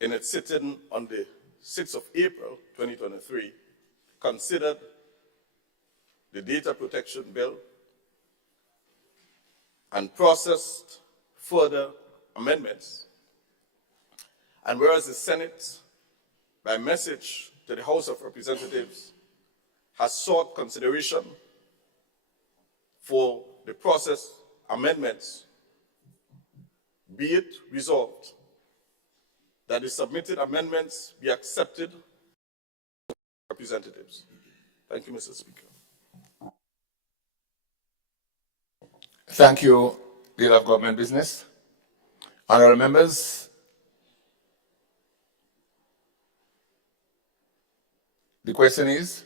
in its sitting on the 6th of April 2023, considered the Data Protection Bill and processed further amendments. And whereas the Senate, by message to the House of Representatives, has sought consideration for the process amendments, be it resolved that the submitted amendments be accepted by representatives. Thank you, Mr. Speaker. Thank you, Leader of Government Business. Honourable members, the question is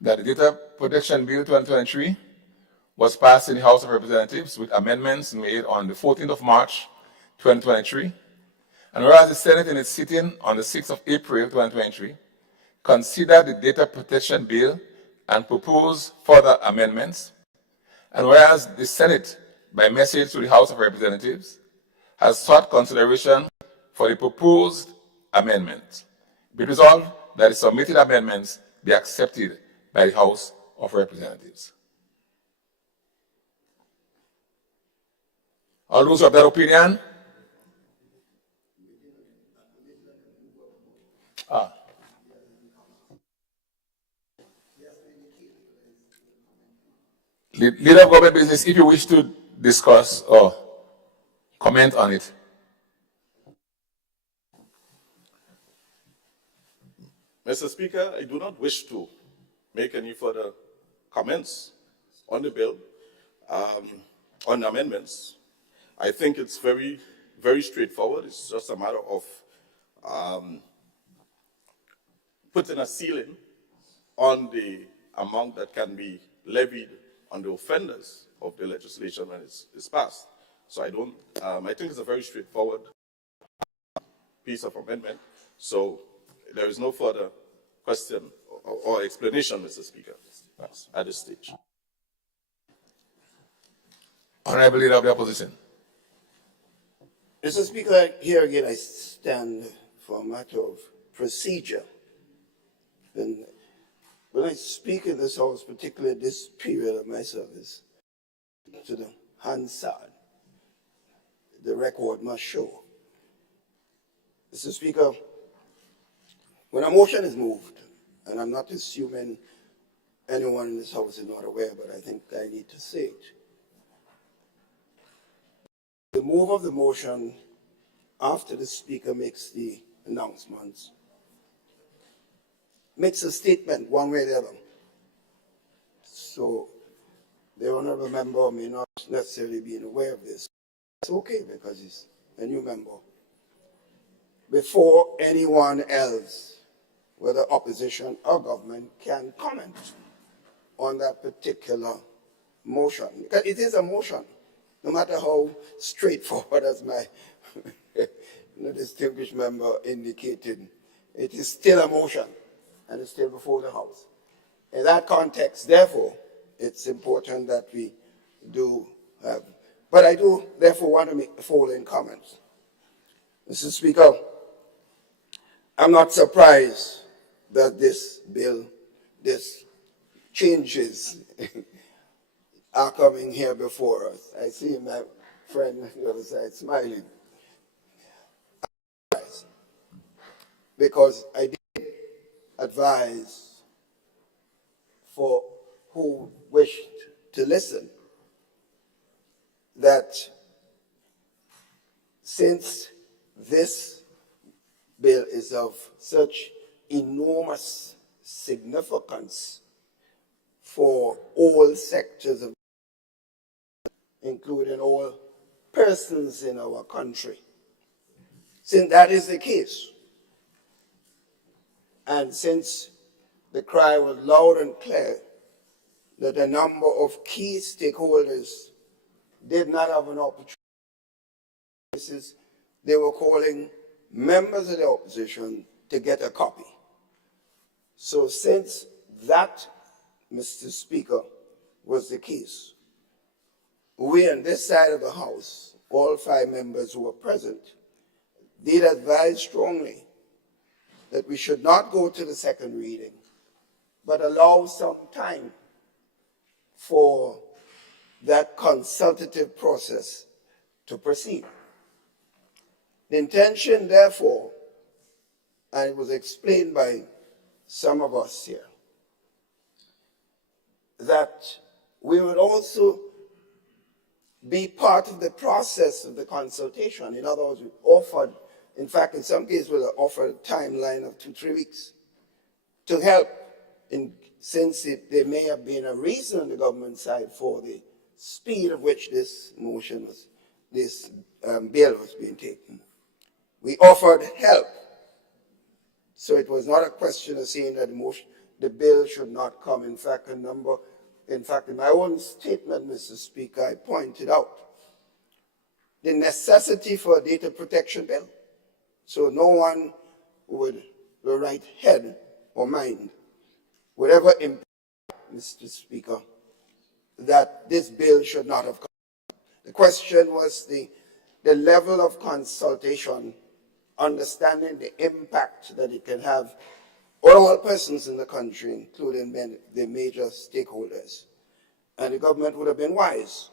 that the Data Protection Bill 2023 was passed in the House of Representatives with amendments made on the 14th of March 2023, and whereas the Senate in its sitting on the 6th of April 2023 considered the Data Protection Bill and proposed further amendments, and whereas the Senate, by message to the House of Representatives, has sought consideration for the proposed amendment, be resolved that the submitted amendments be accepted by the House of Representatives. All those of that opinion? Leader of Government Business, if you wish to discuss or comment on it. Mr. Speaker, I do not wish to make any further comments on the bill, on amendments. I think it's very, very straightforward. It's just a matter of putting a ceiling on the amount that can be levied on the offenders of the legislation when it's passed. So I think it's a very straightforward piece of amendment. So there is no further question or explanation, Mr. Speaker, at this stage. Honourable Leader of the Opposition. Mr. Speaker, here again I stand for a matter of procedure. When I speak in this House, particularly this period of my service, to the Hansard, the record must show. Mr. Speaker, when a motion is moved, and I'm not assuming anyone in this House is not aware, but I think I need to say it. The move of the motion after the Speaker makes the announcements makes a statement one way or the other. So the honourable member may not necessarily be aware of this. It's okay because he's a new member. Before anyone else, whether opposition or government, can comment on that particular motion. Because it is a motion, no matter how straightforward as my distinguished member indicated, it is still a motion. And it's still before the House. In that context, therefore, it's important that we do have. But I do, therefore, want to make the following comments. Mr. Speaker, I'm not surprised that this bill, this changes are coming here before us. I see my friend on the other side smiling. Because I did advise for who wished to listen that since this bill is of such enormous significance for all sectors of, including all persons in our country, since that is the case, and since the cry was loud and clear that a number of key stakeholders did not have an opportunity, they were calling members of the opposition to get a copy. So since that, Mr. Speaker, was the case, we on this side of the House, all 5 members who were present, did advise strongly that we should not go to the second reading, but allow some time for that consultative process to proceed. The intention, therefore, and it was explained by some of us here, that we would also be part of the process of the consultation. In other words, we offered, in fact, in some cases, we offered a timeline of 2-3 weeks to help, since there may have been a reason on the government side for the speed of which this bill was being taken. We offered help. So it was not a question of saying that the bill should not come. In fact, in my own statement, Mr. Speaker, I pointed out the necessity for a data protection bill. So no one with the right head or mind would ever imply, Mr. Speaker, that this bill should not have come. The question was the level of consultation, understanding the impact that it can have on all persons in the country, including the major stakeholders. And the government would have been wise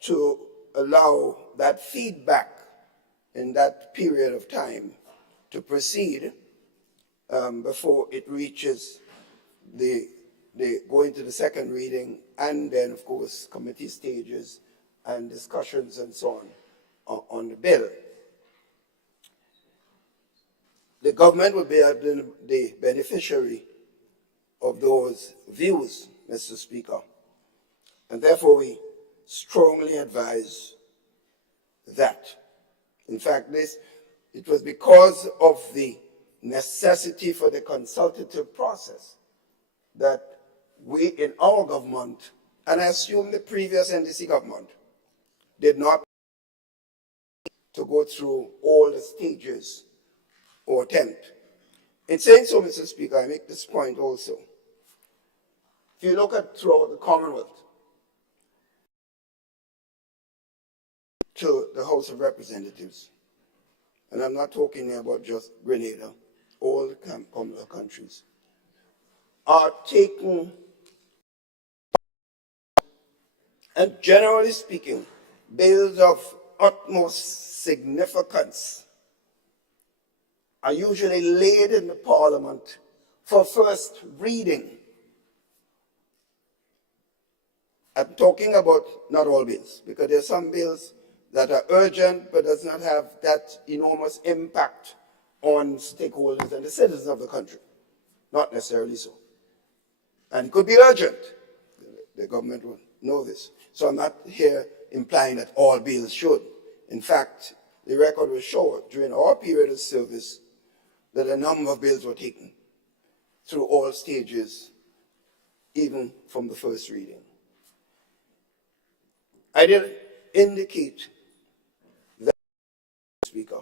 to allow that feedback in that period of time to proceed before it reaches the going to the second reading, and then, of course, committee stages and discussions and so on the bill. The government will be the beneficiary of those views, Mr. Speaker. And therefore, we strongly advise that. In fact, it was because of the necessity for the consultative process that we in our government, and I assume the previous NDC government, did not to go through all the stages or attempt. In saying so, Mr. Speaker, I make this point also. If you look at throughout the Commonwealth to the House of Representatives, and I'm not talking here about just Grenada, all the Commonwealth countries, are taking, and generally speaking, bills of utmost significance are usually laid in the Parliament for first reading. I'm talking about not all bills, because there are some bills that are urgent but does not have that enormous impact on stakeholders and the citizens of the country. Not necessarily so. And it could be urgent. The government will know this. So I'm not here implying that all bills should. In fact, the record will show during our period of service that a number of bills were taken through all stages, even from the first reading. I did indicate that, Speaker.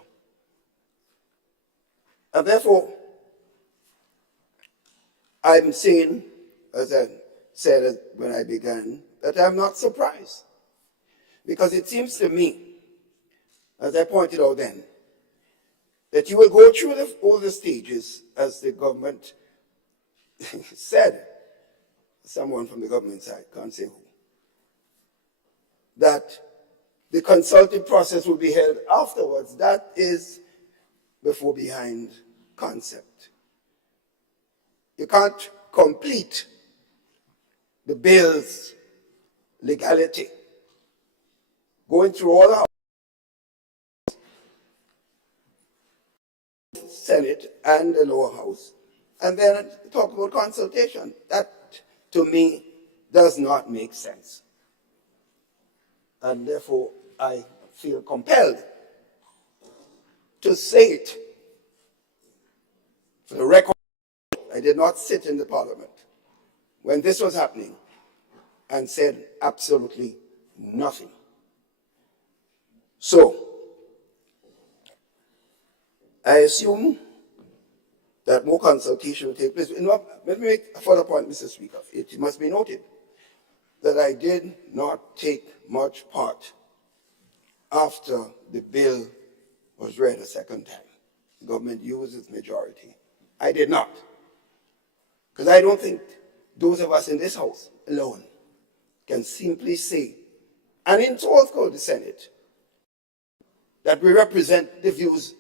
And therefore, I'm saying, as I said when I began, that I'm not surprised. Because it seems to me, as I pointed out then, that you will go through all the stages, as the government said, someone from the government side, can't say who, that the consultative process will be held afterwards. That is before behind concept. You can't complete the bill's legality going through all the Senate and the lower house, and then talk about consultation. That, to me, does not make sense. And therefore, I feel compelled to say it. For the record, I did not sit in the Parliament when this was happening and said absolutely nothing. So, I assume that more consultation will take place. Let me make a further point, Mr. Speaker. It must be noted that I did not take much part after the bill was read a second time. The government used its majority. I did not. Because I don't think those of us in this house alone can simply say, and in also the Senate, that we represent the views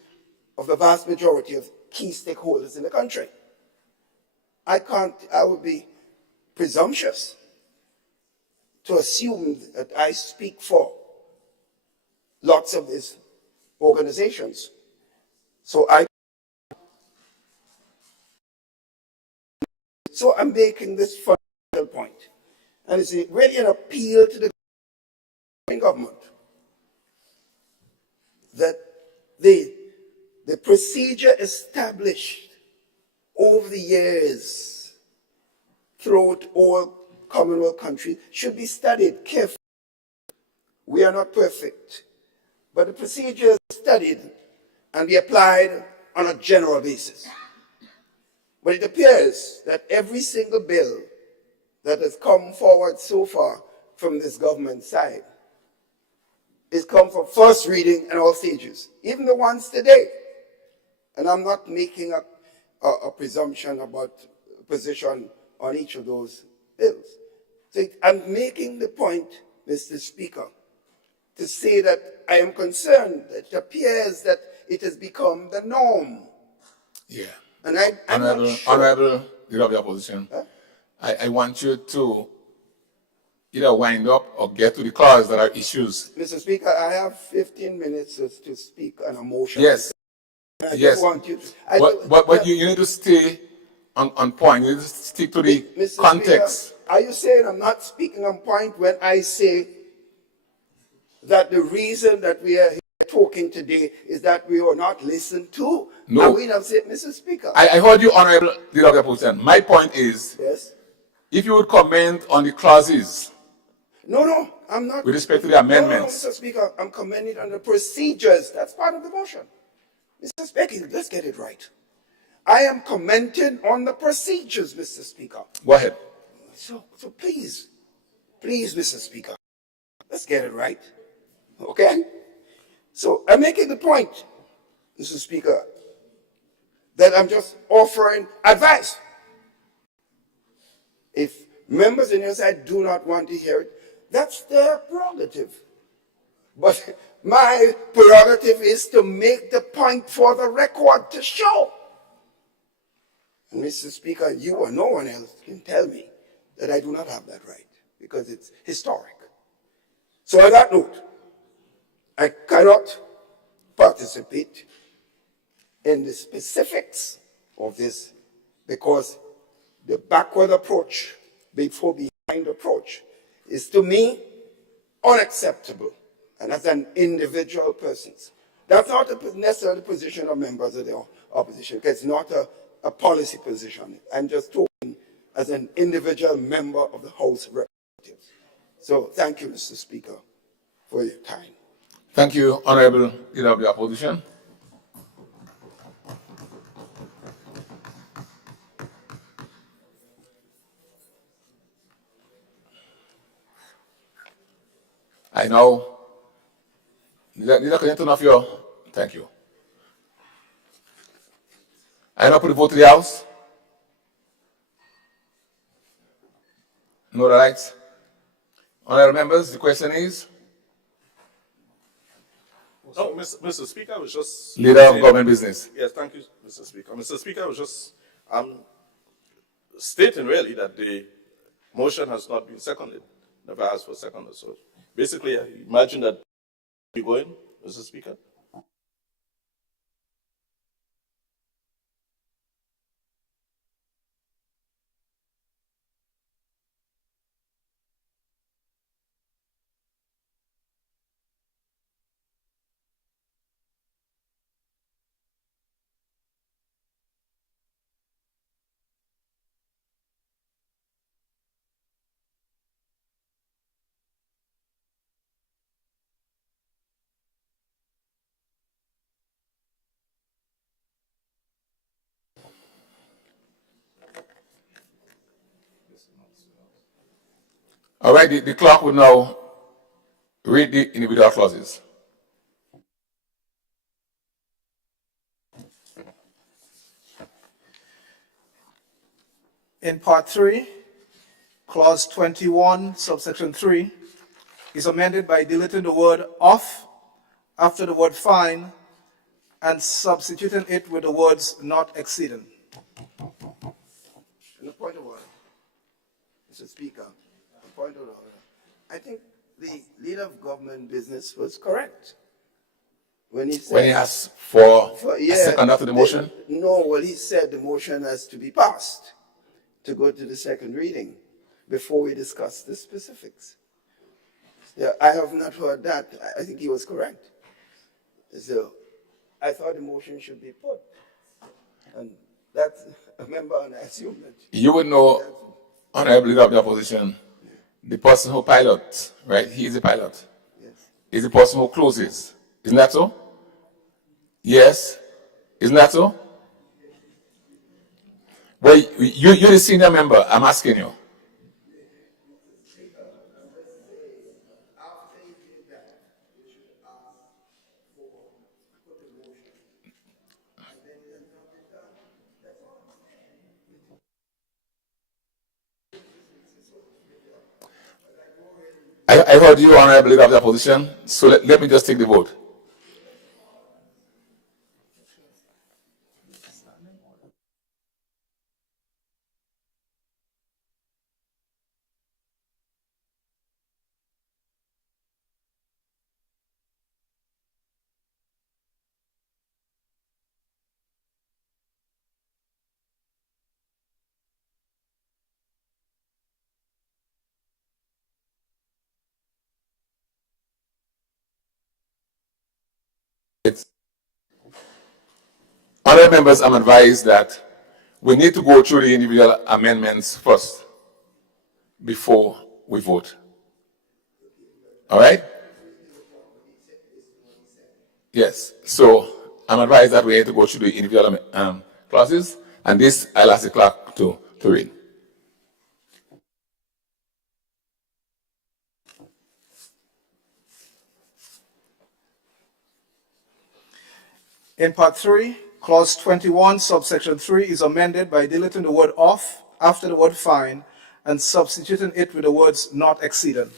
of the vast majority of key stakeholders in the country. I would be presumptuous to assume that I speak for lots of these organizations. So I'm making this fundamental point. And it's really an appeal to the government that the procedure established over the years throughout all Commonwealth countries should be studied carefully. We are not perfect, but the procedure is studied and be applied on a general basis. But it appears that every single bill that has come forward so far from this government side is come from first reading and all stages, even the ones today. And I'm not making a presumption about position on each of those bills. So I'm making the point, Mr. Speaker, to say that I am concerned that it appears that it has become the norm. Yeah. And I'm not sure. Honorable Leader of the Opposition, huh? I want you to either wind up or get to the clause that are issues. Mr. Speaker, I have 15 minutes to speak on a motion. Yes. I yes. just want you to, but you need to stay on point. You need to stick to the Mr. context. Speaker, are you saying I'm not speaking on point when I say that the reason that we are here talking today is that we were not listened to? No. Are we not saying, Mr. Speaker? I heard you, Honorable Leader of the Opposition. My point is, yes. If you would comment on the clauses. No, I'm not. With respect to the amendments. No, Mr. Speaker, I'm commenting on the procedures. That's part of the motion. Mr. Speaker, let's get it right. I am commenting on the procedures, Mr. Speaker. Go ahead. So please, Mr. Speaker, let's get it right. Okay? So I'm making the point, Mr. Speaker, that I'm just offering advice. If members on your side do not want to hear it, that's their prerogative. But my prerogative is to make the point for the record to show. And Mr. Speaker, you or no one else can tell me that I do not have that right, because it's historic. So on that note, I cannot participate in the specifics of this, because the backward approach before behind approach is, to me, unacceptable. And as an individual person, that's not necessarily the position of members of the opposition, because it's not a policy position. I'm just talking as an individual member of the House of Representatives. So thank you, Mr. Speaker, for your time. Thank you, Honorable Leader of the Opposition. I know. Leader, can you turn off your... Thank you. I now put the vote to the House. No lights. Honorable members, the question is? No, Mr. Speaker, I was just... Leader of Government Business. Yes, thank you, Mr. Speaker. Mr. Speaker, I was just stating really that the motion has not been seconded. Never asked for second. So basically, I imagine that we're going, Mr. Speaker. All right, the clerk will now read the individual clauses. In Part 3, Clause 21, subsection 3, is amended by deleting the word "of" after the word "fine" and substituting it with the words "not exceeding." And a point of order, Mr. Speaker, a point of order. I think the leader of government business was correct when he said. When he asked for a yeah, second after the motion? No, well, he said the motion has to be passed to go to the second reading before we discuss the specifics. Yeah, I have not heard that. I think he was correct. So I thought the motion should be put. And that's a member, and I assume that. You would know, Honorable Leader of the Opposition, the person who pilots, right? He is the pilot. Yes. Is the person who closes. Isn't that so? Yes. Isn't that so? Well, you're the senior member. I'm asking you. I heard you, Honorable Leader of the Opposition, so let me just take the vote. Honorable members, I'm advised that we need to go through the individual amendments first before we vote. All right? Yes. So I'm advised that we need to go through the individual clauses, and this I'll ask the clerk to read. In Part 3, Clause 21, subsection 3 is amended by deleting the word "of" after the word "fine" and substituting it with the words "not exceeding."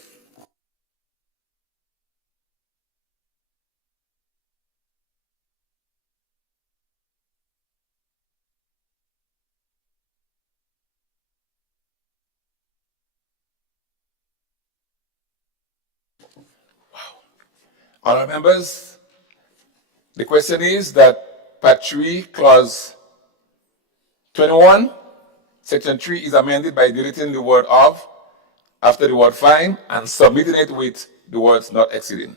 Honorable members, the question is that Part 3, Clause 21, Section 3 is amended by deleting the word "of" after the word "fine" and submitting it with the words "not exceeding."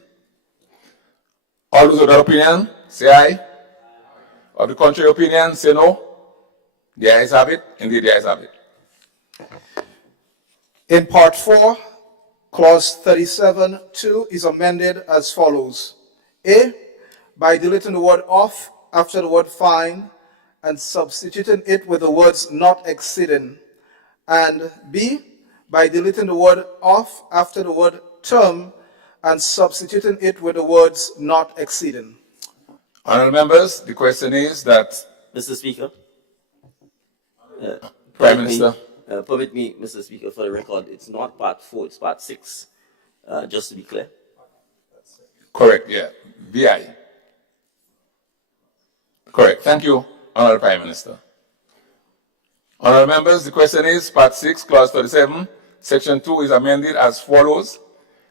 All those of that opinion, say aye. Of the contrary opinion, say no. The ayes have it. Indeed, the ayes have it. In Part 4, Clause 37(2) is amended as follows. A, by deleting the word "of" after the word "fine" and substituting it with the words "not exceeding." And B, by deleting the word "of" after the word "term" and substituting it with the words "not exceeding." Honorable members, the question is that Mr. Speaker. Prime Minister. Permit me, Mr. Speaker, for the record, it's not Part 4, it's Part 6, just to be clear. Correct, yeah. VI. Correct. Thank you, Honorable Prime Minister. Honorable members, the question is Part 6, Clause 37, Section 2 is amended as follows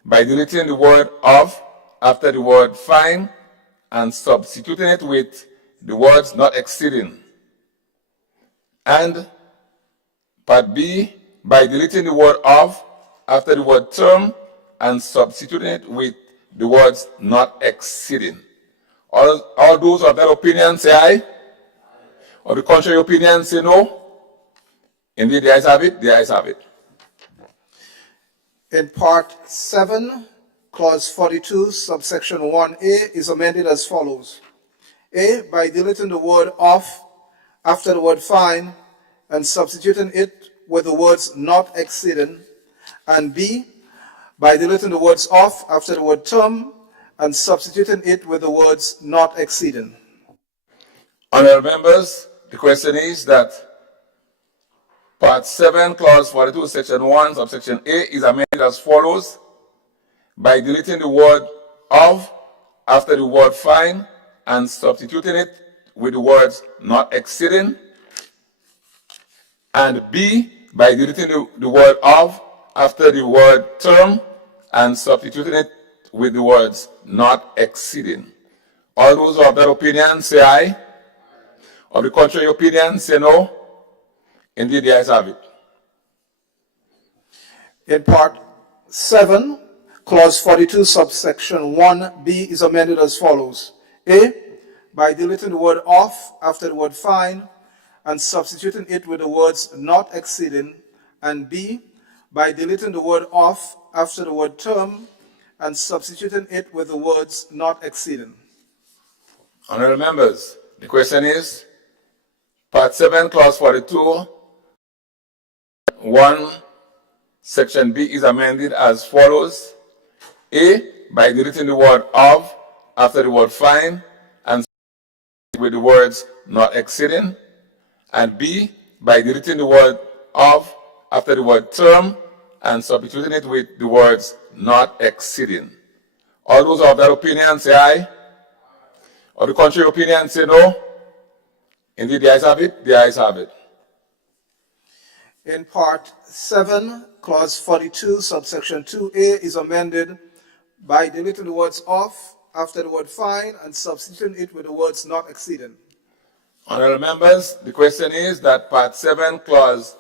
by deleting the word "of" after the word "fine" and substituting it with the words "not exceeding." And Part B, by deleting the word "of" after the word "term" and substituting it with the words "not exceeding." All those of that opinion say aye. Or the contrary opinion say no. Indeed, the ayes have it. The ayes have it. In Part 7, Clause 42, subsection 1A is amended as follows. A, by deleting the word "of" after the word "fine" and substituting it with the words "not exceeding." And B, by deleting the words "of" after the word "term" and substituting it with the words "not exceeding." Honorable members, the question is that Part 7, Clause 42, Section 1, Subsection A is amended as follows: by deleting the word of after the word fine and substituting it with the words not exceeding, and B, by deleting the word of after the word term and substituting it with the words not exceeding. All those who are of that opinion say aye. Of the contrary opinion say no. Indeed, the ayes have it. In Part 7, Clause 42, subsection 1B is amended as follows. A, by deleting the word of after the word fine and substituting it with the words not exceeding, and B, by deleting the word of after the word term and substituting it with the words not exceeding. Honorable members, the question is, Part 7, Clause 42, 1, Section B is amended as follows. A, by deleting the word of after the word fine and with the words not exceeding, and B, by deleting the word of after the word term and substituting it with the words not exceeding. All those of that opinion say aye. Of the contrary opinion say no. Indeed, the ayes have it. The ayes have it. In Part 7, Clause 42, subsection 2A is amended by deleting the words of after the word fine and substituting it with the words not exceeding. Honorable members, the question is that Part 7, Clause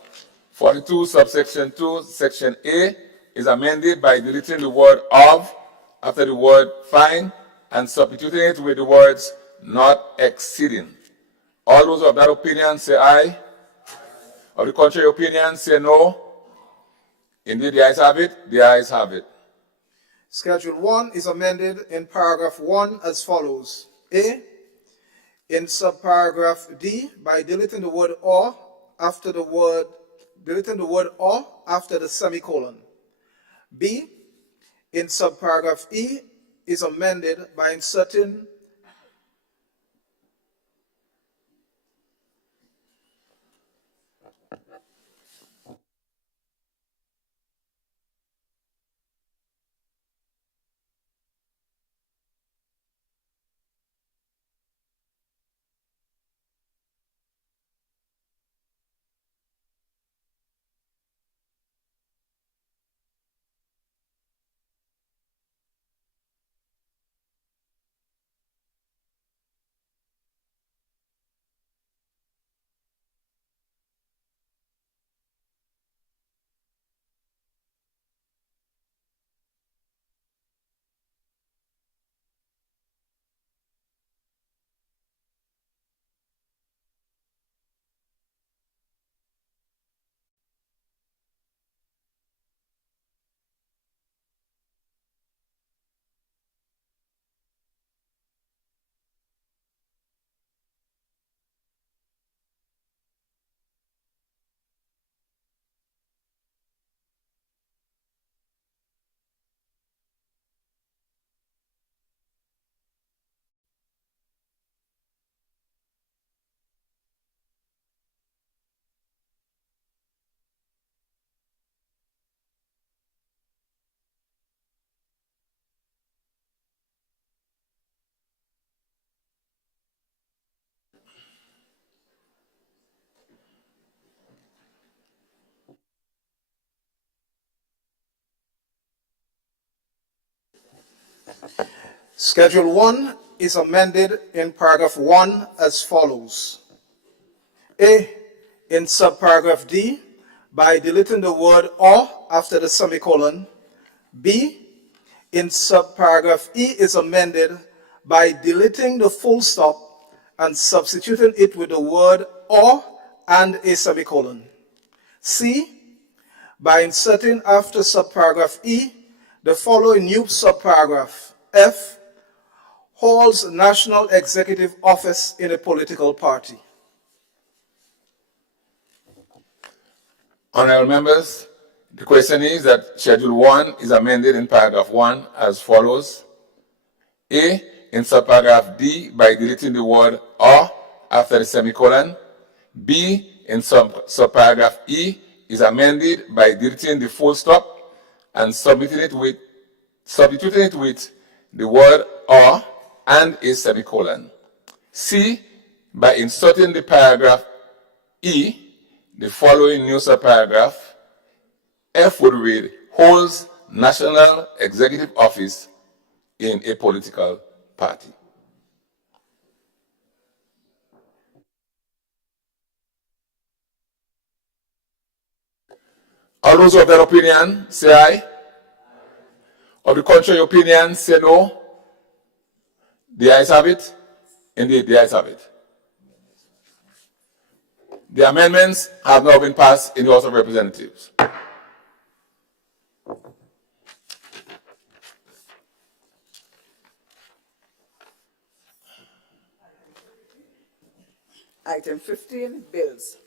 42, subsection 2, Section A is amended by deleting the word of after the word fine and substituting it with the words not exceeding. All those of that opinion say aye. Of the contrary opinion say no. Indeed, the ayes have it. The ayes have it. Schedule 1 is amended in paragraph 1 as follows. A, in subparagraph D, by deleting the word or after the word, deleting the word or after the semicolon. B, in subparagraph E, is amended by inserting Schedule 1 is amended in paragraph 1 as follows. A, in subparagraph D, by deleting the word or after the semicolon. B, in subparagraph E is amended by deleting the full stop and substituting it with the word or and a semicolon. C, by inserting after subparagraph E the following new subparagraph. F, holds national executive office in a political party. Honorable members, the question is that Schedule 1 is amended in paragraph 1 as follows. A, in subparagraph D, by deleting the word or after the semicolon. B, in subparagraph E is amended by deleting the full stop and substituting it with the word or and a semicolon. C, by inserting the paragraph E, the following new subparagraph. F would read, holds national executive office in a political party. All those who have that opinion, say aye. Of the contrary opinion, say no. The ayes have it. Indeed, the ayes have it. The amendments have now been passed in the House of Representatives. Item 15, bills.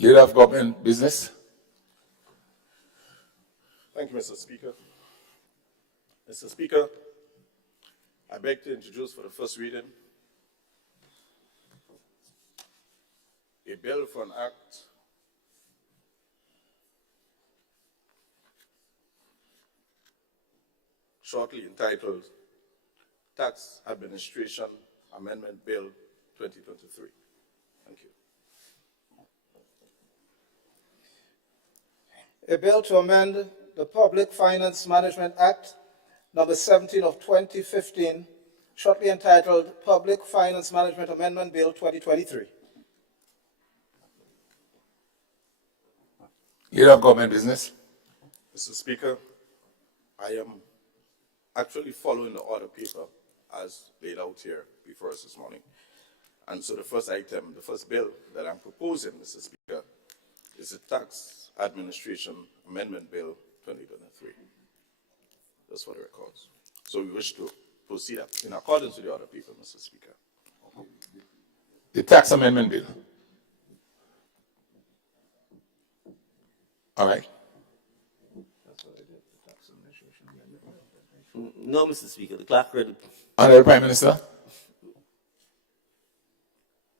Leader of Government Business. Thank you, Mr. Speaker. Mr. Speaker, I beg to introduce for the first reading a bill for an act shortly entitled Tax Administration Amendment Bill 2023. Thank you. A bill to amend the Public Finance Management Act, number 17 of 2015, shortly entitled Public Finance Management Amendment Bill 2023. Leader of Government Business. Mr. Speaker, I am actually following the order paper as laid out here before us this morning. And so the first item, the first bill that I'm proposing, Mr. Speaker, is the Tax Administration Amendment Bill 2023. That's for the records. So we wish to proceed in accordance with the order paper, Mr. Speaker. The Tax Amendment Bill. All right. No, Mr. Speaker, the clerk read it. Honorable Prime Minister.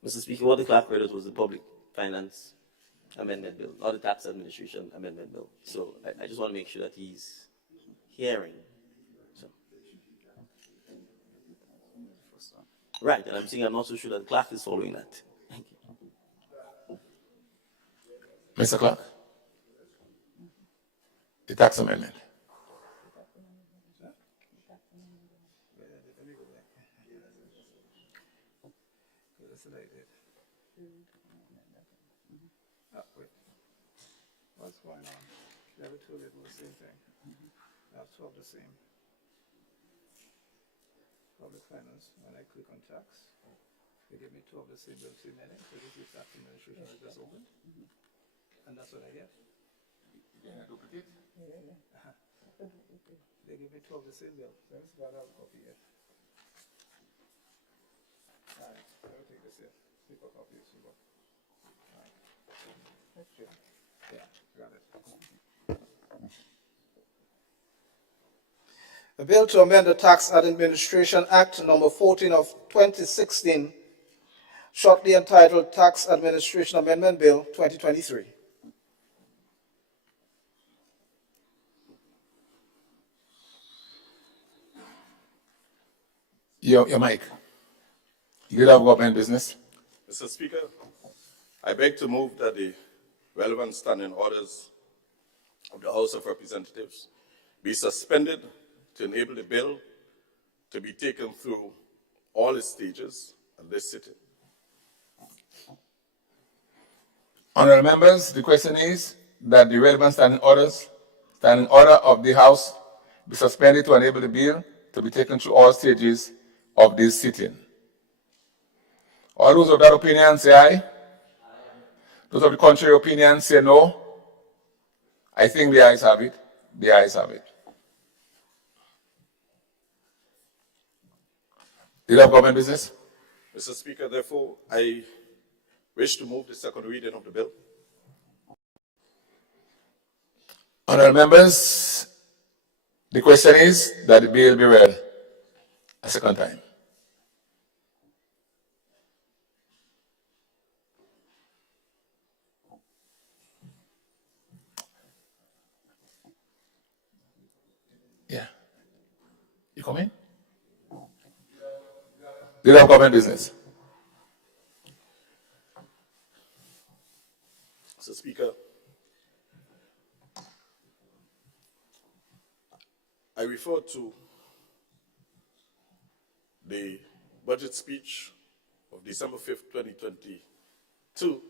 Mr. Speaker, what the clerk read was the Public Finance Amendment Bill, not the Tax Administration Amendment Bill. So I just want to make sure that he's hearing. So. Right, and I'm saying I'm not so sure that the clerk is following that. Thank you. Mr. Clerk. The Tax Amendment. What's going on? Never told it was the same thing. I've solved the same. Public finance, when I click on tax, they give me 12 the same bill, same heading, so this is tax administration I just opened. And that's what I get. They give me 12 the same bill, so let's go out and copy it. All right, I will take this here. Paper copy this one. All right. Yeah, got it. A bill to amend the Tax Administration Act number 14 of 2016, shortly entitled Tax Administration Amendment Bill 2023. Your mic. Leader of Government Business. Mr. Speaker, I beg to move that the relevant standing orders of the House of Representatives be suspended to enable the bill to be taken through all its stages at this sitting. Honorable members, the question is that the relevant standing order of the House be suspended to enable the bill to be taken through all stages of this sitting. All those of that opinion say aye. Those of the contrary opinion say no. I think the ayes have it. The ayes have it. Leader of Government Business. Mr. Speaker, therefore, I wish to move the second reading of the bill. Honourable members, the question is that the bill be read a second time. Yeah. You come in? Did have government business? Mr. Speaker, I refer to the budget speech of December 5th, 2022,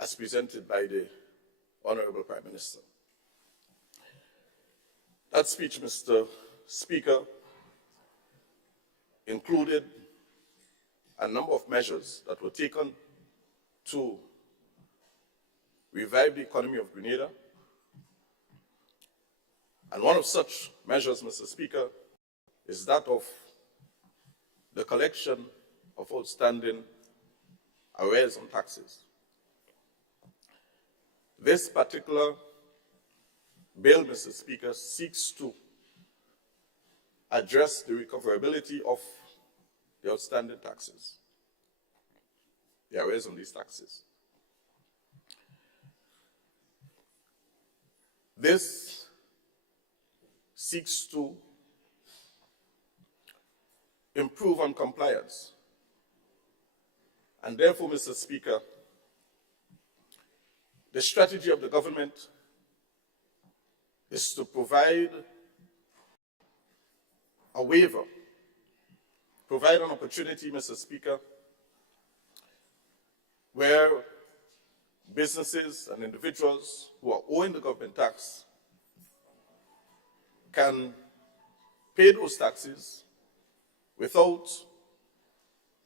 as presented by the Honorable Prime Minister. That speech, Mr. Speaker, included a number of measures that were taken to revive the economy of Grenada. And one of such measures, Mr. Speaker, is that of the collection of outstanding arrears on taxes. This particular bill, Mr. Speaker, seeks to address the recoverability of the outstanding taxes, the arrears on these taxes. This seeks to improve on compliance. And therefore, Mr. Speaker, the strategy of the government is to provide a waiver, provide an opportunity, Mr. Speaker, where businesses and individuals who are owing the government tax can pay those taxes without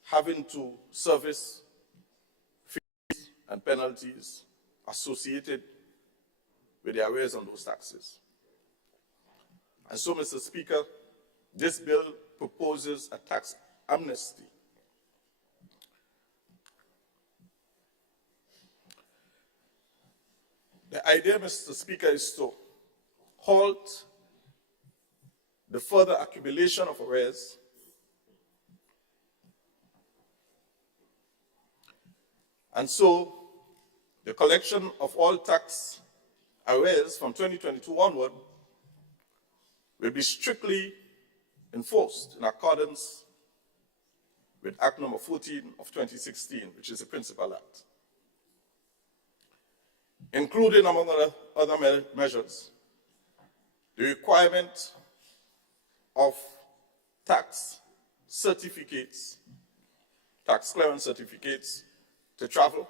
having to service fees and penalties associated with the arrears on those taxes. And so, Mr. Speaker, this bill proposes a tax amnesty. The idea, Mr. Speaker, is to halt the further accumulation of arrears and so the collection of all tax arrears from 2022 onward will be strictly enforced in accordance with Act number 14 of 2016, which is the Principal Act, including, among other measures, the requirement of tax certificates, tax clearance certificates to travel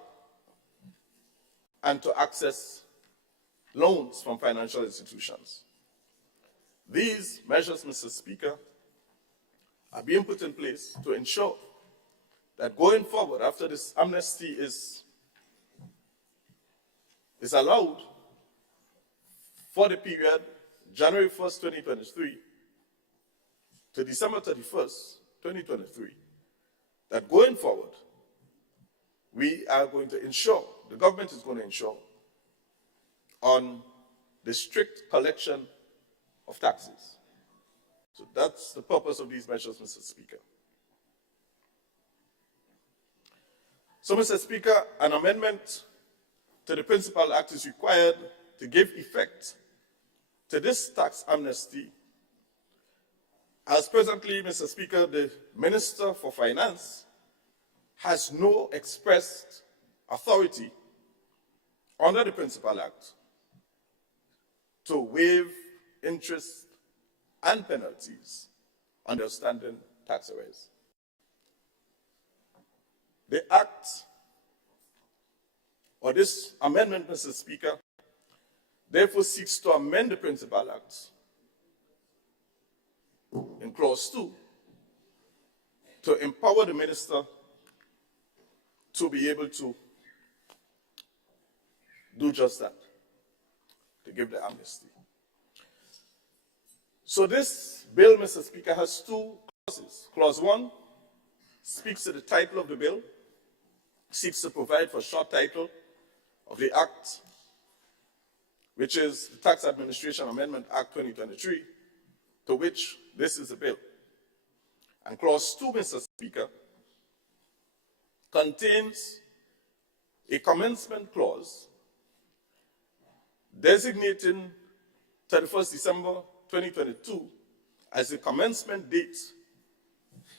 and to access loans from financial institutions. These measures, Mr. Speaker, are being put in place to ensure that going forward, after this amnesty is allowed for the period January 1st, 2023 to December 31st, 2023, that going forward, we are going to ensure, the government is going to ensure, on the strict collection of taxes. So that's the purpose of these measures, Mr. Speaker. So, Mr. Speaker, an amendment to the Principal Act is required to give effect to this tax amnesty, as presently, Mr. Speaker, the Minister for Finance has no expressed authority under the Principal Act to waive interest and penalties on the outstanding tax arrears. The Act, or this amendment, Mr. Speaker, therefore seeks to amend the Principal Act in Clause 2 to empower the Minister to be able to do just that, to give the amnesty. So this bill, Mr. Speaker, has two clauses. Clause 1 speaks to the title of the bill, seeks to provide for short title of the act, which is the Tax Administration Amendment Act 2023, to which this is a bill. And clause 2, Mr. Speaker, contains a commencement clause designating 31st December 2022 as the commencement date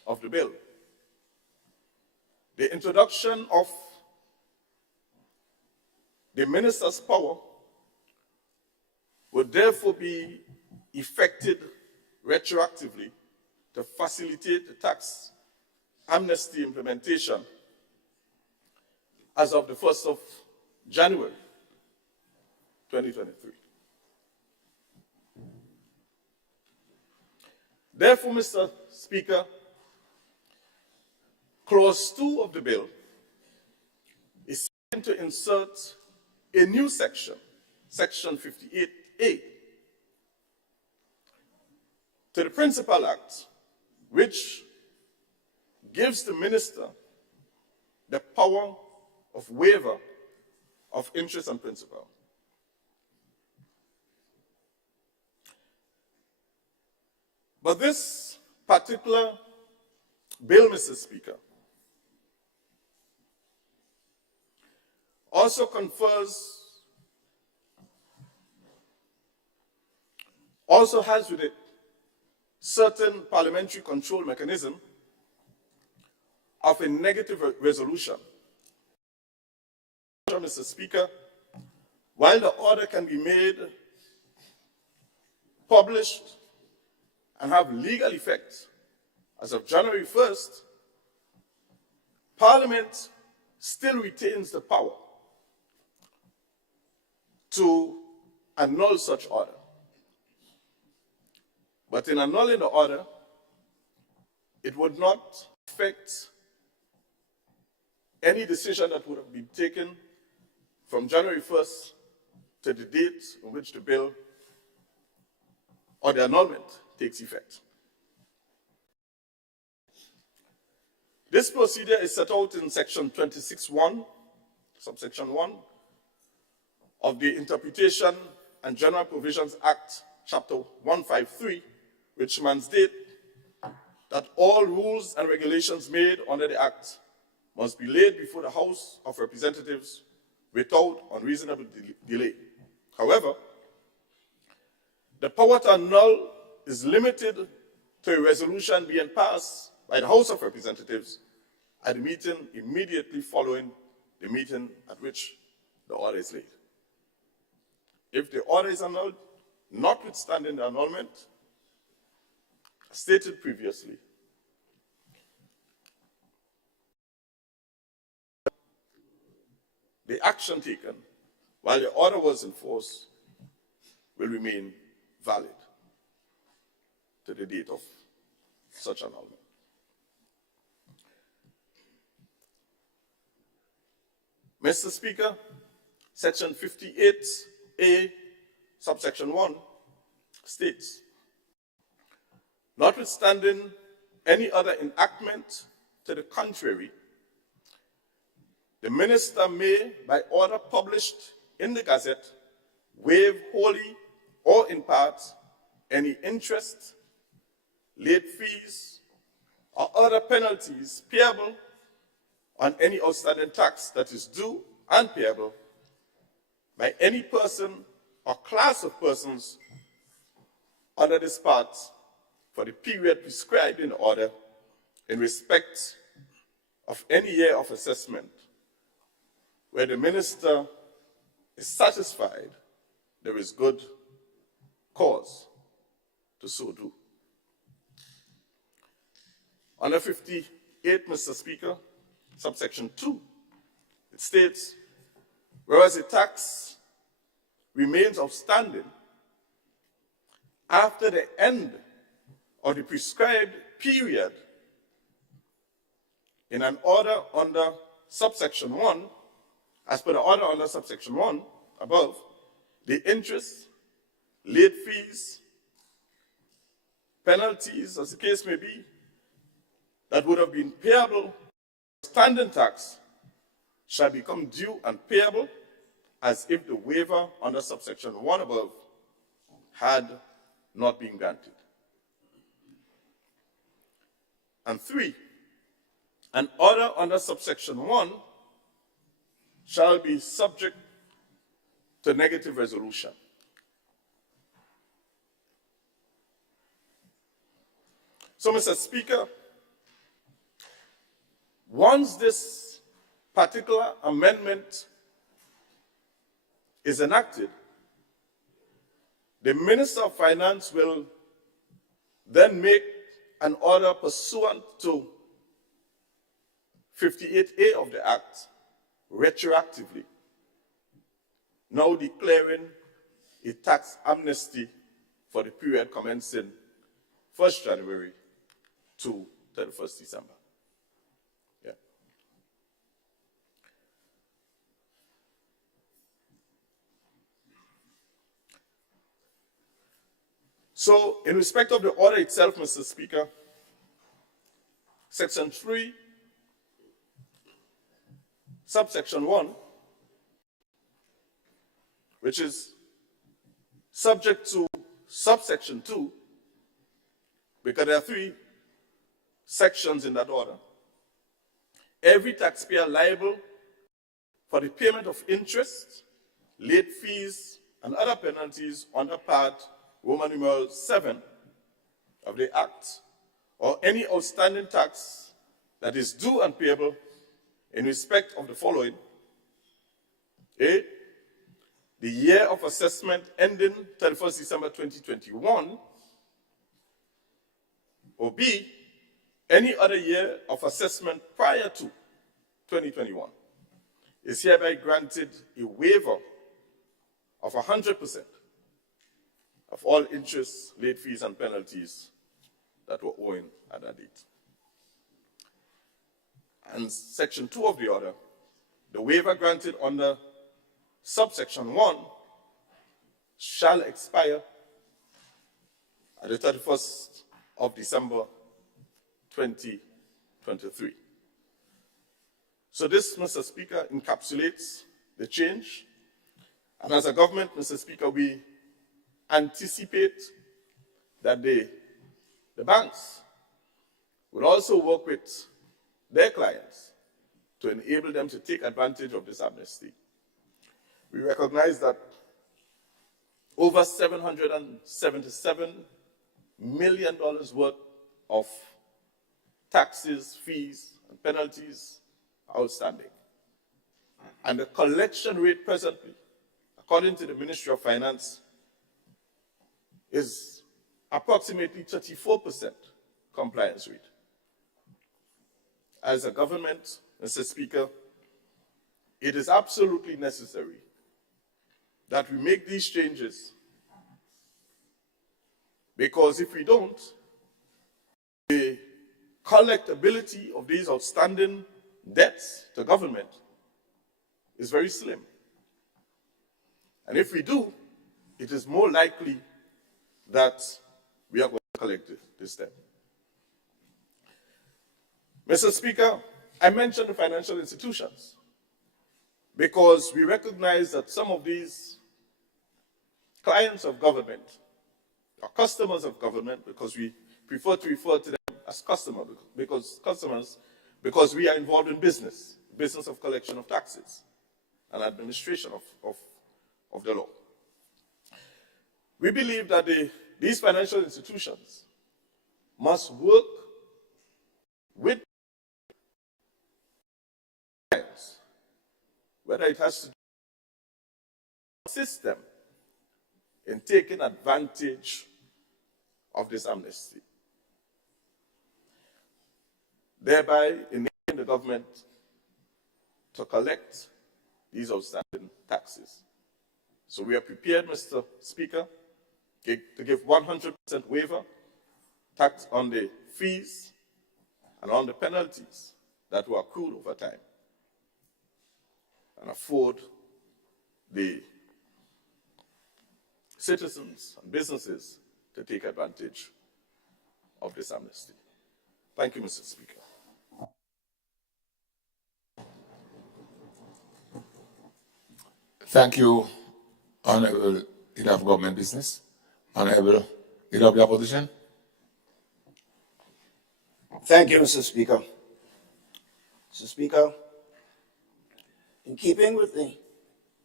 of the bill. The introduction of the minister's power would therefore be effected retroactively to facilitate the tax amnesty implementation as of the 1st of January 2023. Therefore, Mr. Speaker, clause 2 of the bill is seeking to insert a new section, section 58A, to the Principal Act, which gives the minister the power of waiver of interest and principal. But this particular bill, Mr. Speaker, also has with it certain parliamentary control mechanism of a negative resolution. Mr. Speaker, while the order can be made published and have legal effect as of January 1st, Parliament still retains the power to annul such order. But in annulling the order, it would not affect any decision that would have been taken from January 1st to the date on which the bill or the annulment takes effect. This procedure is set out in section 26(1), subsection 1 of the Interpretation and General Provisions Act, chapter 153, which mandate that all rules and regulations made under the Act must be laid before the House of Representatives without unreasonable delay. However, the power to annul is limited to a resolution being passed by the House of Representatives at the meeting immediately following the meeting at which the order is laid. If the order is annulled, notwithstanding the annulment, as stated previously, the action taken while the order was in force will remain valid to the date of such annulment. Mr. Speaker, section 58A, subsection 1 states, notwithstanding any other enactment to the contrary, the minister may, by order published in the Gazette, waive wholly or in part any interest, late fees, or other penalties payable on any outstanding tax that is due and payable by any person or class of persons under this part for the period prescribed in the order in respect of any year of assessment where the minister is satisfied there is good cause to so do. Under 58, Mr. Speaker, subsection 2, it states, whereas a tax remains outstanding after the end of the prescribed period in an order under subsection 1, as per the order under subsection 1 above, the interest, late fees, penalties, as the case may be, that would have been payable standing tax shall become due and payable as if the waiver under subsection 1 above had not been granted. And 3, an order under subsection 1 shall be subject to negative resolution. So, Mr. Speaker, once this particular amendment is enacted, the Minister of Finance will then make an order pursuant to 58A of the Act retroactively, now declaring a tax amnesty for the period commencing 1st January to 31st December. Yeah. So, in respect of the order itself, Mr. Speaker, Section 3, subsection 1, which is subject to subsection 2, because there are 3 sections in that order. Every taxpayer liable for the payment of interest, late fees, and other penalties under Part Roman numeral 7 of the Act, or any outstanding tax that is due and payable in respect of the following: A, the year of assessment ending 31st December 2021, or B, any other year of assessment prior to 2021, is hereby granted a waiver of 100% of all interest, late fees, and penalties that were owing at that date. And Section 2 of the order, the waiver granted under subsection 1 shall expire at the 31st of December 2023. So this, Mr. Speaker, encapsulates the change. And as a government, Mr. Speaker, we anticipate that the banks will also work with their clients to enable them to take advantage of this amnesty. We recognize that over $777 million worth of taxes, fees, and penalties are outstanding. And the collection rate presently, according to the Ministry of Finance, is approximately 34% compliance rate. As a government, Mr. Speaker, it is absolutely necessary that we make these changes, because if we don't, the collectability of these outstanding debts to government is very slim. And if we do, it is more likely that we are going to collect this debt. Mr. Speaker, I mentioned the financial institutions because we recognize that some of these clients of government, or customers of government, because we prefer to refer to them as customers, because we are involved in business of collection of taxes and administration of the law. We believe that these financial institutions must work with clients, whether it has to assist them in taking advantage of this amnesty, thereby enabling the government to collect these outstanding taxes. So we are prepared, Mr. Speaker, to give 100% waiver tax on the fees and on the penalties that were accrued over time, and afford the citizens and businesses to take advantage of this amnesty. Thank you, Mr. Speaker. Thank you, Honorable Leader of Government Business. Honorable Leader of the Opposition. Thank you, Mr. Speaker. Mr. Speaker, in keeping with the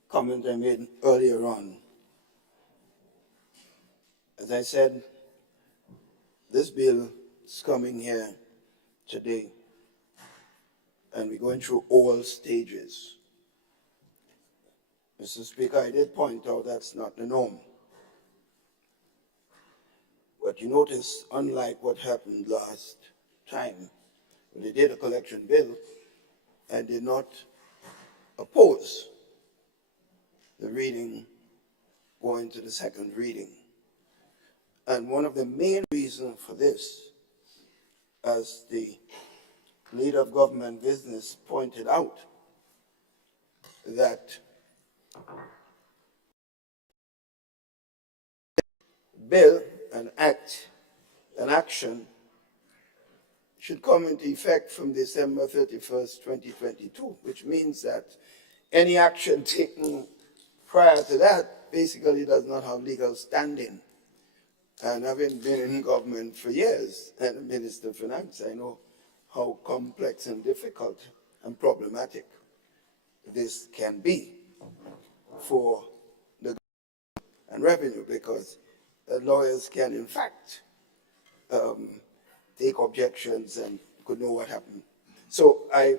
comment I made earlier on, as I said, this bill is coming here today, and we're going through all stages. Mr. Speaker, I did point out that's not the norm. But you notice, unlike what happened last time, when they did a collection bill, I did not oppose the reading going to the second reading. And one of the main reasons for this, as the Leader of Government Business pointed out, that bill, an act, an action should come into effect from December 31st, 2022, which means that any action taken prior to that basically does not have legal standing. And having been in government for years and a Minister of Finance, I know how complex and difficult and problematic this can be for the government and revenue, because lawyers can in fact take objections and could know what happened. So I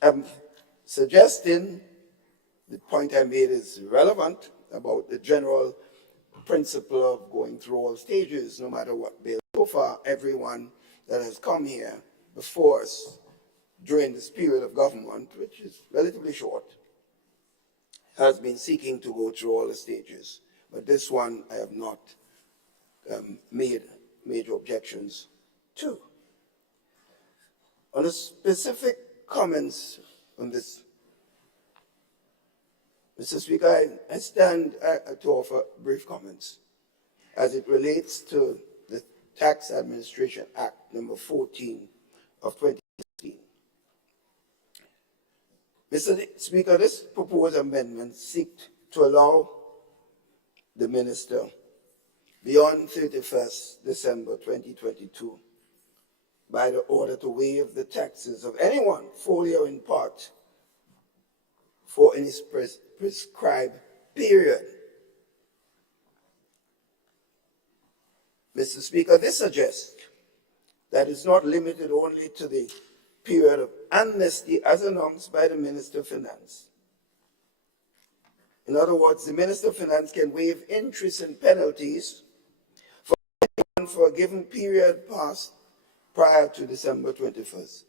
am suggesting the point I made is relevant about the general principle of going through all stages, no matter what bill. So far, everyone that has come here before us during this period of government, which is relatively short, has been seeking to go through all the stages. But this one I have not made major objections to. On the specific comments on this, Mr. Speaker, I stand to offer brief comments as it relates to the Tax Administration Act number 14 of 2016. Mr. Speaker, this proposed amendment seeks to allow the minister beyond 31st December 2022 by the order to waive the taxes of anyone, fully or in part, for any prescribed period. Mr. Speaker, this suggests that it's not limited only to the period of amnesty as announced by the Minister of Finance. In other words, the Minister of Finance can waive interest and penalties for a given period passed prior to December 31st,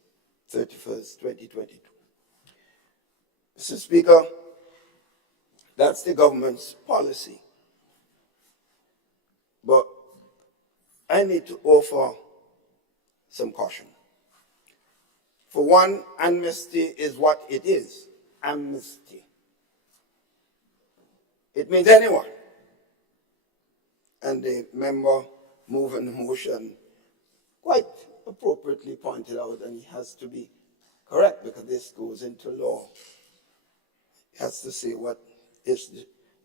2022. Mr. Speaker, that's the government's policy. But I need to offer some caution. For one, amnesty is what it is, amnesty. It means anyone. And the member moving the motion quite appropriately pointed out, and he has to be correct because this goes into law. He has to say what is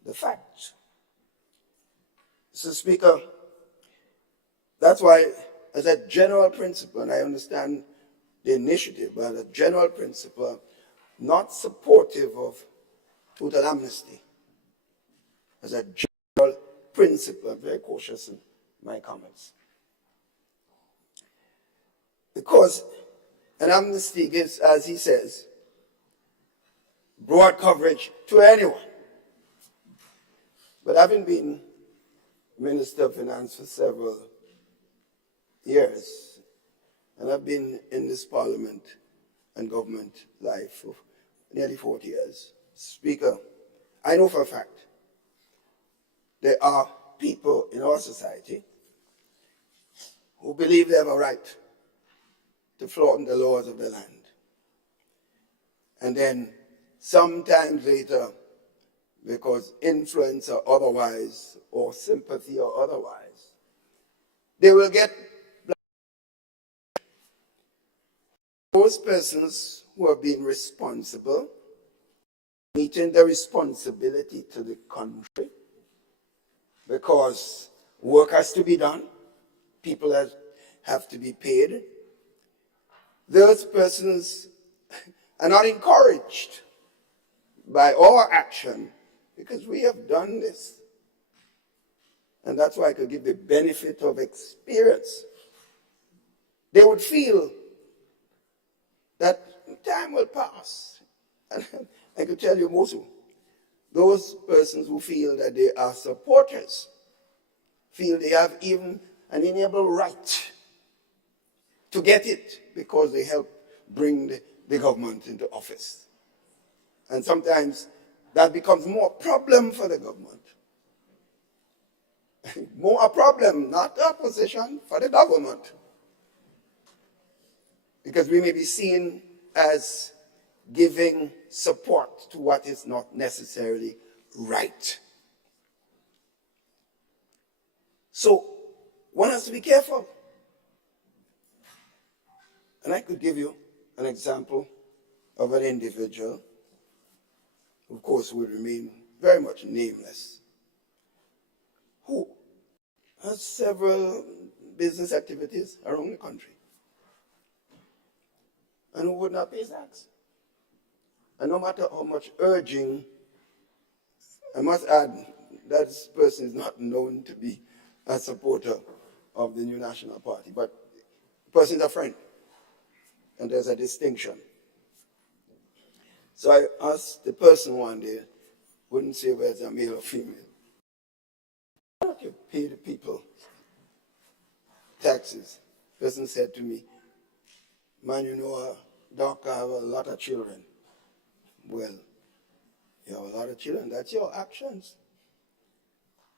the fact. Mr. Speaker, that's why, as a general principle, and I understand the initiative, but as a general principle, not supportive of total amnesty. As a general principle, I'm very cautious in my comments. Because an amnesty gives, as he says, broad coverage to anyone. But having been Minister of Finance for several years, and I've been in this parliament and government life for nearly 40 years, Speaker, I know for a fact there are people in our society who believe they have a right to flaunt the laws of the land. And then sometimes later, because influence or otherwise, or sympathy or otherwise, they will get those persons who have been responsible meeting the responsibility to the country, because work has to be done, people have to be paid. Those persons are not encouraged by our action because we have done this. And that's why I could give the benefit of experience. They would feel that time will pass. And I could tell you most of those persons who feel that they are supporters feel they have even an inalienable right to get it because they help bring the government into office. And sometimes that becomes more a problem for the government. More a problem, not the opposition, for the government. Because we may be seen as giving support to what is not necessarily right. So one has to be careful. And I could give you an example of an individual, who of course would remain very much nameless, who has several business activities around the country and who would not pay tax. And no matter how much urging, I must add that this person is not known to be a supporter of the New National Party, but the person is a friend, and there's a distinction. So I asked the person one day, wouldn't say whether it's a male or female, why don't you pay the people taxes? The person said to me, man, you know, Doc, I have a lot of children. Well, you have a lot of children, that's your actions.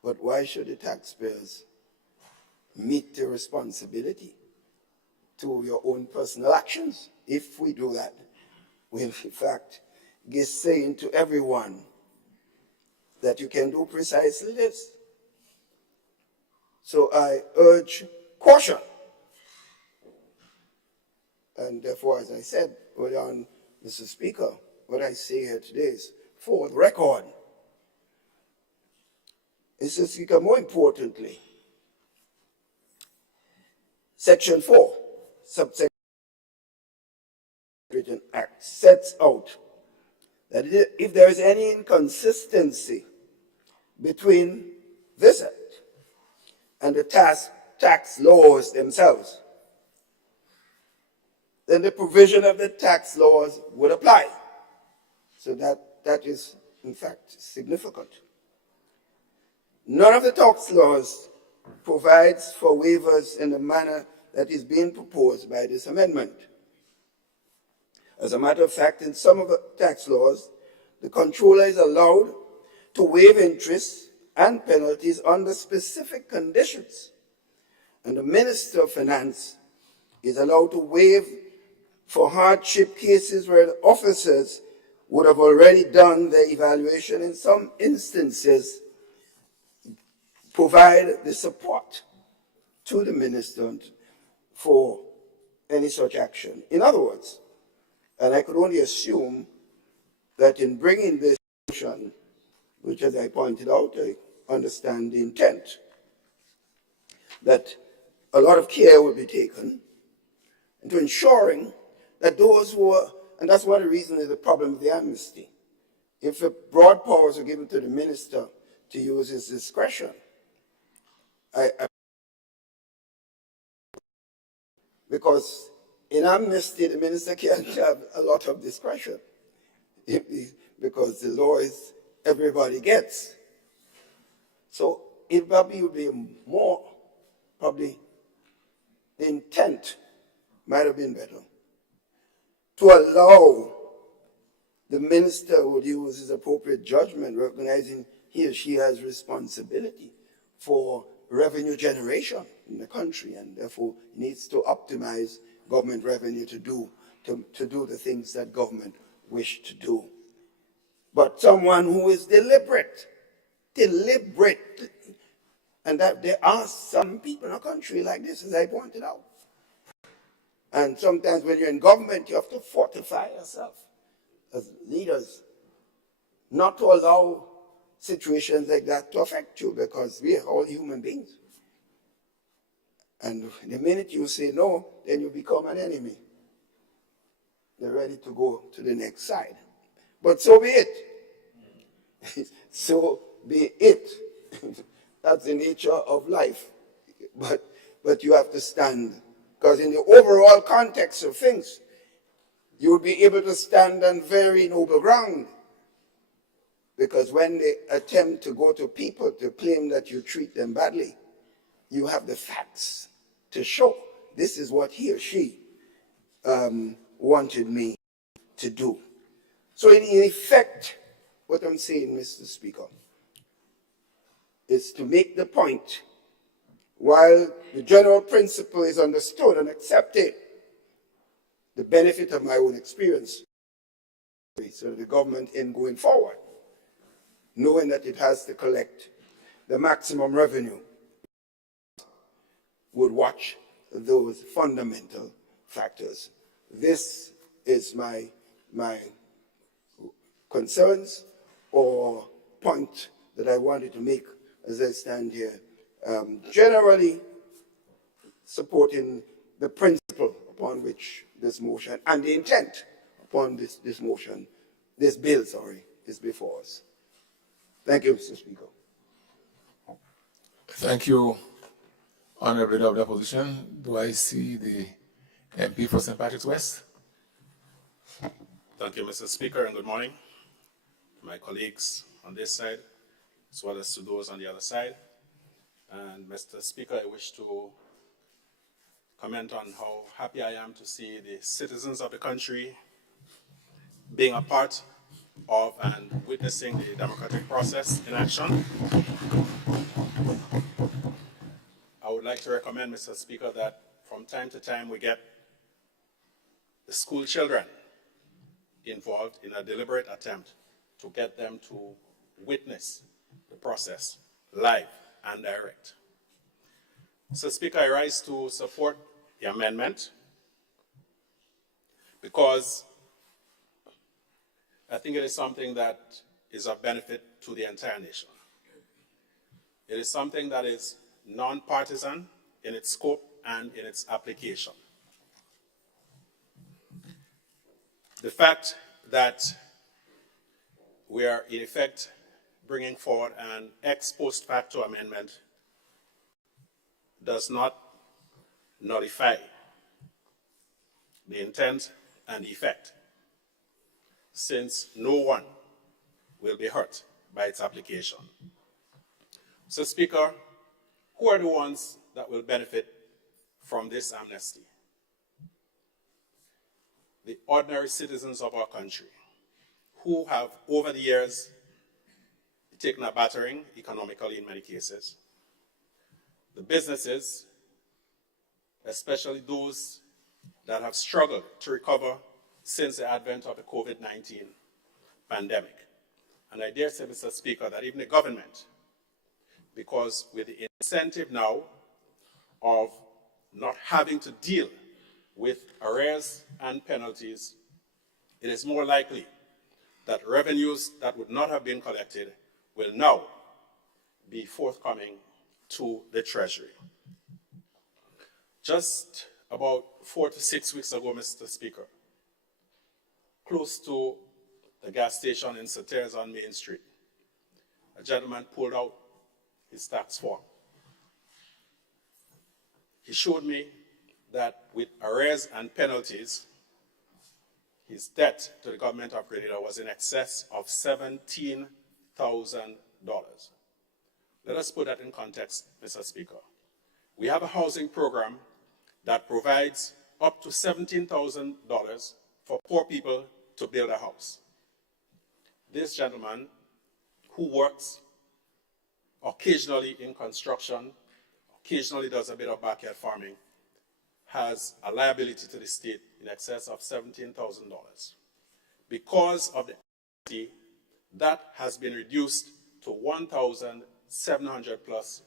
But why should the taxpayers meet the responsibility to your own personal actions? If we do that, we'll in fact be saying to everyone that you can do precisely this. So I urge caution. And therefore, as I said earlier on, Mr. Speaker, what I say here today is for the record. Mr. Speaker, more importantly, Section 4, subsection Act sets out that if there is any inconsistency between this Act and the tax laws themselves, then the provision of the tax laws would apply. So that is, in fact, significant. None of the tax laws provides for waivers in the manner that is being proposed by this amendment. As a matter of fact, in some of the tax laws, the controller is allowed to waive interest and penalties under specific conditions. And the Minister of Finance is allowed to waive for hardship cases where the officers would have already done their evaluation. In some instances, provide the support to the minister for any such action. In other words, and I could only assume that in bringing this motion, which as I pointed out, I understand the intent, that a lot of care will be taken into ensuring that those who are, and that's one of the reasons is the problem with the amnesty. If broad powers are given to the minister to use his discretion, because in amnesty, the minister can't have a lot of discretion because the law is everybody gets. So it probably would be more, probably the intent might have been better to allow the minister would use his appropriate judgment, recognizing he or she has responsibility for revenue generation in the country, and therefore needs to optimize government revenue to do the things that government wish to do. But someone who is deliberate, and that there are some people in a country like this, as I pointed out. And sometimes when you're in government, you have to fortify yourself as leaders not to allow situations like that to affect you, because we are all human beings. And the minute you say no, then you become an enemy. They're ready to go to the next side. But so be it. So be it. That's the nature of life. But you have to stand. Because in the overall context of things, you will be able to stand on very noble ground. Because when they attempt to go to people to claim that you treat them badly, you have the facts to show this is what he or she wanted me to do. So in effect, what I'm saying, Mr. Speaker, is to make the point, while the general principle is understood and accepted, the benefit of my own experience, so the government in going forward, knowing that it has to collect the maximum revenue, would watch those fundamental factors. This is my concerns or point that I wanted to make as I stand here. Generally supporting the principle upon which this motion and the intent upon this bill, is before us. Thank you, Mr. Speaker. Thank you, Honorable Leader of the Opposition. Do I see the MP for St. Patrick's West? Thank you, Mr. Speaker, and good morning to my colleagues on this side, as well as to those on the other side. And Mr. Speaker, I wish to comment on how happy I am to see the citizens of the country being a part of and witnessing the democratic process in action. I would like to recommend, Mr. Speaker, that from time to time we get the school children involved in a deliberate attempt to get them to witness the process live and direct. Mr. Speaker, I rise to support the amendment because I think it is something that is of benefit to the entire nation. It is something that is non-partisan in its scope and in its application. The fact that we are in effect bringing forward an ex post facto amendment does not nullify the intent and effect, since no one will be hurt by its application. So, Speaker, who are the ones that will benefit from this amnesty? The ordinary citizens of our country, who have, over the years, taken a battering economically in many cases. The businesses, especially those that have struggled to recover since the advent of the COVID-19 pandemic. And I dare say, Mr. Speaker, that even the government, because with the incentive now of not having to deal with arrears and penalties, it is more likely that revenues that would not have been collected will now be forthcoming to the Treasury. Just about 4 to 6 weeks ago, Mr. Speaker, close to the gas station in Sauters on Main Street, a gentleman pulled out his tax form. He showed me that with arrears and penalties, his debt to the government of Grenada was in excess of $17,000. Let us put that in context, Mr. Speaker. We have a housing program that provides up to $17,000 for poor people to build a house. This gentleman, who works occasionally in construction, occasionally does a bit of backyard farming, has a liability to the state in excess of $17,000. Because of the amnesty, that has been reduced to $1,700 plus.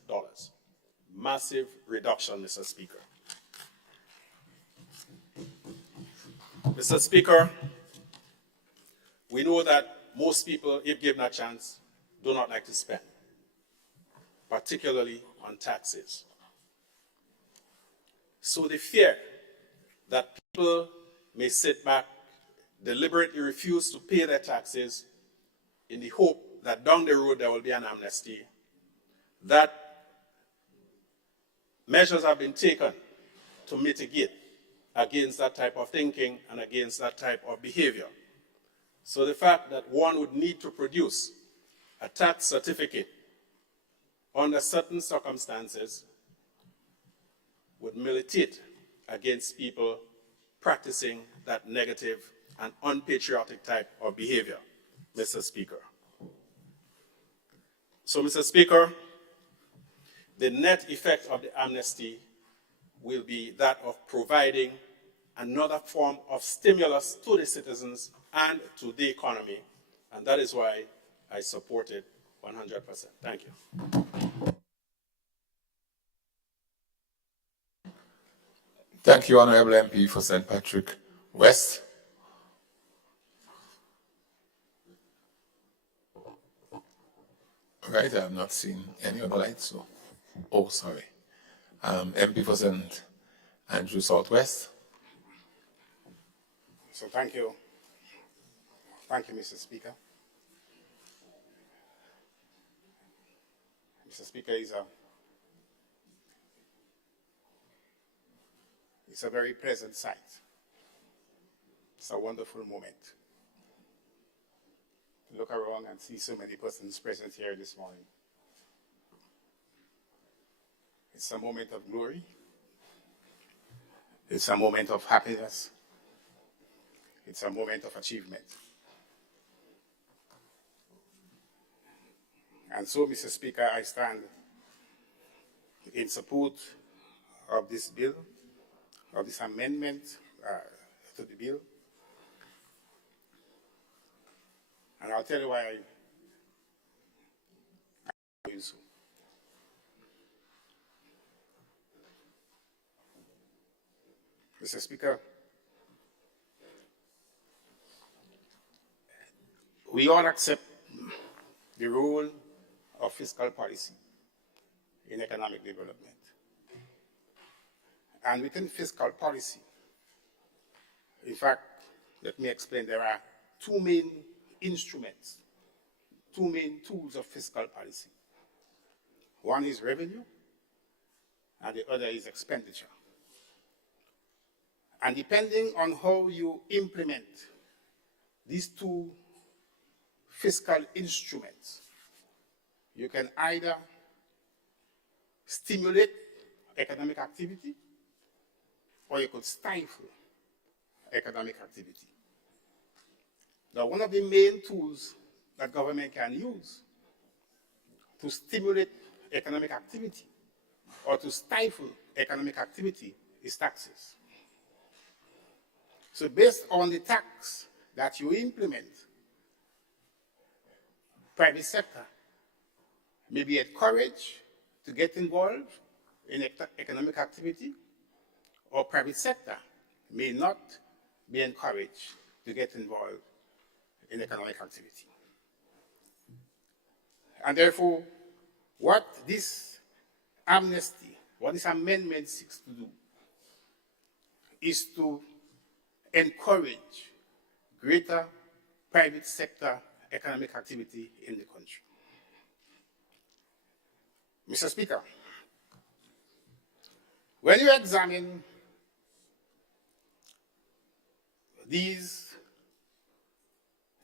Massive reduction, Mr. Speaker. Mr. Speaker, we know that most people, if given a chance, do not like to spend, particularly on taxes. So the fear that people may sit back, deliberately refuse to pay their taxes in the hope that down the road there will be an amnesty, that measures have been taken to mitigate against that type of thinking and against that type of behavior. So the fact that one would need to produce a tax certificate under certain circumstances would militate against people practicing that negative and unpatriotic type of behavior, Mr. Speaker. So, Mr. Speaker, the net effect of the amnesty will be that of providing another form of stimulus to the citizens and to the economy, and that is why I support it 100%. Thank you. Thank you, Honorable MP for St. Patrick West. Right, I have not seen any other lights, so, oh, sorry. MP for St. Andrew Southwest. So thank you. Thank you, Mr. Speaker. Mr. Speaker, it's a very pleasant sight. It's a wonderful moment. Look around and see so many persons present here this morning. It's a moment of glory. It's a moment of happiness. It's a moment of achievement. And so, Mr. Speaker, I stand in support of this bill, of this amendment to the bill. And I'll tell you why I do so. Mr. Speaker, we all accept the role of fiscal policy in economic development. And within fiscal policy, in fact, let me explain, there are two main instruments, two main tools of fiscal policy. One is revenue, and the other is expenditure. And depending on how you implement these two fiscal instruments, you can either stimulate economic activity or you could stifle economic activity. Now, one of the main tools that government can use to stimulate economic activity or to stifle economic activity is taxes. So based on the tax that you implement, private sector may be encouraged to get involved in economic activity, or private sector may not be encouraged to get involved in economic activity. And therefore, what this amnesty, what this amendment seeks to do is to encourage greater private sector economic activity in the country. Mr. Speaker, when you examine these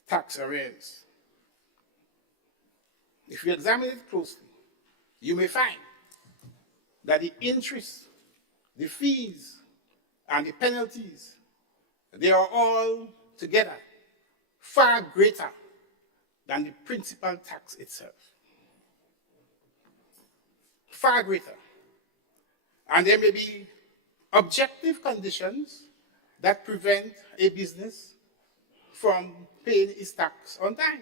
tax arrears, if you examine it closely, you may find that the interest, the fees, and the penalties, they are all together far greater than the principal tax itself. Far greater. And there may be objective conditions that prevent a business from paying its tax on time.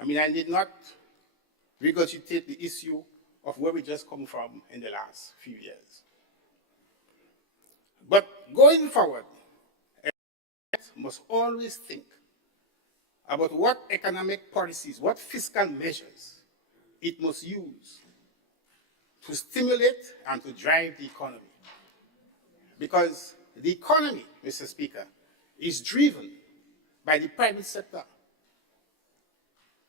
I mean, I did not regurgitate the issue of where we just come from in the last few years. But going forward, must always think about what economic policies, what fiscal measures it must use to stimulate and to drive the economy. Because the economy, Mr. Speaker, is driven by the private sector.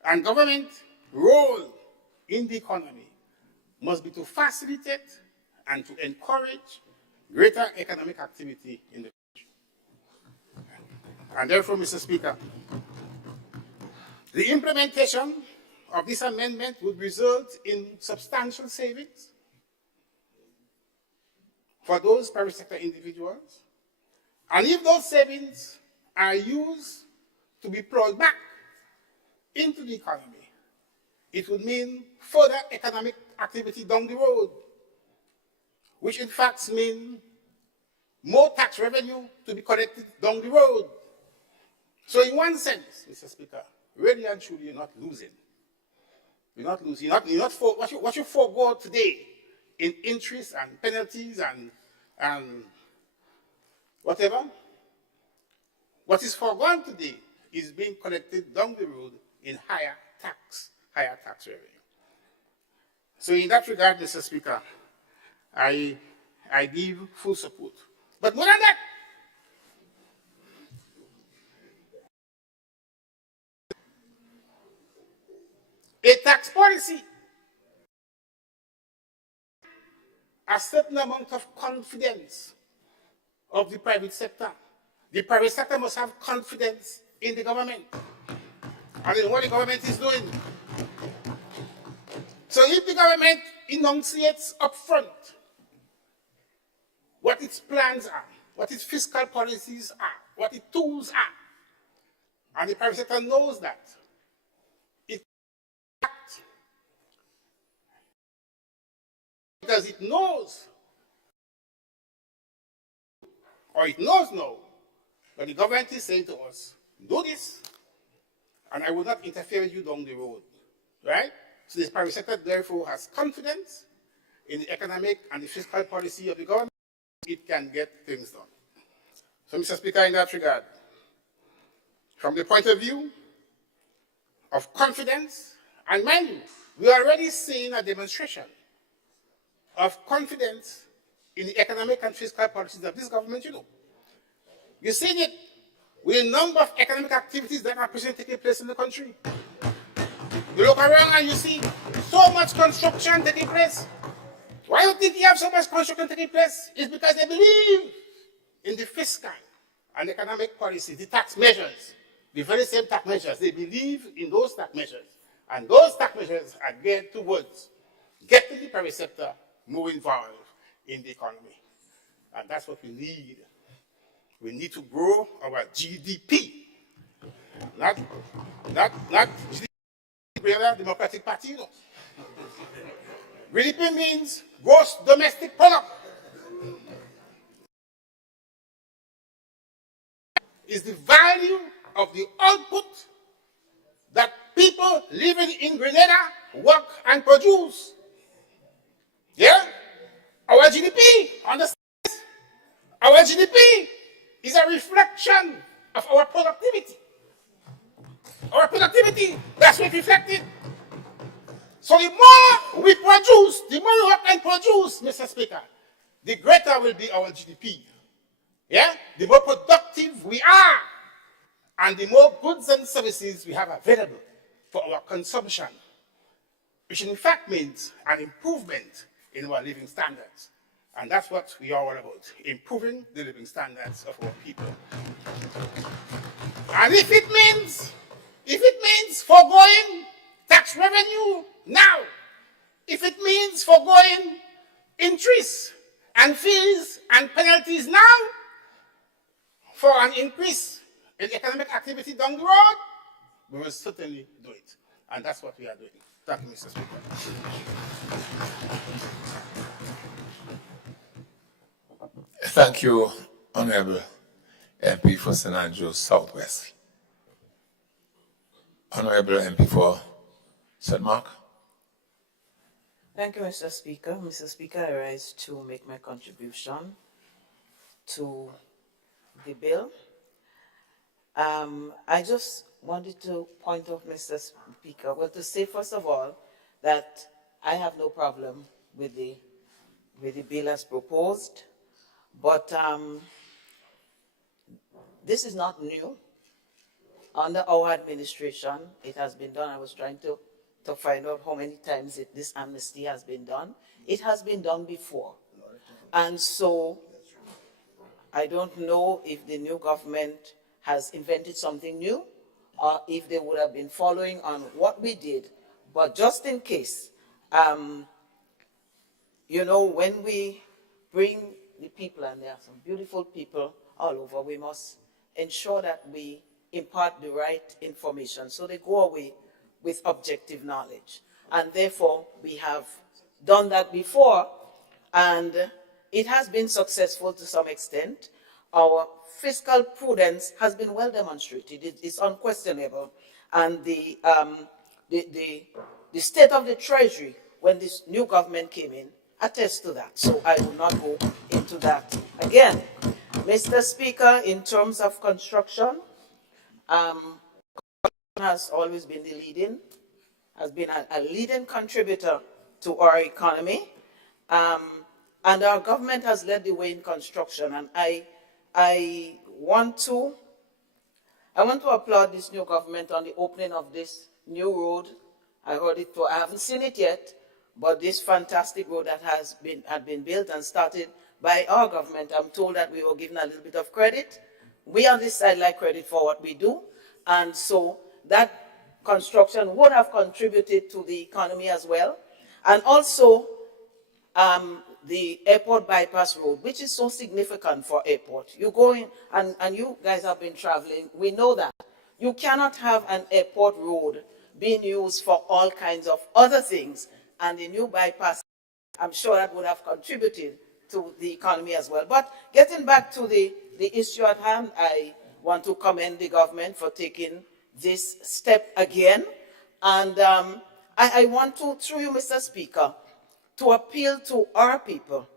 And government role in the economy must be to facilitate and to encourage greater economic activity in the country. And therefore, Mr. Speaker, the implementation of this amendment would result in substantial savings for those private sector individuals. And if those savings are used to be plowed back into the economy, it would mean further economic activity down the road, which in fact means more tax revenue to be collected down the road. So in one sense, Mr. Speaker, really and truly, you're not losing. You're not losing. You're not for, what you forego today in interest and penalties and whatever, what is foregone today is being collected down the road in higher tax revenue. So in that regard, Mr. Speaker, I give full support. But more than that, a tax policy, a certain amount of confidence of the private sector. The private sector must have confidence in the government and in what the government is doing. So if the government enunciates upfront what its plans are, what its fiscal policies are, what its tools are, and the private sector knows that, it acts because it knows, or it knows now, that the government is saying to us, do this, and I will not interfere with you down the road, right? So the private sector therefore has confidence in the economic and the fiscal policy of the government. It can get things done. So, Mr. Speaker, in that regard, from the point of view of confidence, and mind you, we are already seeing a demonstration of confidence in the economic and fiscal policies of this government, you know. You've seen it with a number of economic activities that are presently taking place in the country. You look around and you see so much construction taking place. Why do you think you have so much construction taking place? It's because they believe in the fiscal and economic policy, the tax measures, the very same tax measures. They believe in those tax measures. And those tax measures are geared towards getting the private sector more involved in the economy. And that's what we need. We need to grow our GDP. Not GDP, Democratic Party, no. GDP means gross domestic product. Is the value of the output that people living in Grenada work and produce. Yeah? Our GDP, understand? Our GDP is a reflection of our productivity. Our productivity, that's what's reflected. So the more we produce, the more we work and produce, Mr. Speaker, the greater will be our GDP. Yeah? The more productive we are, and the more goods and services we have available for our consumption, which in fact means an improvement in our living standards. And that's what we are all about, improving the living standards of our people. And if it means foregoing tax revenue now, if it means foregoing interest and fees and penalties now for an increase in economic activity down the road, we will certainly do it. And that's what we are doing. Thank you, Mr. Speaker. Thank you, Honorable MP for St. Andrews Southwest. Honorable MP for St. Mark. Thank you, Mr. Speaker. Mr. Speaker, I rise to make my contribution to the bill. I just wanted to point out, Mr. Speaker, well, to say first of all that I have no problem with the bill as proposed, but this is not new. Under our administration, it has been done. I was trying to find out how many times this amnesty has been done. It has been done before. And so I don't know if the new government has invented something new or if they would have been following on what we did. But just in case, you know, when we bring the people, and there are some beautiful people all over, we must ensure that we impart the right information so they go away with objective knowledge. And therefore, we have done that before, and it has been successful to some extent. Our fiscal prudence has been well demonstrated. It's unquestionable. And the state of the Treasury, when this new government came in, attests to that. So I will not go into that again. Mr. Speaker, in terms of construction, has always been has been a leading contributor to our economy. And our government has led the way in construction. And I want to applaud this new government on the opening of this new road. I haven't seen it yet, but this fantastic road that had been built and started by our government, I'm told that we were given a little bit of credit. We on this side like credit for what we do. And so that construction would have contributed to the economy as well. And also the airport bypass road, which is so significant for airport. You go in, and you guys have been traveling, we know that. You cannot have an airport road being used for all kinds of other things. And the new bypass, I'm sure that would have contributed to the economy as well. But getting back to the issue at hand, I want to commend the government for taking this step again. And I want to, through you, Mr. Speaker, to appeal to our people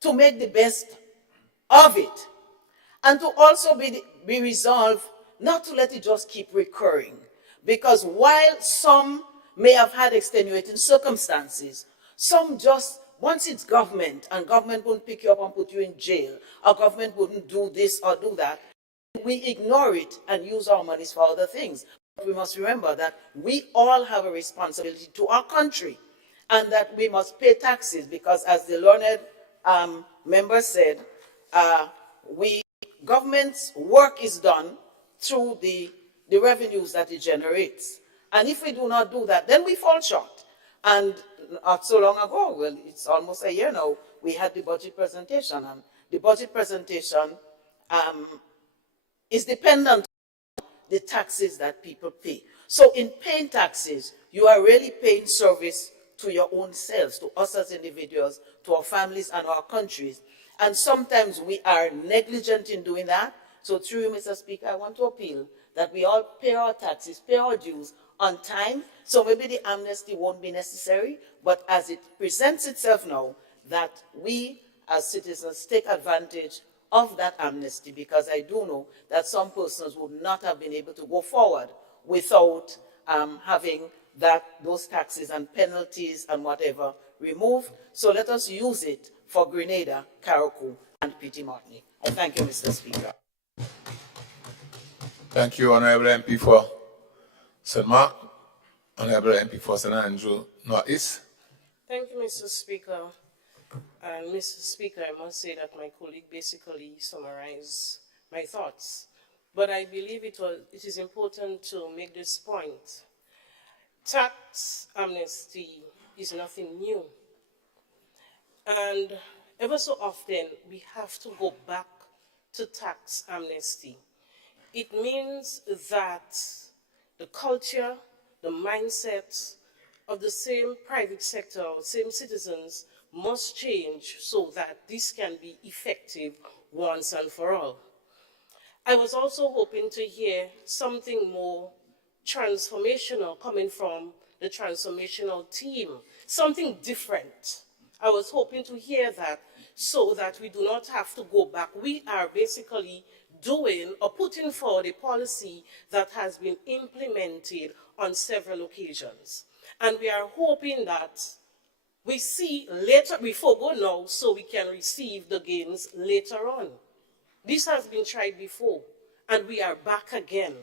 to make the best of it and to also be resolved not to let it just keep recurring. Because while some may have had extenuating circumstances, some just, once it's government, and government won't pick you up and put you in jail, or government wouldn't do this or do that, we ignore it and use our monies for other things. But we must remember that we all have a responsibility to our country, and that we must pay taxes, because as the learned member said, government's work is done through the revenues that it generates. And if we do not do that, then we fall short. And not so long ago, well, it's almost a year now, we had the budget presentation. And the budget presentation is dependent on the taxes that people pay. So in paying taxes, you are really paying service to your own selves, to us as individuals, to our families and our countries. And sometimes we are negligent in doing that. So through you, Mr. Speaker, I want to appeal that we all pay our taxes, pay our dues on time. So maybe the amnesty won't be necessary, but as it presents itself now, that we as citizens take advantage of that amnesty, because I do know that some persons would not have been able to go forward without having those taxes and penalties and whatever removed. So let us use it for Grenada, Carriacou, and Petite Martinique. I thank you, Mr. Speaker. Thank you, Honorable MP for St. Mark. Honorable MP for St. Andrew Northeast. Thank you, Mr. Speaker. And Mr. Speaker, I must say that my colleague basically summarized my thoughts. But I believe it is important to make this point. Tax amnesty is nothing new. And ever so often, we have to go back to tax amnesty. It means that the culture, the mindset of the same private sector, same citizens must change so that this can be effective once and for all. I was also hoping to hear something more transformational coming from the transformational team, something different. I was hoping to hear that so that we do not have to go back. We are basically doing or putting forward a policy that has been implemented on several occasions. And we are hoping that we see later, we forego now so we can receive the gains later on. This has been tried before, and we are back again.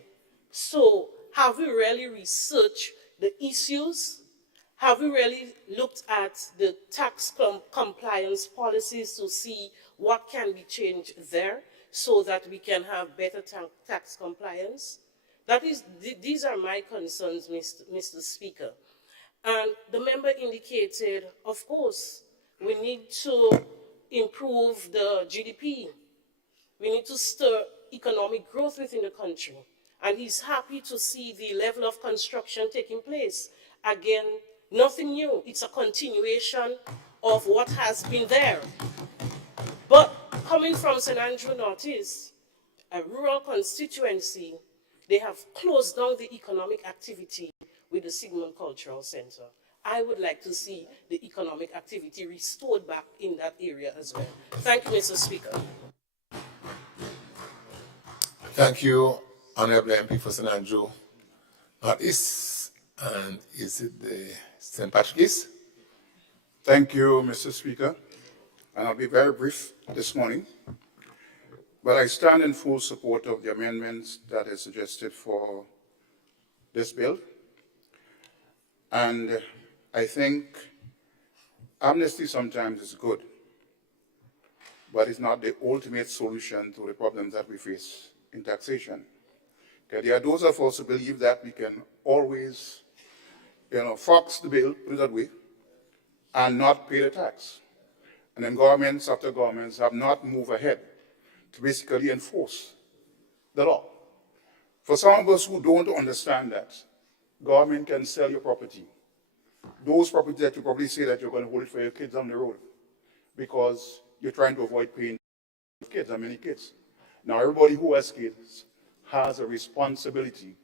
So have we really researched the issues? Have we really looked at the tax compliance policies to see what can be changed there so that we can have better tax compliance? These are my concerns, Mr. Speaker. And the member indicated, of course, we need to improve the GDP. We need to stir economic growth within the country. And he's happy to see the level of construction taking place. Again, nothing new. It's a continuation of what has been there. But coming from St. Andrew Northeast, a rural constituency, they have closed down the economic activity with the Sigmund Cultural Center. I would like to see the economic activity restored back in that area as well. Thank you, Mr. Speaker. Thank you, Honorable MP for St. Andrew Northeast. And is it the St. Patrick East? Thank you, Mr. Speaker. And I'll be very brief this morning. But I stand in full support of the amendments that is suggested for this bill. And I think amnesty sometimes is good, but it's not the ultimate solution to the problems that we face in taxation. Okay, there are those of us who believe that we can always, fox the bill, put it that way, and not pay the tax. And then governments after governments have not moved ahead to basically enforce the law. For some of us who don't understand that, government can sell your property. Those properties that you probably say that you're going to hold it for your kids down the road because you're trying to avoid paying kids, how many kids. Now, everybody who has kids has a responsibility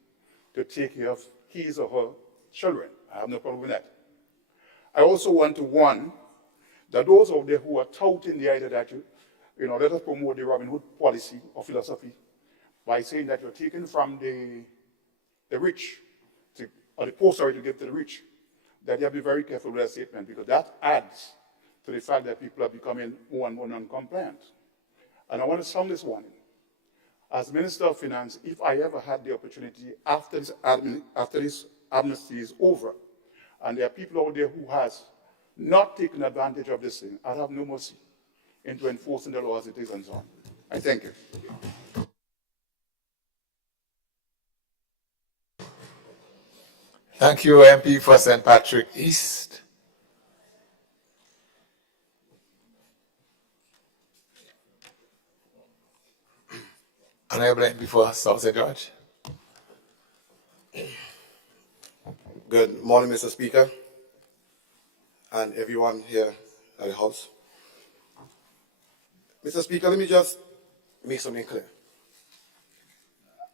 to take care of his or her children. I have no problem with that. I also want to warn that those out there who are touting the idea that let us promote the Robin Hood policy or philosophy by saying that you're taking from the rich, or the poor, to give to the rich, that you have to be very careful with that statement because that adds to the fact that people are becoming more and more non-compliant. And I want to sound this warning. As Minister of Finance, if I ever had the opportunity after this amnesty is over, and there are people out there who has not taken advantage of this thing, I'd have no mercy into enforcing the law as it is and so on. I thank you. Thank you, MP for St. Patrick East. Honorable MP for South St. George. Good morning, Mr. Speaker, and everyone here at the House. Mr. Speaker, let me just make something clear.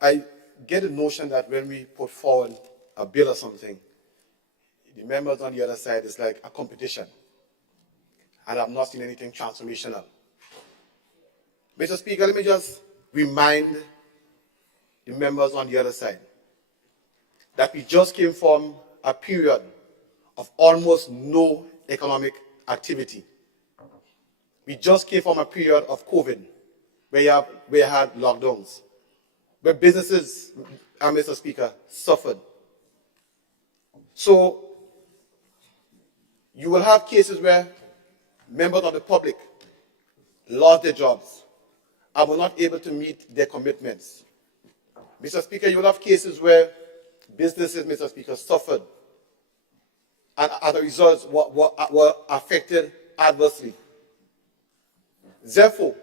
I get the notion that when we put forward a bill or something, the members on the other side is like a competition, and I've not seen anything transformational. Mr. Speaker, let me just remind the members on the other side that we just came from a period of almost no economic activity. We just came from a period of COVID where you had lockdowns, where businesses, Mr. Speaker, suffered. So you will have cases where members of the public lost their jobs and were not able to meet their commitments. Mr. Speaker, you will have cases where businesses, Mr. Speaker, suffered and as a result were affected adversely. Therefore,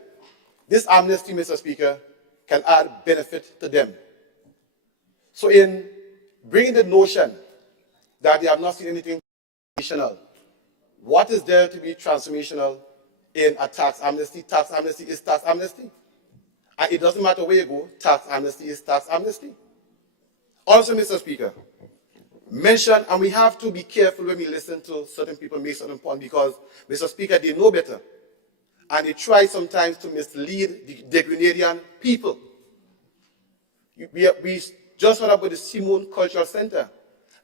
this amnesty, Mr. Speaker, can add benefit to them. So in bringing the notion that they have not seen anything transformational, what is there to be transformational in a tax amnesty? Tax amnesty is tax amnesty. And it doesn't matter where you go, tax amnesty is tax amnesty. Also, Mr. Speaker, mention, and we have to be careful when we listen to certain people make certain points because, Mr. Speaker, they know better. And they try sometimes to mislead the Grenadian people We just heard about the Simon Cultural Center,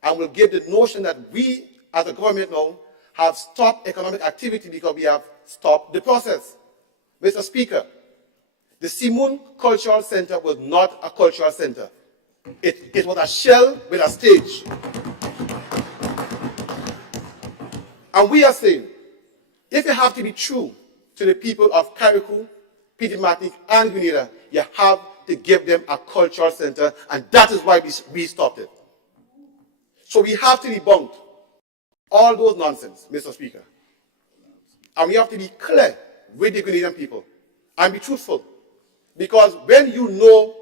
and we'll give the notion that we, as a government now, have stopped economic activity because we have stopped the process. Mr. Speaker, the Simon Cultural Center was not a cultural center. It was a shell with a stage. And we are saying, if you have to be true to the people of Carriacou, Petite Martinique, and Grenada, you have to give them a cultural center, and that is why we stopped it. So we have to debunk all those nonsense, Mr. Speaker. And we have to be clear with the Grenadian people and be truthful. Because when you know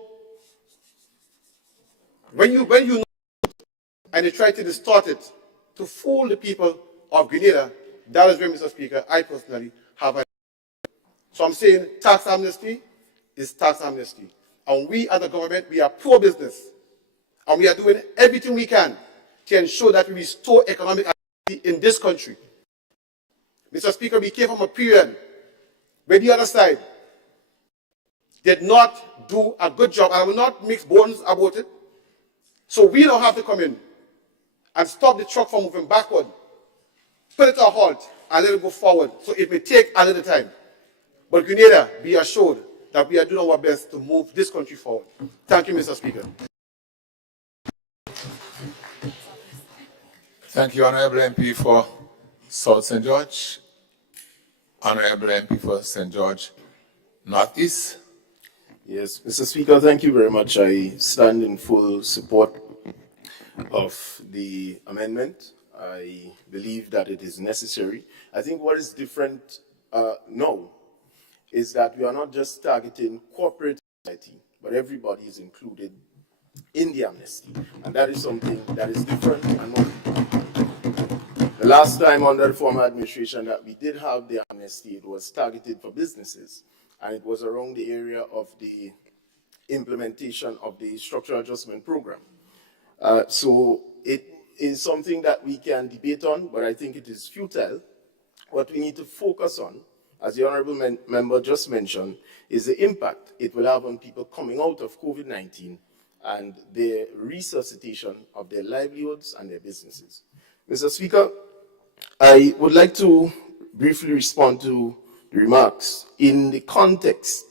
and you try to distort it to fool the people of Grenada, that is where, Mr. Speaker, I personally have a... So I'm saying tax amnesty is tax amnesty. And we as a government, we are pro-business. And we are doing everything we can to ensure that we restore economic activity in this country. Mr. Speaker, we came from a period where the other side did not do a good job. I will not mix bones about it. So we don't have to come in and stop the truck from moving backward, put it to a halt, and let it go forward. So it may take a little time. But Grenada, be assured that we are doing our best to move this country forward. Thank you, Mr. Speaker. Thank you, Honorable MP for South St. George. Honorable MP for St. George Northeast. Yes, Mr. Speaker, thank you very much. I stand in full support of the amendment. I believe that it is necessary. I think what is different now is that we are not just targeting corporate society, but everybody is included in the amnesty. And that is something that is different and more. The last time under the former administration that we did have the amnesty, it was targeted for businesses. And it was around the area of the implementation of the structural adjustment program. So it is something that we can debate on, but I think it is futile. What we need to focus on, as the Honourable Member just mentioned, is the impact it will have on people coming out of COVID-19 and the resuscitation of their livelihoods and their businesses. Mr. Speaker, I would like to briefly respond to the remarks in the context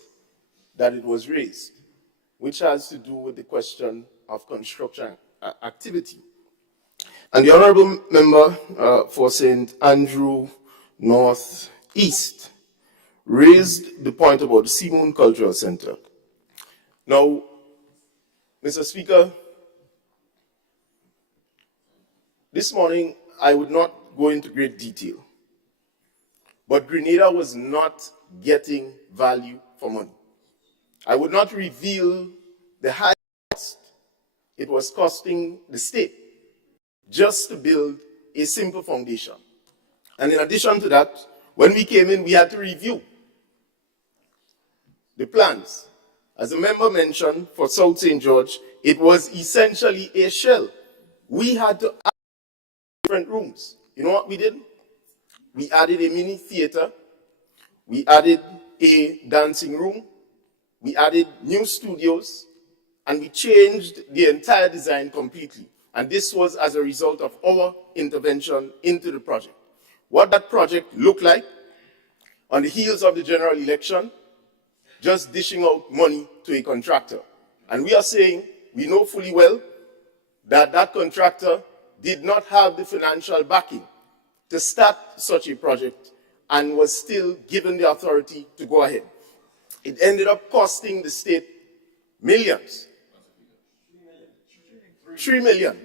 that it was raised, which has to do with the question of construction activity. And the Honourable Member for St. Andrew North East raised the point about the Simon Cultural Center. Now, Mr. Speaker, this morning I would not go into great detail, but Grenada was not getting value for money. I would not reveal the high cost it was costing the state just to build a simple foundation. And in addition to that, when we came in, we had to review the plans. As the member mentioned, for South St. George, it was essentially a shell. We had to add different rooms. You know what we did? We added a mini theater, we added a dancing room, we added new studios, and we changed the entire design completely. And this was as a result of our intervention into the project. What that project looked like on the heels of the general election, just dishing out money to a contractor. And we are saying, we know fully well that that contractor did not have the financial backing to start such a project and was still given the authority to go ahead. It ended up costing the state millions. 3 million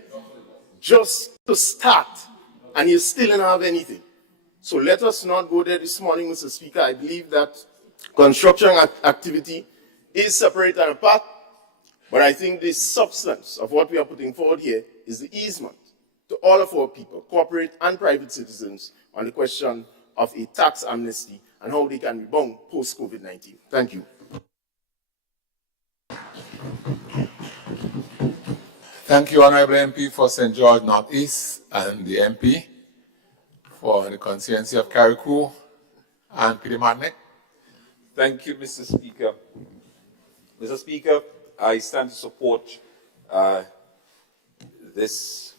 just to start, and you still don't have anything. So let us not go there this morning, Mr. Speaker. I believe that construction activity is separate and apart, but I think the substance of what we are putting forward here is the easement to all of our people, corporate and private citizens, on the question of a tax amnesty and how they can rebound post-COVID-19. Thank you. Thank you, Honourable MP for St. George Northeast and the MP for the constituency of Carriacou and Petite Martinique. Thank you, Mr. Speaker. Mr. Speaker, I stand to support this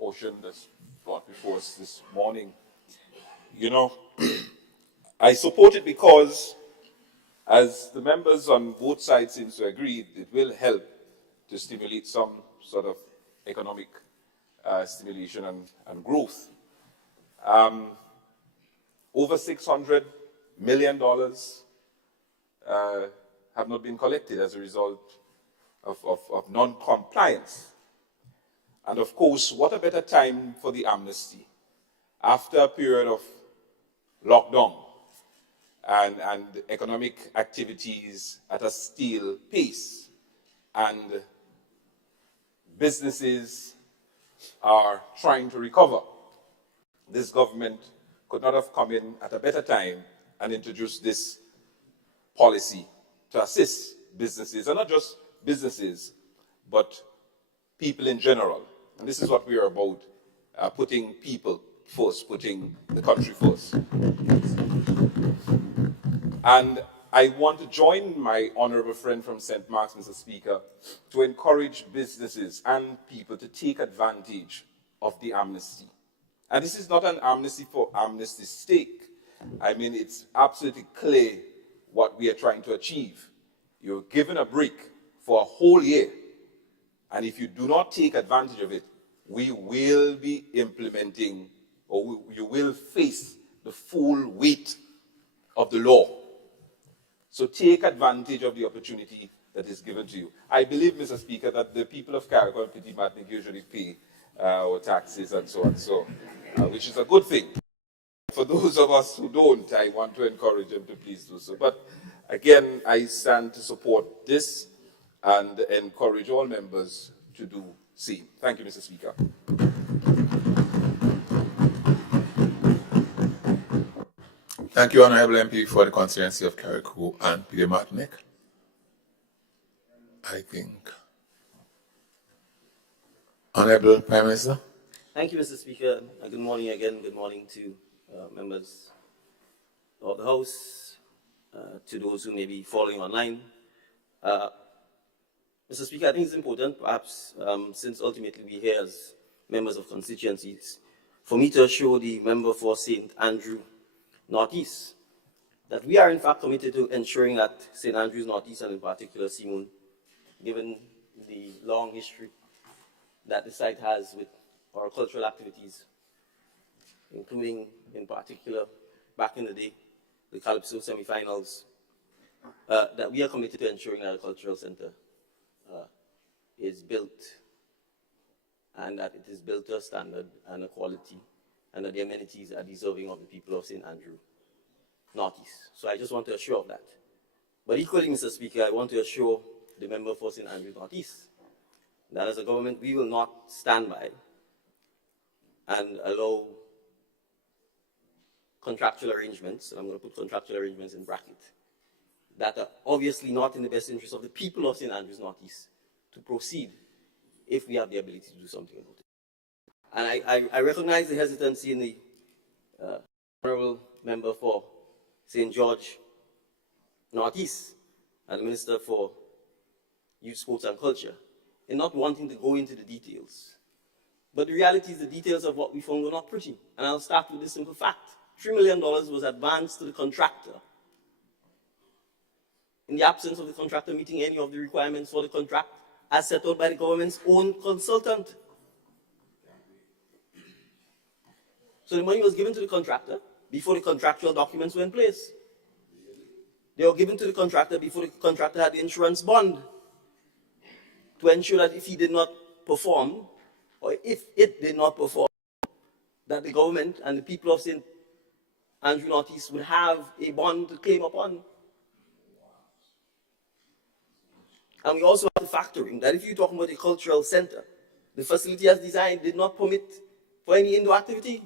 motion that's brought before us this morning. You know, I support it because, as the members on both sides seem to agree, it will help to stimulate some sort of economic stimulation and growth. Over $600 million have not been collected as a result of non-compliance. And of course, what a better time for the amnesty after a period of lockdown and economic activities at a stale pace, and businesses are trying to recover. This government could not have come in at a better time and introduced this policy to assist businesses, and not just businesses, but people in general. And this is what we are about, putting people first, putting the country first. And I want to join my honorable friend from St. Mark's, Mr. Speaker, to encourage businesses and people to take advantage of the amnesty. And this is not an amnesty for amnesty's sake. I mean, it's absolutely clear what we are trying to achieve. You're given a break for a whole year, and if you do not take advantage of it, we will be implementing, or you will face the full weight of the law. So take advantage of the opportunity that is given to you. I believe, Mr. Speaker, that the people of Carriacou and Petit Martinique usually pay our taxes and so on, which is a good thing. For those of us who don't, I want to encourage them to please do so. But again, I stand to support this and encourage all members to do same. Thank you, Mr. Speaker. Thank you, Honorable MP, for the constituency of Carriacou and Petit Martinique. I think. Honorable Prime Minister. Thank you, Mr. Speaker. Good morning again. Good morning to members of the House, to those who may be following online. Mr. Speaker, I think it's important, perhaps, since ultimately we're here as members of constituencies, for me to assure the member for St. Andrew Northeast that we are in fact committed to ensuring that St. Andrews Northeast, and in particular Simoon, given the long history that the site has with our cultural activities, including in particular back in the day, the Calypso semi-finals, that we are committed to ensuring that the cultural center is built, and that it is built to a standard and a quality, and that the amenities are deserving of the people of St. Andrew Northeast. So I just want to assure of that. But equally, Mr. Speaker, I want to assure the member for St. Andrew Northeast that as a government, we will not stand by and allow contractual arrangements, and I'm going to put contractual arrangements in bracket, that are obviously not in the best interest of the people of St. Andrews Northeast to proceed if we have the ability to do something about it. And I recognize the hesitancy in the honorable member for St. George Northeast and the Minister for Youth, Sports and Culture in not wanting to go into the details. But the reality is the details of what we found were not pretty. And I'll start with this simple fact. $3 million was advanced to the contractor in the absence of the contractor meeting any of the requirements for the contract as set out by the government's own consultant. So the money was given to the contractor before the contractual documents were in place. They were given to the contractor before the contractor had the insurance bond to ensure that if he did not perform, or if it did not perform, that the government and the people of St. Andrew Northeast would have a bond to claim upon. And we also have to factor in that if you're talking about a cultural center, the facility as designed did not permit for any indoor activity.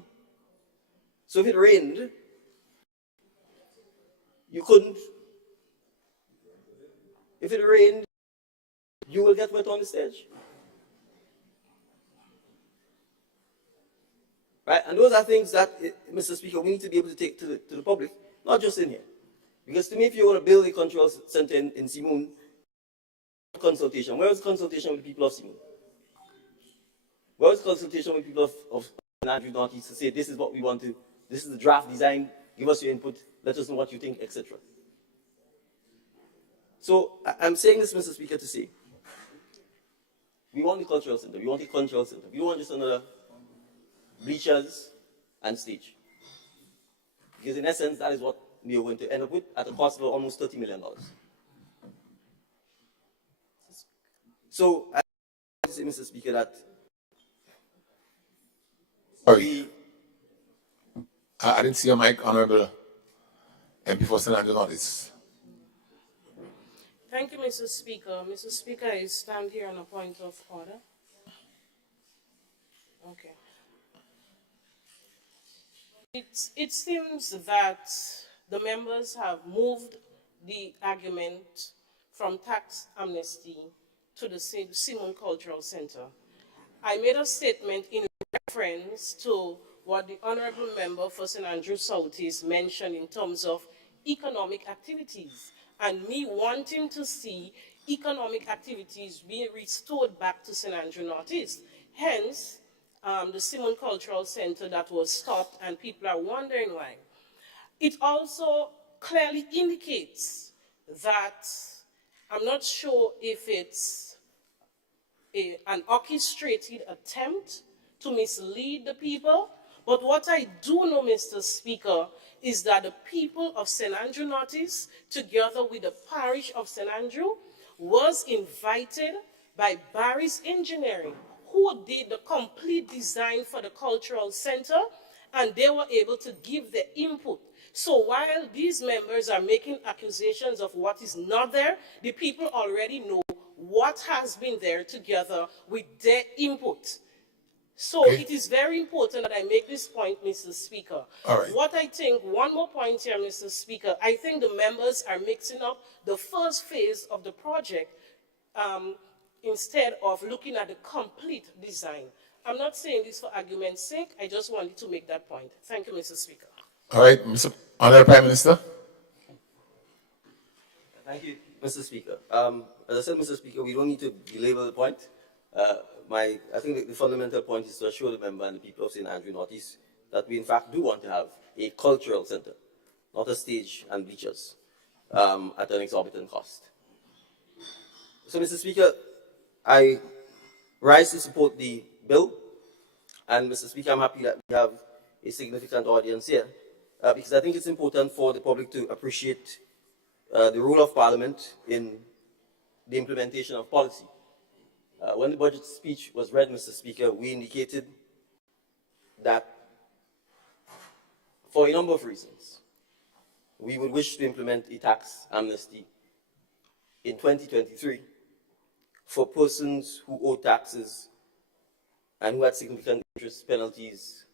So if it rained, you couldn't. If it rained, you will get wet on the stage. Right? And those are things that, Mr. Speaker, we need to be able to take to the public, not just in here. Because to me, if you want to build a cultural center in Simoon, consultation. Where was the consultation with the people of Simon? Where was the consultation with people of Andrew Northeast to say this is what we want to, this is the draft design, give us your input, let us know what you think, etc. So I'm saying this, Mr. Speaker, to say, we want the cultural center, we want a cultural center. We don't want just another bleachers and stage. Because in essence, that is what we are going to end up with at a cost of almost $30 million. So I want to say, Mr. Speaker, that sorry, I didn't see your mic, Honorable MP for St. Andrew Northeast. Thank you, Mr. Speaker. Mr. Speaker, I stand here on a point of order. Okay. It seems that the members have moved the argument from tax amnesty to the Simon Cultural Center. I made a statement in reference to what the Honorable Member for St. Andrew Southeast mentioned in terms of economic activities, and me wanting to see economic activities being restored back to St. Andrew Northeast. Hence, the Simon Cultural Center that was stopped, and people are wondering why. It also clearly indicates that I'm not sure if it's an orchestrated attempt to mislead the people, but what I do know, Mr. Speaker, is that the people of St. Andrew Northeast, together with the parish of St. Andrew, was invited by Barry's Engineering, who did the complete design for the cultural center, and they were able to give their input. So while these members are making accusations of what is not there, the people already know what has been there together with their input. So Okay. it is very important that I make this point, Mr. Speaker. All right. What I think, one more point here, Mr. Speaker, I think the members are mixing up the first phase of the project instead of looking at the complete design. I'm not saying this for argument's sake. I just wanted to make that point. Thank you, Mr. Speaker. All right, Honorable Prime Minister. Thank you, Mr. Speaker. As I said, Mr. Speaker, we don't need to belabor the point. I think the fundamental point is to assure the member and the people of St. Andrew Northeast that we in fact do want to have a cultural center, not a stage and bleachers, at an exorbitant cost. So, Mr. Speaker, I rise to support the bill, and Mr. Speaker, I'm happy that we have a significant audience here, because I think it's important for the public to appreciate the role of Parliament in the implementation of policy. When the budget speech was read, Mr. Speaker, we indicated that for a number of reasons, we would wish to implement a tax amnesty in 2023 for persons who owe taxes and who had significant interest penalties,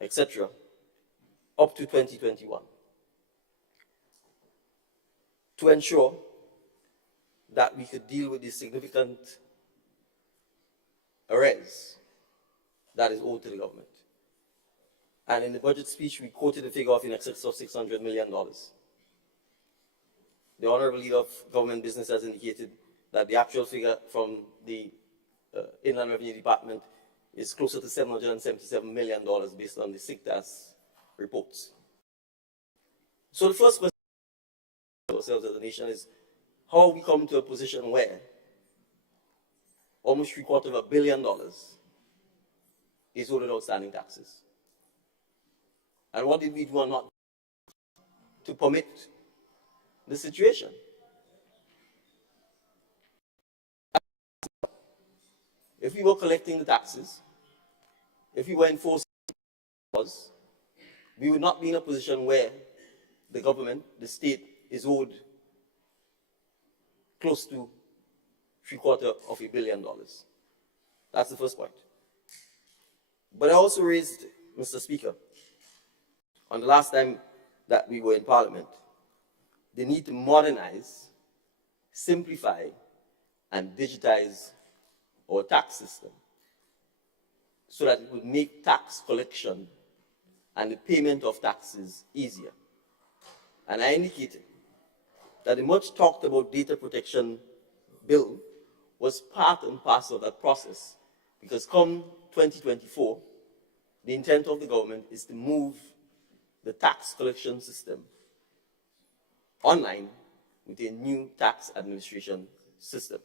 etc., up to 2021, to ensure that we could deal with the significant arrears that is owed to the government. And in the budget speech, we quoted a figure of in excess of $600 million. The Honorable Leader of Government Business has indicated that the actual figure from the Inland Revenue Department is closer to $777 million based on the SIGTAS reports. So the first question ourselves as a nation is, how have we come to a position where almost $750 million is owed in outstanding taxes? And what did we do or not to permit the situation? If we were collecting the taxes, if we were enforcing laws, we would not be in a position where the government, the state, is owed close to $750 million. That's the first point. But I also raised, Mr. Speaker, on the last time that we were in Parliament, the need to modernize, simplify, and digitize our tax system so that it would make tax collection and the payment of taxes easier. And I indicated that the much talked about data protection bill was part and parcel of that process, because come 2024, the intent of the government is to move the tax collection system online with a new tax administration system.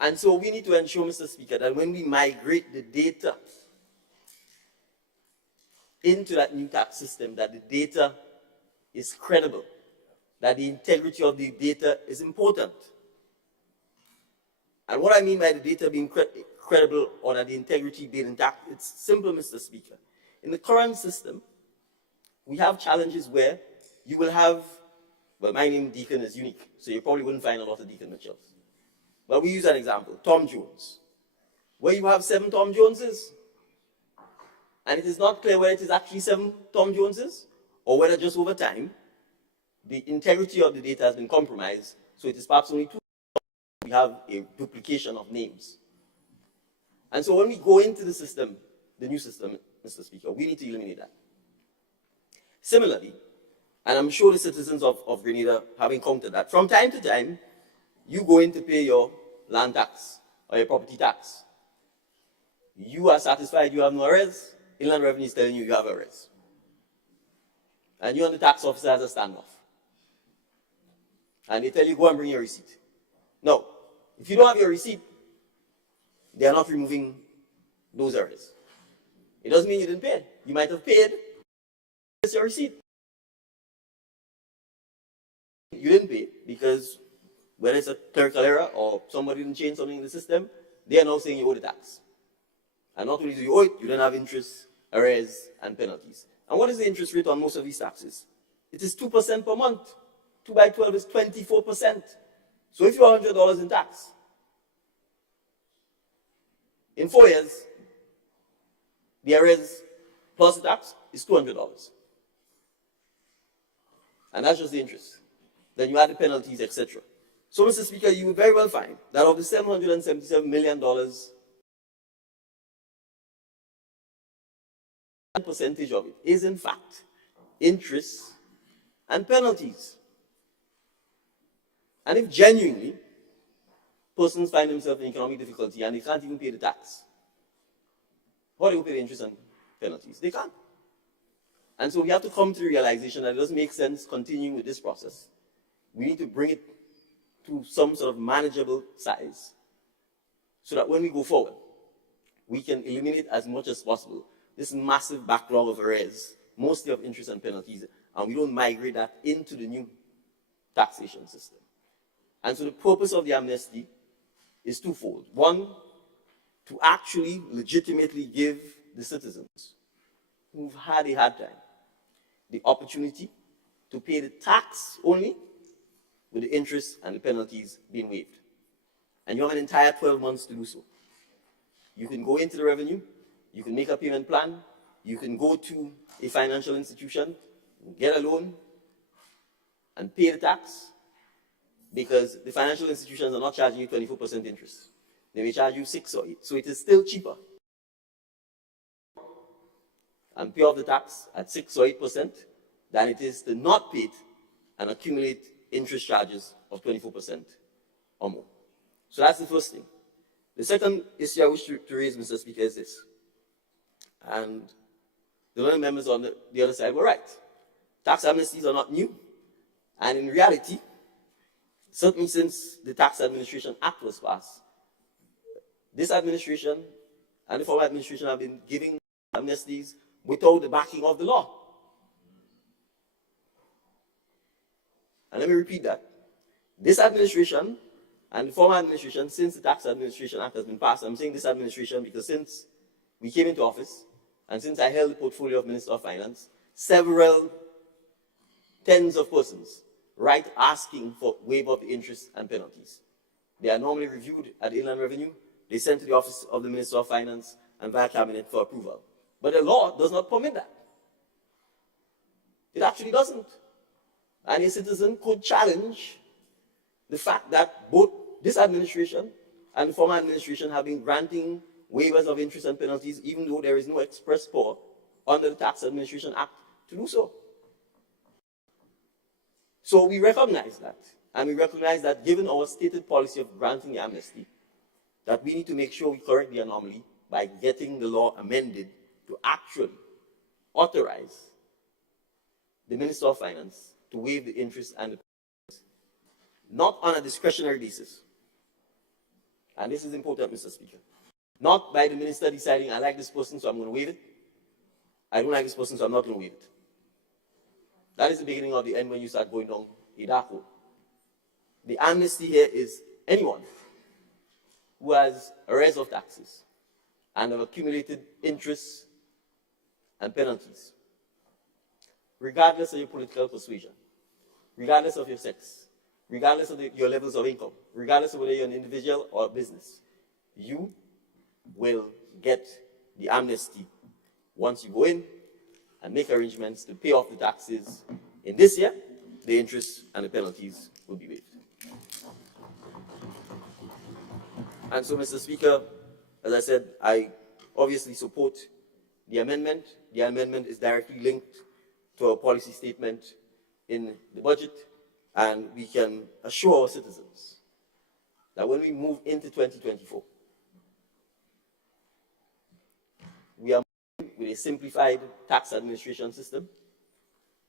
And so we need to ensure, Mr. Speaker, that when we migrate the data into that new tax system, that the data is credible, that the integrity of the data is important. And what I mean by the data being credible or that the integrity being intact, it's simple, Mr. Speaker. In the current system, we have challenges where you will have, well, my name Deacon is unique, so you probably wouldn't find a lot of Deacon Mitchells. But we use an example, Tom Jones, where you have 7 Tom Joneses, and it is not clear whether it is actually 7 Tom Joneses or whether just over time the integrity of the data has been compromised, so it is perhaps only 2. We have a duplication of names. And so when we go into the system, the new system, Mr. Speaker, we need to eliminate that. Similarly, and I'm sure the citizens of Grenada have encountered that, from time to time, you go in to pay your land tax or your property tax. You are satisfied you have no arrears. Inland Revenue is telling you you have arrears. And you and the tax officer has a standoff. And they tell you, go and bring your receipt. No, if you don't have your receipt, they are not removing those arrears. It doesn't mean you didn't pay. You might have paid. It's your receipt. You didn't pay because whether it's a clerical error or somebody didn't change something in the system, they are now saying you owe the tax. And not only do you owe it, you don't have interest, arrears, and penalties. And what is the interest rate on most of these taxes? It is 2% per month. 2 by 12 is 24%. So if you owe $100 in tax, in 4 years, the arrears plus the tax is $200. And that's just the interest. Then you add the penalties, etc. So, Mr. Speaker, you will very well find that of the $777 million, a percentage of it is, in fact, interest and penalties. And if genuinely persons find themselves in economic difficulty and they can't even pay the tax, how do you pay the interest and penalties? They can't. And so we have to come to the realization that it doesn't make sense continuing with this process. We need to bring it to some sort of manageable size so that when we go forward, we can eliminate as much as possible this massive backlog of arrears, mostly of interest and penalties, and we don't migrate that into the new taxation system. And so the purpose of the amnesty is twofold. One, to actually legitimately give the citizens who've had a hard time the opportunity to pay the tax only, with the interest and the penalties being waived. And you have an entire 12 months to do so. You can go into the revenue, you can make a payment plan, you can go to a financial institution, get a loan, and pay the tax, because the financial institutions are not charging you 24% interest. They may charge you 6 or 8, so it is still cheaper. And pay off the tax at 6 or 8% than it is to not pay it and accumulate interest charges of 24% or more. So that's the first thing. The second issue I wish to raise, Mr. Speaker, is this. And the other members on the other side were right. Tax amnesties are not new. And in reality, certainly since the Tax Administration Act was passed, this administration and the former administration have been giving amnesties without the backing of the law. And let me repeat that. This administration and the former administration, since the Tax Administration Act has been passed, I'm saying this administration because since we came into office and since I held the portfolio of Minister of Finance, several tens of persons write asking for waiver of the interest and penalties. They are normally reviewed at the Inland Revenue. They sent to the Office of the Minister of Finance and via Cabinet for approval. But the law does not permit that. It actually doesn't. And a citizen could challenge the fact that both this administration and the former administration have been granting waivers of interest and penalties, even though there is no express power under the Tax Administration Act to do so. So we recognize that, and we recognize that given our stated policy of granting the amnesty, that we need to make sure we correct the anomaly by getting the law amended to actually authorize the Minister of Finance to waive the interest and the penalties, not on a discretionary basis. And this is important, Mr. Speaker. Not by the minister deciding, I like this person, so I'm going to waive it. I don't like this person, so I'm not going to waive it. That is the beginning of the end when you start going down a dark hole. The amnesty here is anyone who has arrears of taxes and have accumulated interest and penalties, regardless of your political persuasion, regardless of your sex, regardless of your levels of income, regardless of whether you're an individual or a business, you will get the amnesty once you go in and make arrangements to pay off the taxes in this year. The interest and the penalties will be waived. And so, Mr. Speaker, as I said, I obviously support the amendment. The amendment is directly linked to our policy statement in the budget, and we can assure our citizens that when we move into 2024, we are moving with a simplified tax administration system.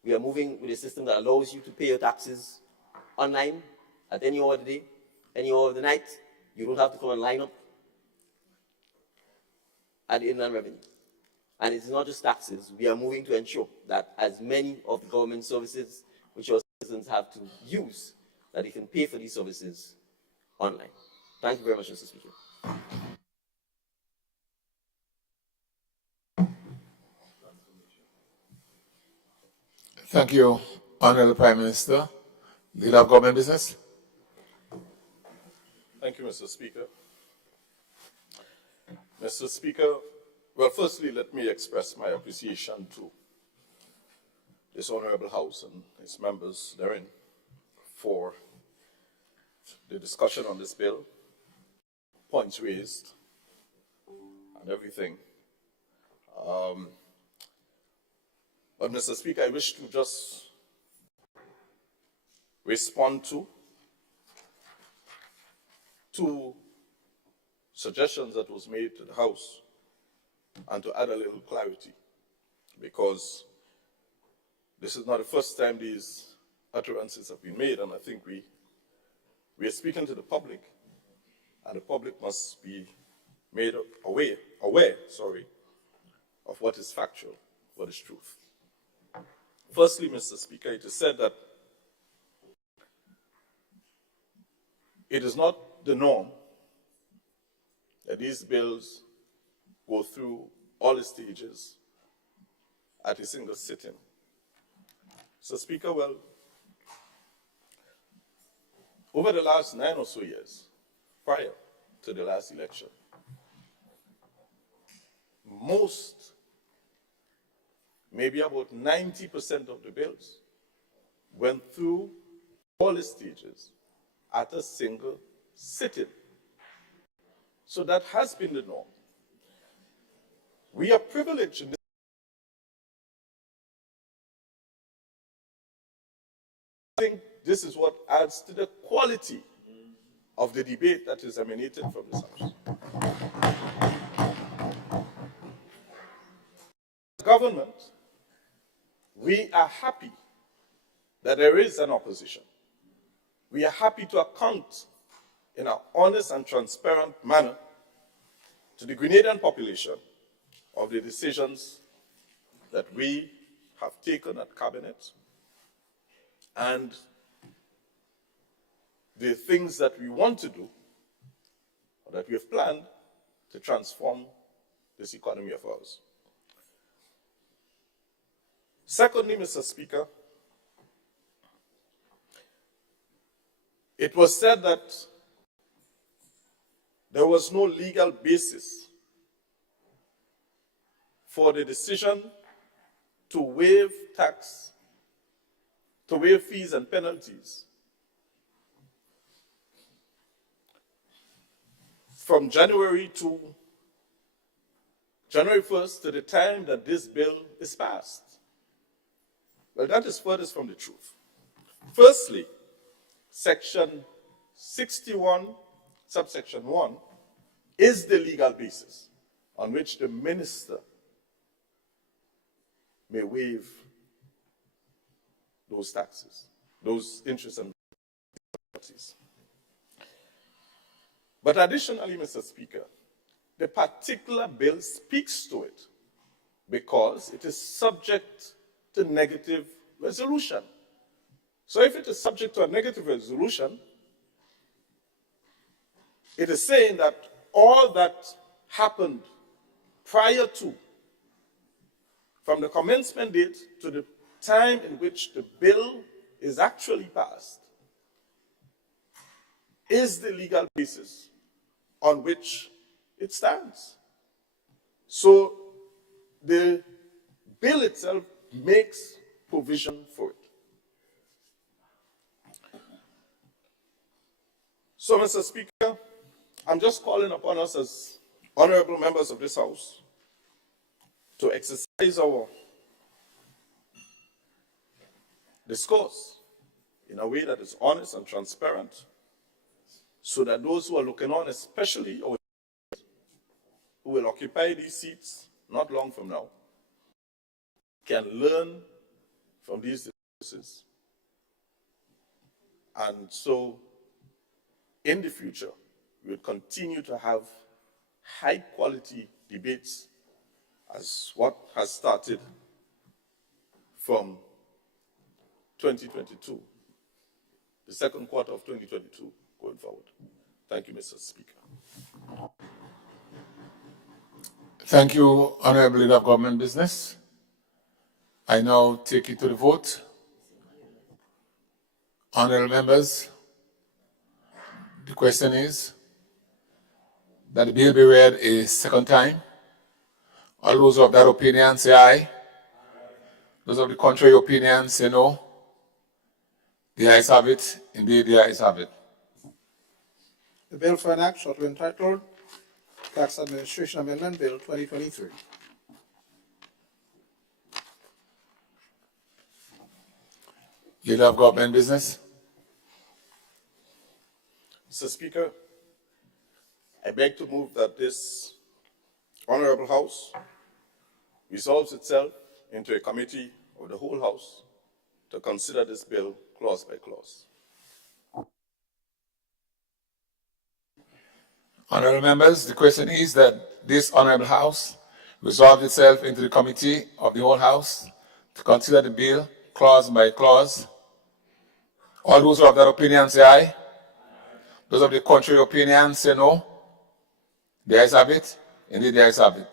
We are moving with a system that allows you to pay your taxes online at any hour of the day, any hour of the night. You don't have to come and line up at the Inland Revenue. And it's not just taxes. We are moving to ensure that as many of the government services which our citizens have to use, that they can pay for these services online. Thank you very much, Mr. Speaker. Thank you, Honorable Prime Minister. Leader of Government Business. Thank you, Mr. Speaker. Mr. Speaker, well, firstly, let me express my appreciation to this Honorable House and its members therein for the discussion on this bill, points raised, and everything. But, Mr. Speaker, I wish to just respond to two suggestions that was made to the House and to add a little clarity, because this is not the first time these utterances have been made, and I think we are speaking to the public, and the public must be made aware of what is factual, what is truth. Firstly, Mr. Speaker, it is said that it is not the norm that these bills go through all the stages at a single sitting. So, Speaker, well, over the last 9 or so years, prior to the last election, maybe about 90% of the bills went through all the stages at a single sitting. So that has been the norm. We are privileged in this. I think this is what adds to the quality of the debate that is emanating from this House. Government, we are happy that there is an opposition. We are happy to account in an honest and transparent manner to the Grenadian population of the decisions that we have taken at Cabinet and the things that we want to do or that we have planned to transform this economy of ours. Secondly, Mr. Speaker, it was said that there was no legal basis for the decision to waive fees and penalties from January 1st to the time that this bill is passed. Well, that is furthest from the truth. Firstly, Section 61, subsection 1, is the legal basis on which the minister may waive those taxes, those interests and penalties. But additionally, Mr. Speaker, the particular bill speaks to it because it is subject to negative resolution. So if it is subject to a negative resolution, it is saying that all that happened prior to, from the commencement date to the time in which the bill is actually passed, is the legal basis on which it stands. So the bill itself makes provision for it. So, Mr. Speaker, I'm just calling upon us as honorable members of this House to exercise our discourse in a way that is honest and transparent, so that those who are looking on, especially our who will occupy these seats not long from now, can learn from these discourses. And so, in the future, we will continue to have high-quality debates as what has started from 2022, the second quarter of 2022, going forward. Thank you, Mr. Speaker. Thank you, Honorable Leader of Government Business. I now take it to the vote. Honorable members, the question is that the bill be read a second time. All those of that opinion say aye. Those of the contrary opinion say no. The ayes have it. Indeed, the ayes have it. The bill for an act shortly entitled Tax Administration Amendment Bill 2023. Leader of Government Business. Mr. Speaker, I beg to move that this Honorable House resolves itself into a committee of the whole House to consider this bill clause by clause. Honorable members, the question is that this Honorable House resolved itself into the committee of the whole House to consider the bill clause by clause. All those who have that opinion say aye. Those of the contrary opinion say no. The ayes have it. Indeed, the ayes have it.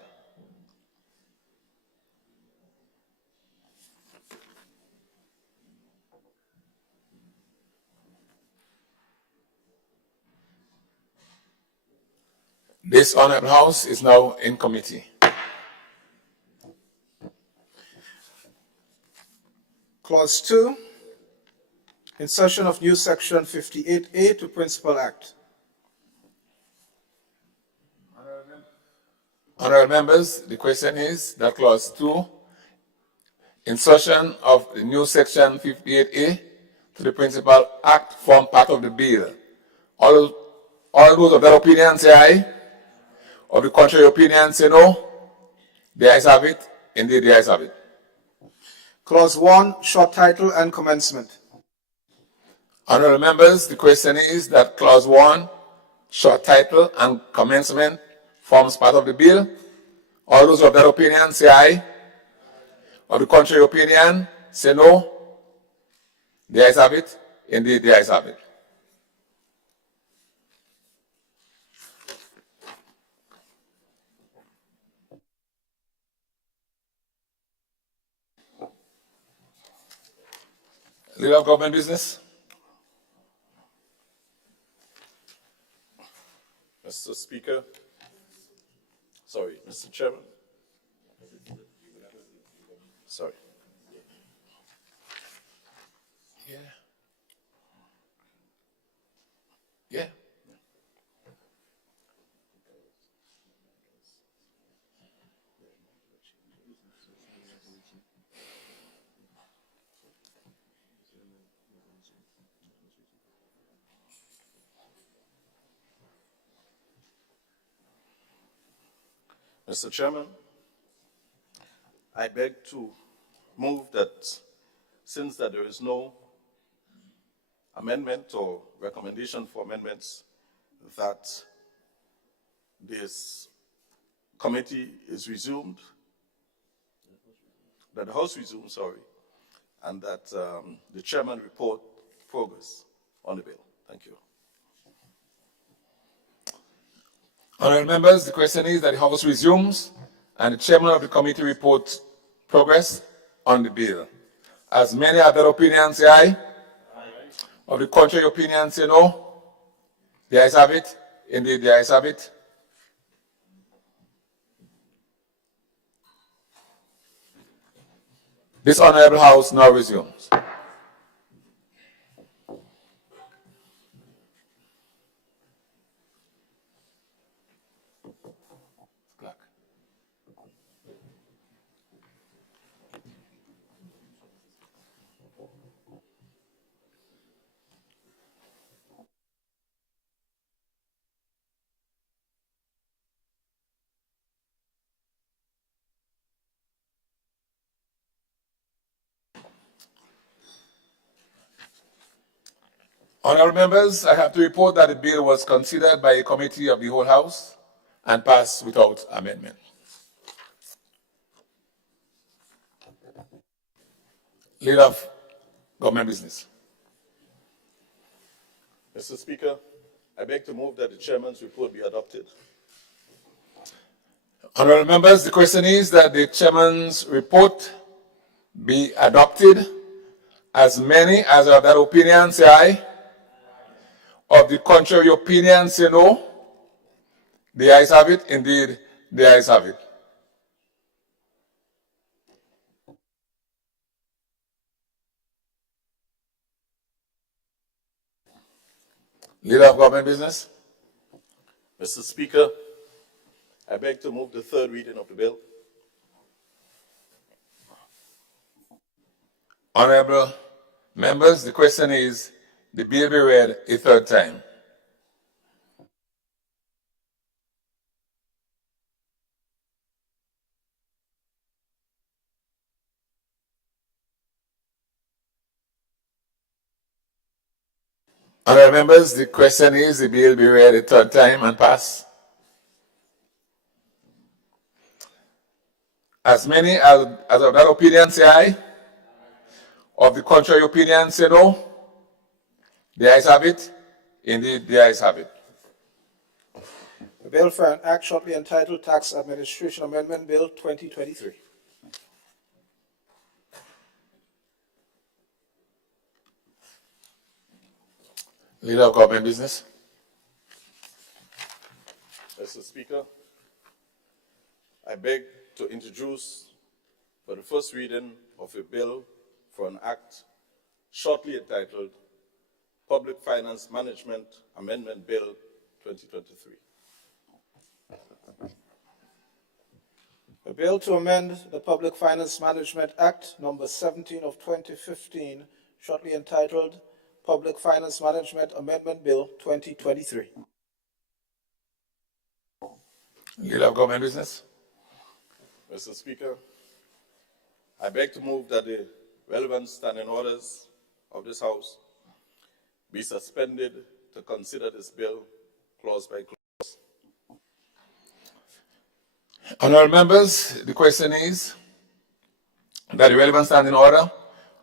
This Honorable House is now in committee. Clause 2, insertion of new section 58A to Principal Act. Honorable members, the question is that clause 2, insertion of the new section 58A to the Principal Act form part of the bill. All those of that opinion say aye. Of the contrary opinion say no. The ayes have it. Indeed, the ayes have it. Clause 1, short title and commencement. Honorable members, the question is that clause 1, short title and commencement, forms part of the bill. All those of that opinion say aye. Of the contrary opinion say no. The ayes have it. Indeed, the ayes have it. Leader of Government Business. Mr. Speaker, sorry, Mr. Chairman. Sorry. Yeah. Yeah. Mr. Chairman, I beg to move that since that there is no amendment or recommendation for amendments, that this committee is resumed, that the House resumes, and that the chairman report progress on the bill. Thank you. Honourable members, the question is that the House resumes and the chairman of the committee reports progress on the bill. As many have that opinion, say aye. Of the contrary opinion, say no. The ayes have it. Indeed, the ayes have it. This honourable House now resumes. Honourable members, I have to report that the bill was considered by a committee of the whole House and passed without amendment. Leader of Government Business. Mr. Speaker, I beg to move that the chairman's report be adopted. Honourable members, the question is that the chairman's report be adopted. As many as are of that opinion, say aye. Of the contrary opinion, say no. The ayes have it. Indeed, the ayes have it. Leader of Government Business. Mr. Speaker, I beg to move the third reading of the bill. Honourable members, the question is the bill be read a third time. Honourable members, the question is the bill be read a third time and pass. As many as of that opinion say aye. Of the contrary opinion say no. The ayes have it. Indeed, the ayes have it. A bill for an act shortly entitled Tax Administration Amendment Bill 2023. Leader of Government Business. Mr. Speaker, I beg to introduce for the first reading of a bill for an act shortly entitled Public Finance Management Amendment Bill 2023. A bill to amend the Public Finance Management Act number 17 of 2015, shortly entitled Public Finance Management Amendment Bill 2023. Leader of Government Business. Mr. Speaker, I beg to move that the relevant standing orders of this House be suspended to consider this bill clause by clause. Honourable members, the question is that the relevant standing order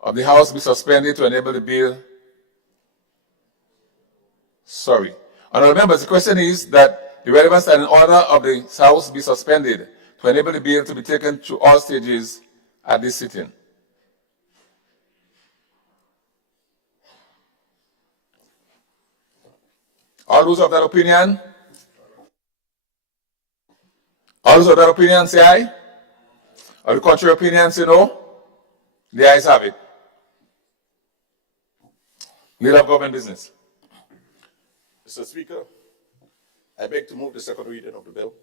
of the House be suspended to enable the bill. Honourable members, the question is that the relevant standing order of the House be suspended to enable the bill to be taken to all stages at this sitting. All those of that opinion? All those of that opinion say aye. Or the contrary opinion say no. The ayes have it. Leader of Government Business. Mr. Speaker, I beg to move the second reading of the bill.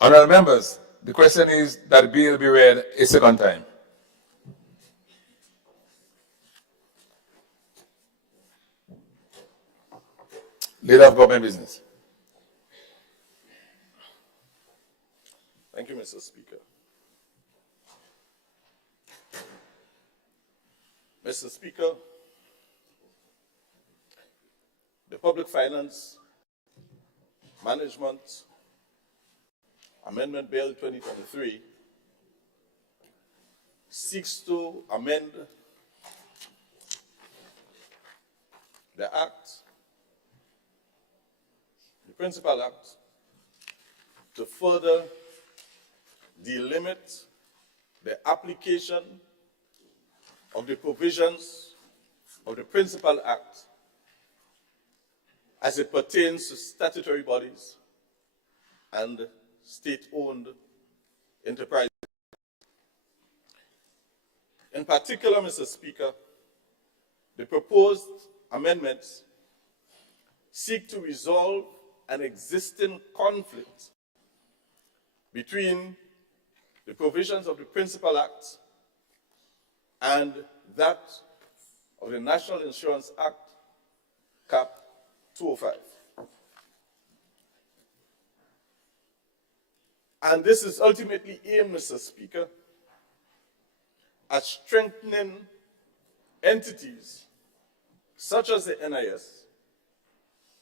Honourable members, the question is that the bill be read a second time. Leader of Government Business. Mr. Speaker. Mr. Speaker, the Public Finance Management Amendment Bill 2023 seeks to amend the Act, the Principal Act, to further delimit the application of the provisions of the Principal Act as it pertains to statutory bodies and state-owned enterprises. In particular, Mr. Speaker, the proposed amendments seek to resolve an existing conflict between the provisions of the Principal Act and that of the National Insurance Act, Cap 205. And this is ultimately aimed, Mr. Speaker, at strengthening entities such as the NIS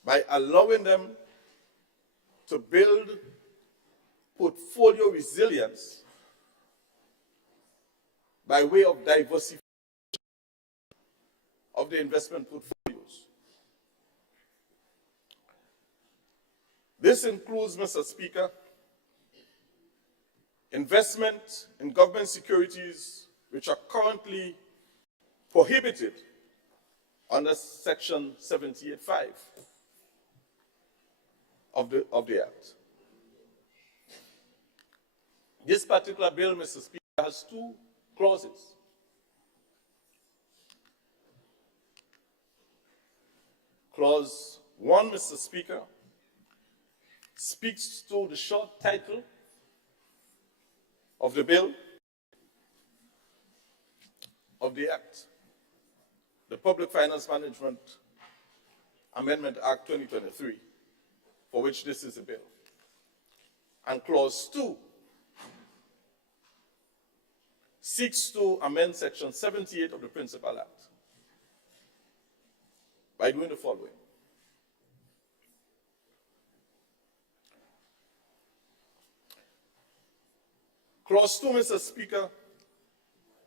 by allowing them to build portfolio resilience by way of diversification of the investment portfolios. This includes, Mr. Speaker, investment in government securities which are currently prohibited under Section 78(5) of the Act. This particular bill, Mr. Speaker, has two clauses. Clause 1, Mr. Speaker, speaks to the short title of the bill of the Act, the Public Finance Management Amendment Act 2023, for which this is a bill. And Clause 2 seeks to amend Section 78 of the Principal Act by doing the following. Clause 2, Mr. Speaker,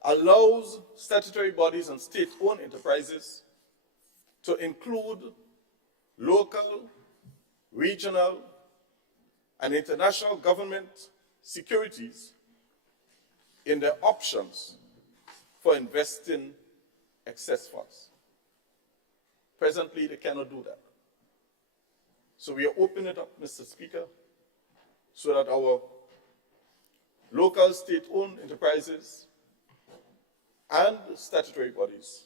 allows statutory bodies and state-owned enterprises to include local, regional, and international government securities in their options for investing excess funds. Presently, they cannot do that. So we are opening it up, Mr. Speaker, so that our local state-owned enterprises and statutory bodies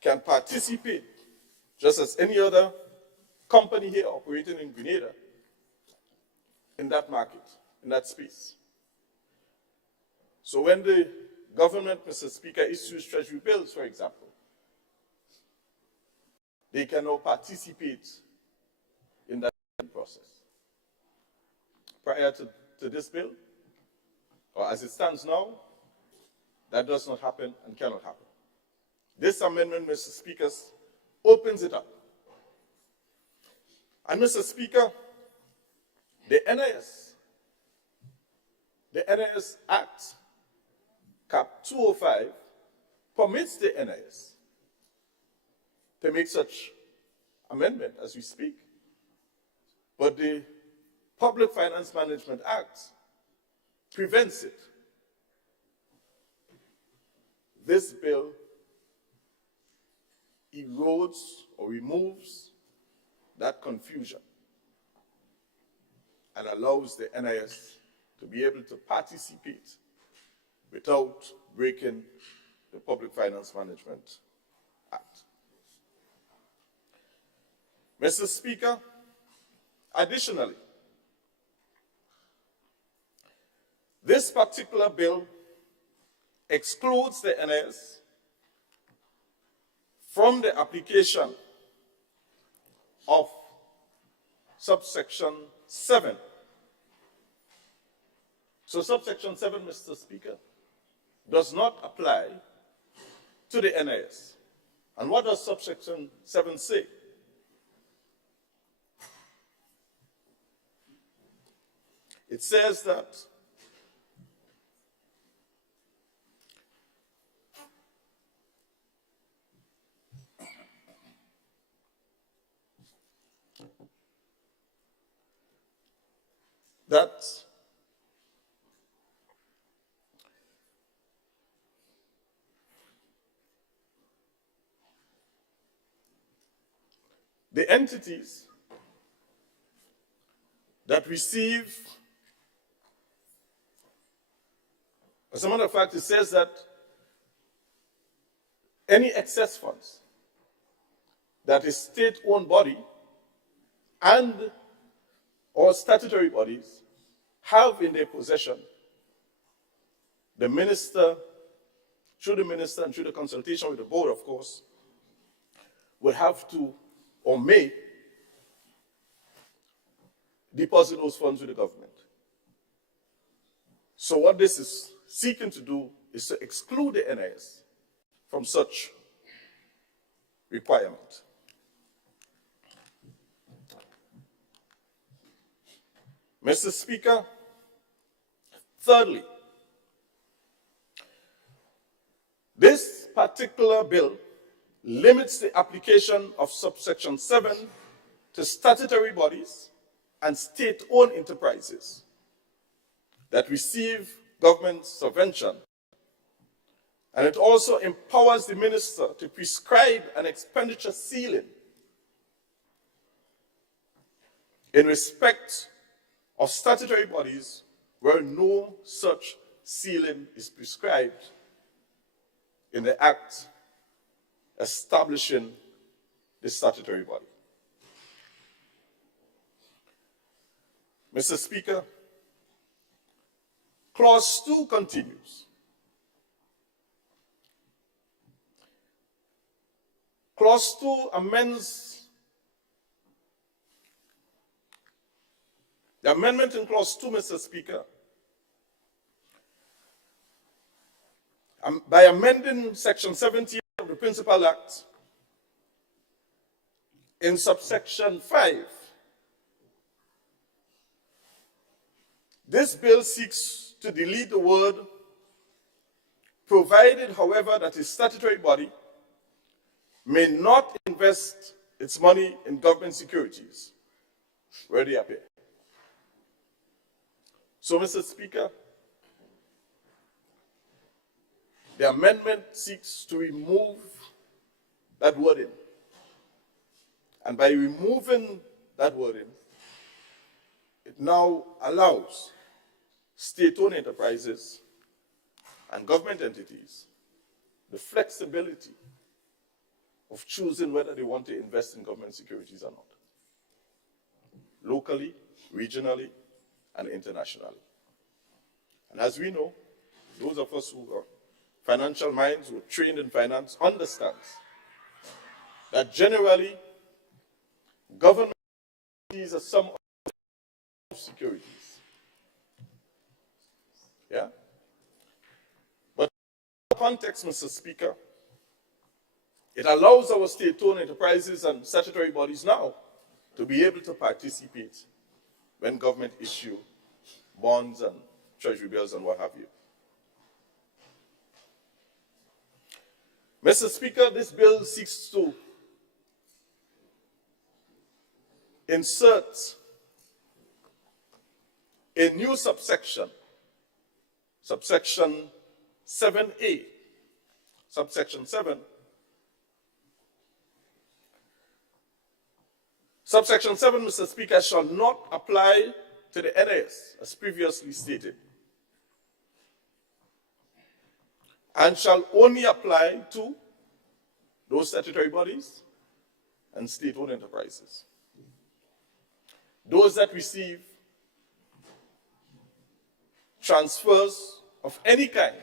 can participate, just as any other company here operating in Grenada, in that market, in that space. So when the government, Mr. Speaker, issues treasury bills, for example, they can now participate in that process. Prior to this bill, or as it stands now, that does not happen and cannot happen. This amendment, Mr. Speaker, opens it up. And Mr. Speaker, the NIS Act, Cap 205, permits the NIS to make such amendment as we speak. But the Public Finance Management Act prevents it. This bill erodes or removes that confusion and allows the NIS to be able to participate without breaking the Public Finance Management Act. Mr. Speaker, additionally, this particular bill excludes the NIS from the application of subsection 7 So subsection 7, Mr. Speaker, does not apply to the NIS. And what does subsection 7 say? It says that the entities that receive, as a matter of fact, it says that any excess funds that a state-owned body and or statutory bodies have in their possession, the minister, through the minister and through the consultation with the board, of course, will have to or may deposit those funds with the government. So what this is seeking to do is to exclude the NIS from such requirement. Mr. Speaker, thirdly, this particular bill limits the application of subsection 7 to statutory bodies and state-owned enterprises that receive government subvention. And it also empowers the minister to prescribe an expenditure ceiling in respect of statutory bodies where no such ceiling is prescribed in the act establishing the statutory body. Mr. Speaker, Clause 2 continues. Clause 2 amends the amendment in Clause 2, Mr. Speaker, by amending Section 17 of the Principal Act in subsection 5. This bill seeks to delete the word provided, however, that a statutory body may not invest its money in government securities where they appear. So, Mr. Speaker, the amendment seeks to remove that wording. And by removing that wording, it now allows state-owned enterprises and government entities the flexibility of choosing whether they want to invest in government securities or not, locally, regionally, and internationally. And as we know, those of us who are financial minds, who are trained in finance, understands that generally government securities are some of securities. Yeah? But in the context, Mr. Speaker, it allows our state-owned enterprises and statutory bodies now to be able to participate when government issue bonds and treasury bills and what have you. Mr. Speaker, this bill seeks to insert a new subsection, subsection 7A, subsection 7. Subsection 7, Mr. Speaker, shall not apply to the NIS, as previously stated, and shall only apply to those statutory bodies and state-owned enterprises. Those that receive transfers of any kind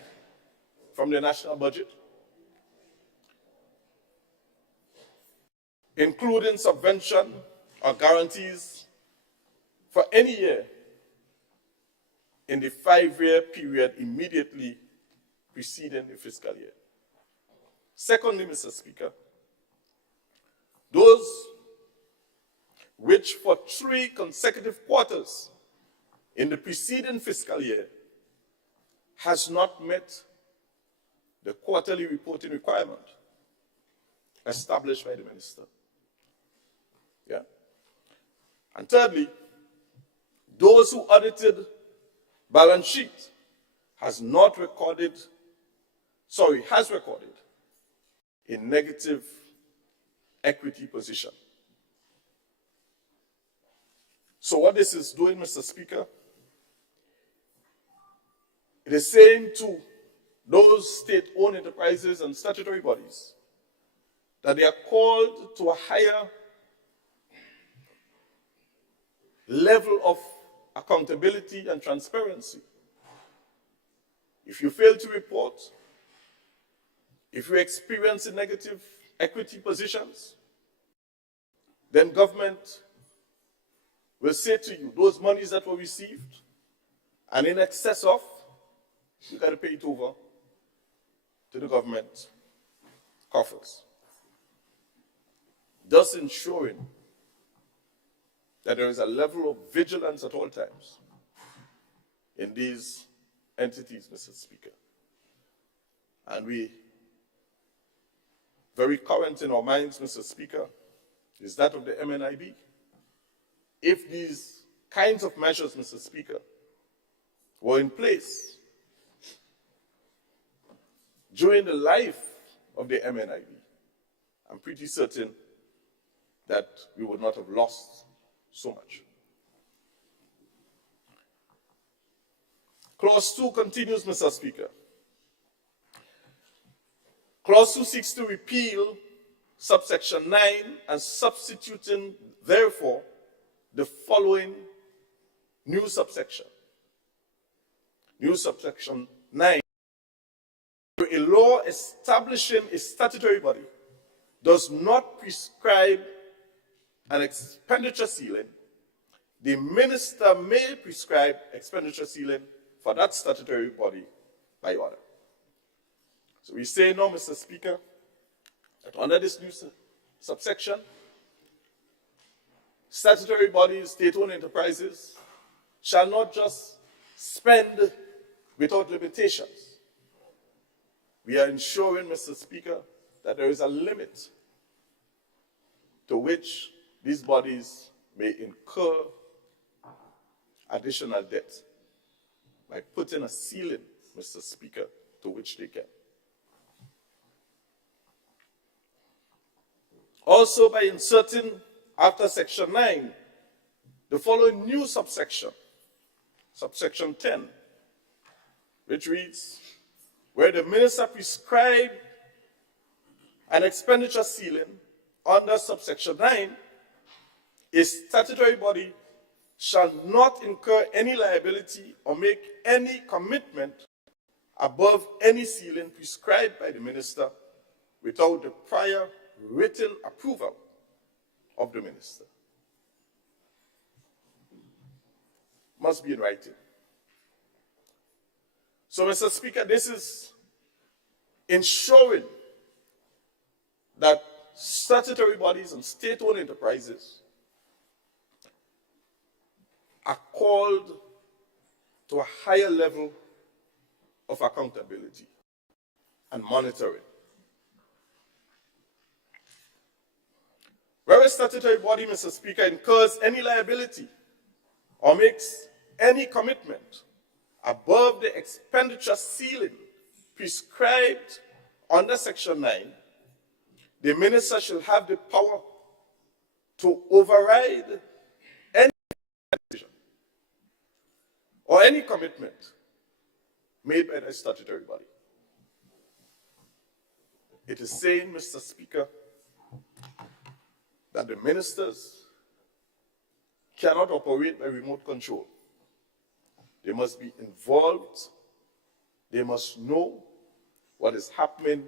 from the national budget, including subvention or guarantees for any year in the 5-year period immediately preceding the fiscal year. Secondly, Mr. Speaker, those which for 3 consecutive quarters in the preceding fiscal year has not met the quarterly reporting requirement established by the minister. Yeah. And thirdly, those who audited balance sheet has recorded a negative equity position. So what this is doing, Mr. Speaker, it is saying to those state-owned enterprises and statutory bodies that they are called to a higher level of accountability and transparency. If you fail to report, if you experience negative equity positions, then government will say to you, those monies that were received and in excess of, you got to pay it over to the government coffers, thus ensuring that there is a level of vigilance at all times in these entities, Mr. Speaker. And we, very current in our minds, Mr. Speaker, is that of the MNIB. If these kinds of measures, Mr. Speaker, were in place during the life of the MNIB, I'm pretty certain that we would not have lost so much. Clause 2 continues, Mr. Speaker. Clause 2 seeks to repeal subsection 9 and substituting, therefore, the following new subsection. New subsection 9. A law establishing a statutory body does not prescribe an expenditure ceiling, the minister may prescribe expenditure ceiling for that statutory body by order. So we say now, Mr. Speaker, that under this new subsection, statutory bodies, state-owned enterprises, shall not just spend without limitations. We are ensuring, Mr. Speaker, that there is a limit to which these bodies may incur additional debt by putting a ceiling, Mr. Speaker, to which they can. Also by inserting after section 9 the following new subsection, subsection 10, which reads, where the minister prescribed an expenditure ceiling under subsection 9, a statutory body shall not incur any liability or make any commitment above any ceiling prescribed by the minister without the prior written approval of the minister. Must be in writing. So, Mr. Speaker, this is ensuring that statutory bodies and state-owned enterprises are called to a higher level of accountability and monitoring. Where a statutory body, Mr. Speaker, incurs any liability or makes any commitment above the expenditure ceiling prescribed under section 9, the minister shall have the power to override any decision or any commitment made by the statutory body. It is saying, Mr. Speaker, that the ministers cannot operate by remote control. They must be involved. They must know what is happening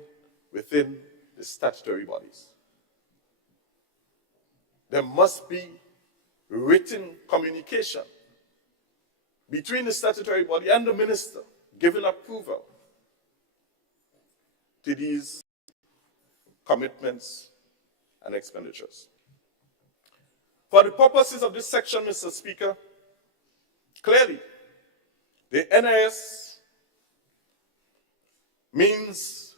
within the statutory bodies. There must be written communication between the statutory body and the minister giving approval to these commitments and expenditures. For the purposes of this section, Mr. Speaker, clearly, the NIS means,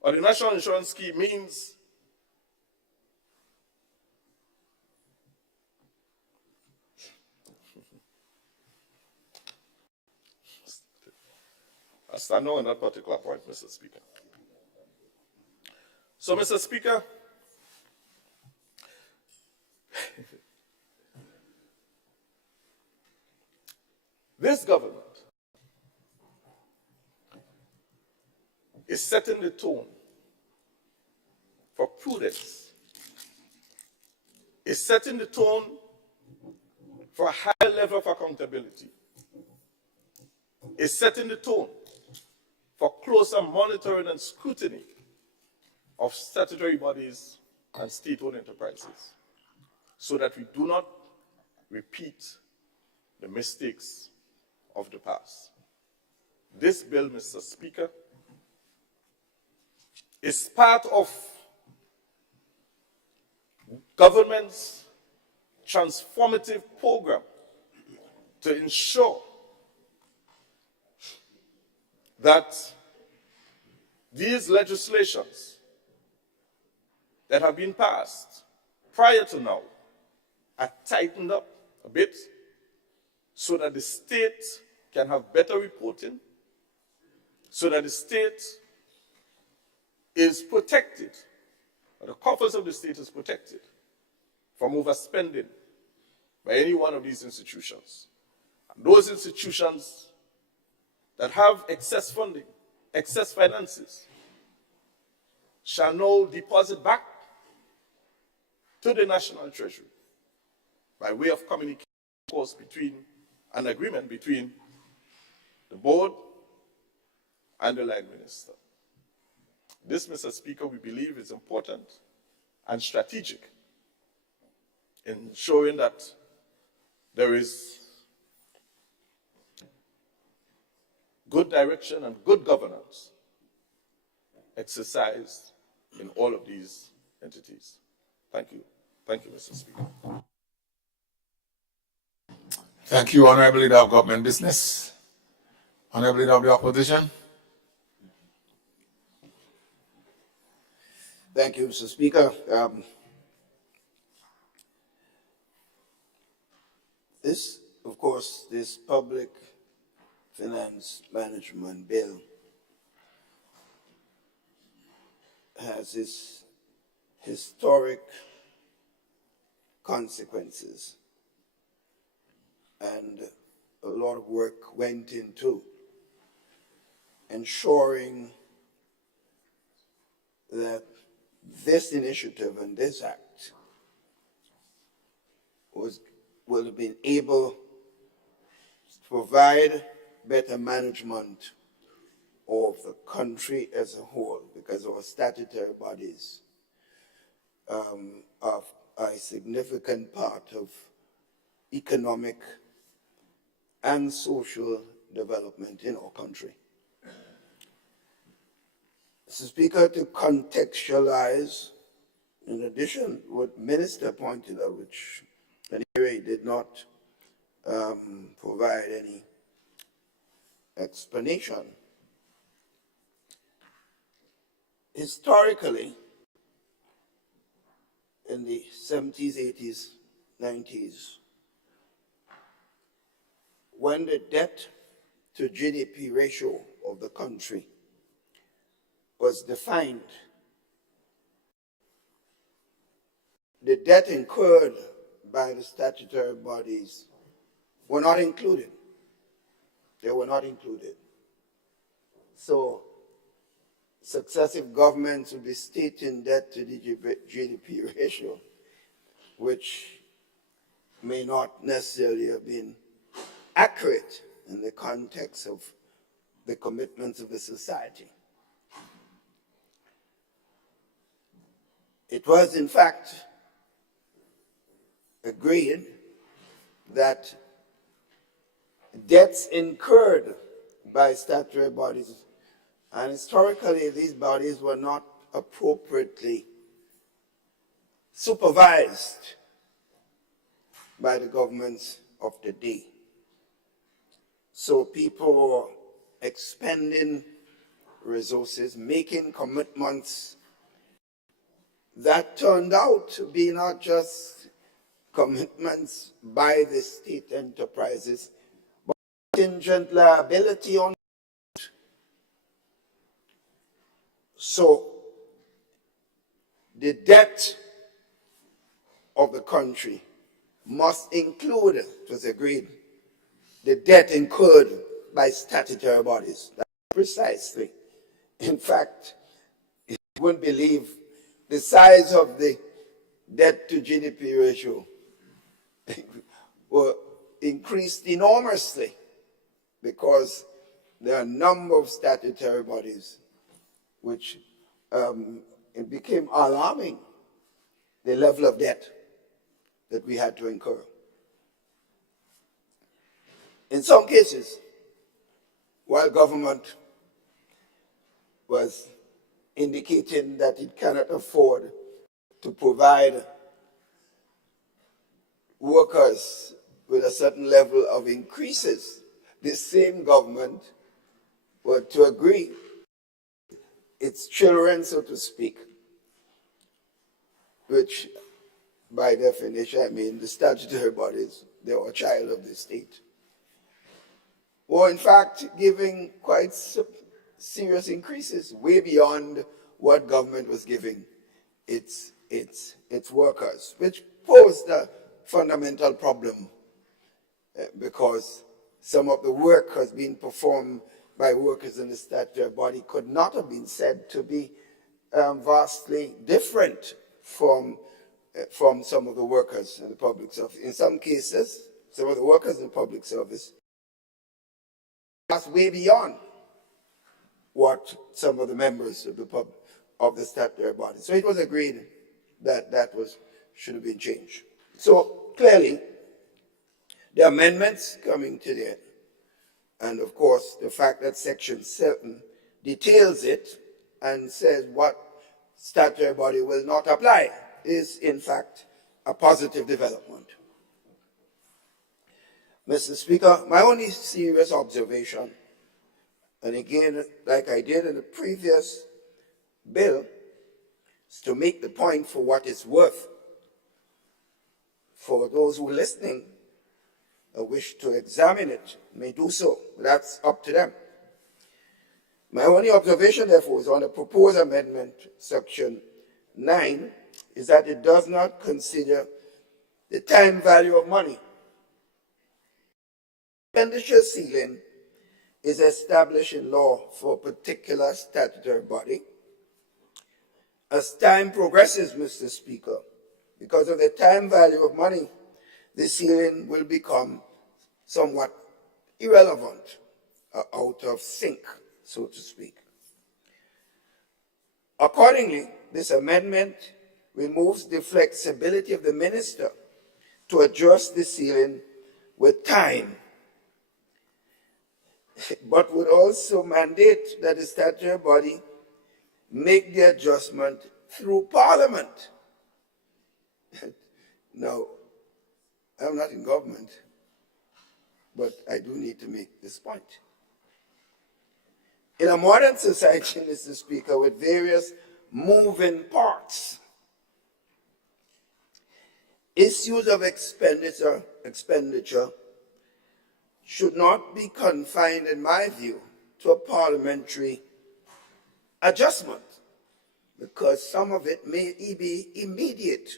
or the National Insurance Scheme means I stand on that particular point, Mr. Speaker. So, Mr. Speaker, this government is setting the tone for prudence, is setting the tone for a higher level of accountability, is setting the tone for closer monitoring and scrutiny of statutory bodies and state-owned enterprises, so that we do not repeat the mistakes of the past. This bill, Mr. Speaker, is part of government's transformative program to ensure that these legislations that have been passed prior to now are tightened up a bit so that the state can have better reporting, so that the state is protected, or the coffers of the state is protected from overspending by any one of these institutions. And those institutions that have excess funding, excess finances, shall now deposit back to the National Treasury by way of communication, of course, between an agreement between the board and the line minister. This, Mr. Speaker, we believe is important and strategic in ensuring that there is good direction and good governance exercised in all of these entities. Thank you. Thank you, Mr. Speaker. Thank you, Honorable Leader of Government Business. Honorable Leader of the Opposition. Thank you, Mr. Speaker. This, of course, this public finance management bill has its historic consequences, and a lot of work went into ensuring that this initiative and this act will have been able to provide better management of the country as a whole, because our statutory bodies are a significant part of economic and social development in our country. Mr. Speaker, to contextualize, in addition, what Minister pointed out, which anyway did not provide any explanation. Historically, in the 70s, 80s, 90s, when the debt to GDP ratio of the country was defined, the debt incurred by the statutory bodies were not included. They were not included. So successive governments would be stating debt to the GDP ratio, which may not necessarily have been accurate in the context of the commitments of the society. It was, in fact, agreed that debts incurred by statutory bodies. And historically, these bodies were not appropriately supervised by the governments of the day. So people were expending resources, making commitments that turned out to be not just commitments by the state enterprises, but contingent liability on. So the debt of the country must include, it was agreed, the debt incurred by statutory bodies. That's precisely. In fact, you wouldn't believe the size of the debt to GDP ratio were increased enormously because there are a number of statutory bodies which it became alarming, the level of debt that we had to incur. In some cases, while government was indicating that it cannot afford to provide workers with a certain level of increases, the same government were to agree its children, so to speak, which by definition, I mean the statutory bodies, they were a child of the state, were in fact giving quite serious increases, way beyond what government was giving its workers, which posed a fundamental problem because some of the work has been performed by workers in the statutory body could not have been said to be vastly different from some of the workers in the public service. In some cases, some of the workers in the public service that's way beyond what some of the members of the statutory body. So it was agreed that should have been changed. So clearly, the amendments coming to the end, and of course the fact that Section 7 details it and says what statutory body will not apply is in fact a positive development. Mr. Speaker, my only serious observation, and again, like I did in the previous bill, is to make the point for what it's worth. For those who are listening and wish to examine it, may do so. That's up to them. My only observation, therefore, is on the proposed amendment, Section 9, is that it does not consider the time value of money. Expenditure ceiling is established in law for a particular statutory body. As time progresses, Mr. Speaker, because of the time value of money, the ceiling will become somewhat irrelevant, out of sync, so to speak. Accordingly, this amendment removes the flexibility of the minister to adjust the ceiling with time, but would also mandate that the statutory body make the adjustment through Parliament. Now, I'm not in government, but I do need to make this point. In a modern society, Mr. Speaker, with various moving parts, issues of expenditure should not be confined, in my view, to a parliamentary adjustment, because some of it may be immediate.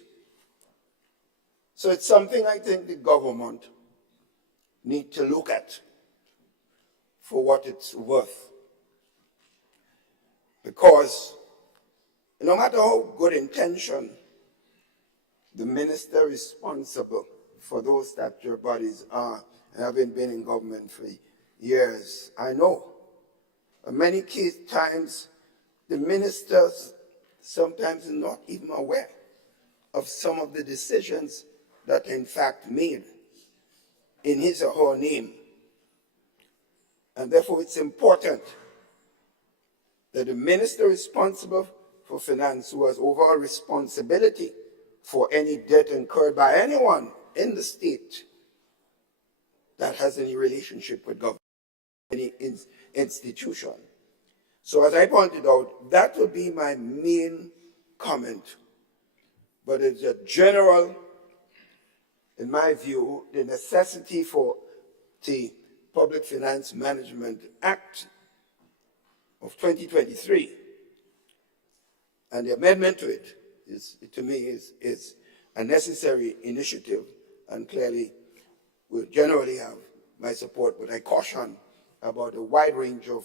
So it's something I think the government need to look at for what it's worth. Because no matter how good intention the minister responsible for those statutory bodies are, and having been in government for years, I know in many times the ministers sometimes are not even aware of some of the decisions that are in fact made in his or her name And therefore, it's important that the minister responsible for finance, who has overall responsibility for any debt incurred by anyone in the state that has any relationship with government, any institution. So as I pointed out, that would be my main comment. But it's a general, in my view, the necessity for the Public Finance Management Act of 2023 and the amendment to it is, to me, is a necessary initiative, and clearly will generally have my support. But I caution about a wide range of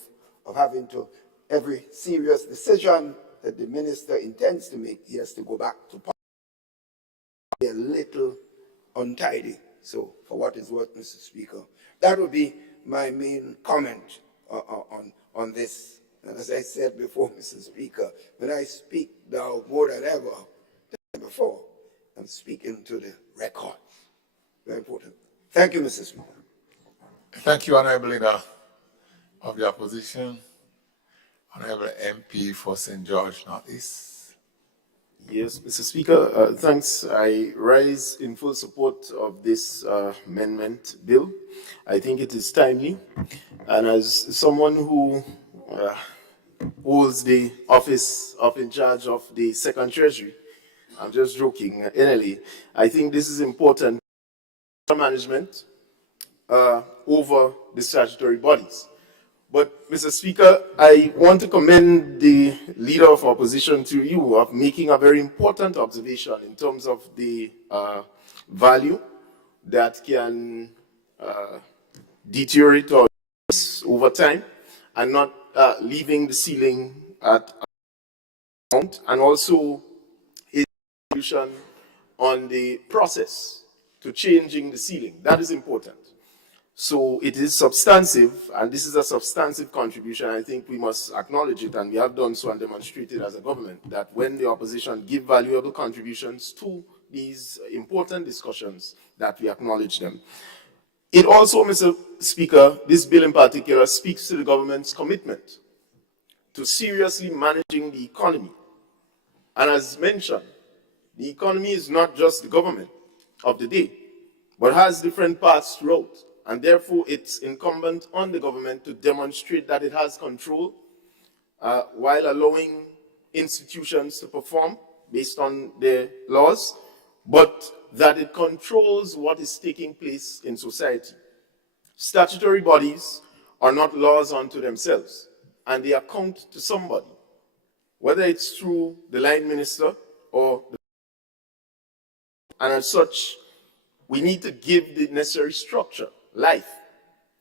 having to, every serious decision that the minister intends to make, he has to go back to Parliament. A little untidy. So, for what is worth, Mr. Speaker, that would be my main comment on this. And as I said before, Mr. Speaker, when I speak now more than ever than before, I'm speaking to the record. Very important. Thank you, Mr. Speaker. Thank you, Honorable Leader of the Opposition, Honorable MP for St. George Northeast. Yes, Mr. Speaker, thanks. I rise in full support of this amendment bill. I think it is timely. And as someone who holds the office of in charge of the Second Treasury, I'm just joking, NLA, I think this is important management over the statutory bodies. But, Mr. Speaker, I want to commend the Leader of Opposition to you of making a very important observation in terms of the value that can deteriorate over time and not leaving the ceiling at amount, and also his solution on the process to changing the ceiling. That is important. So it is substantive, and this is a substantive contribution. I think we must acknowledge it, and we have done so and demonstrated as a government that when the opposition give valuable contributions to these important discussions, that we acknowledge them. It also, Mr. Speaker, this bill in particular speaks to the government's commitment to seriously managing the economy. And as mentioned, the economy is not just the government of the day, but has different parts throughout. And therefore, it's incumbent on the government to demonstrate that it has control while allowing institutions to perform based on their laws, but that it controls what is taking place in society. Statutory bodies are not laws unto themselves, and they account to somebody, whether it's through the line minister or the... And as such, we need to give the necessary structure, life,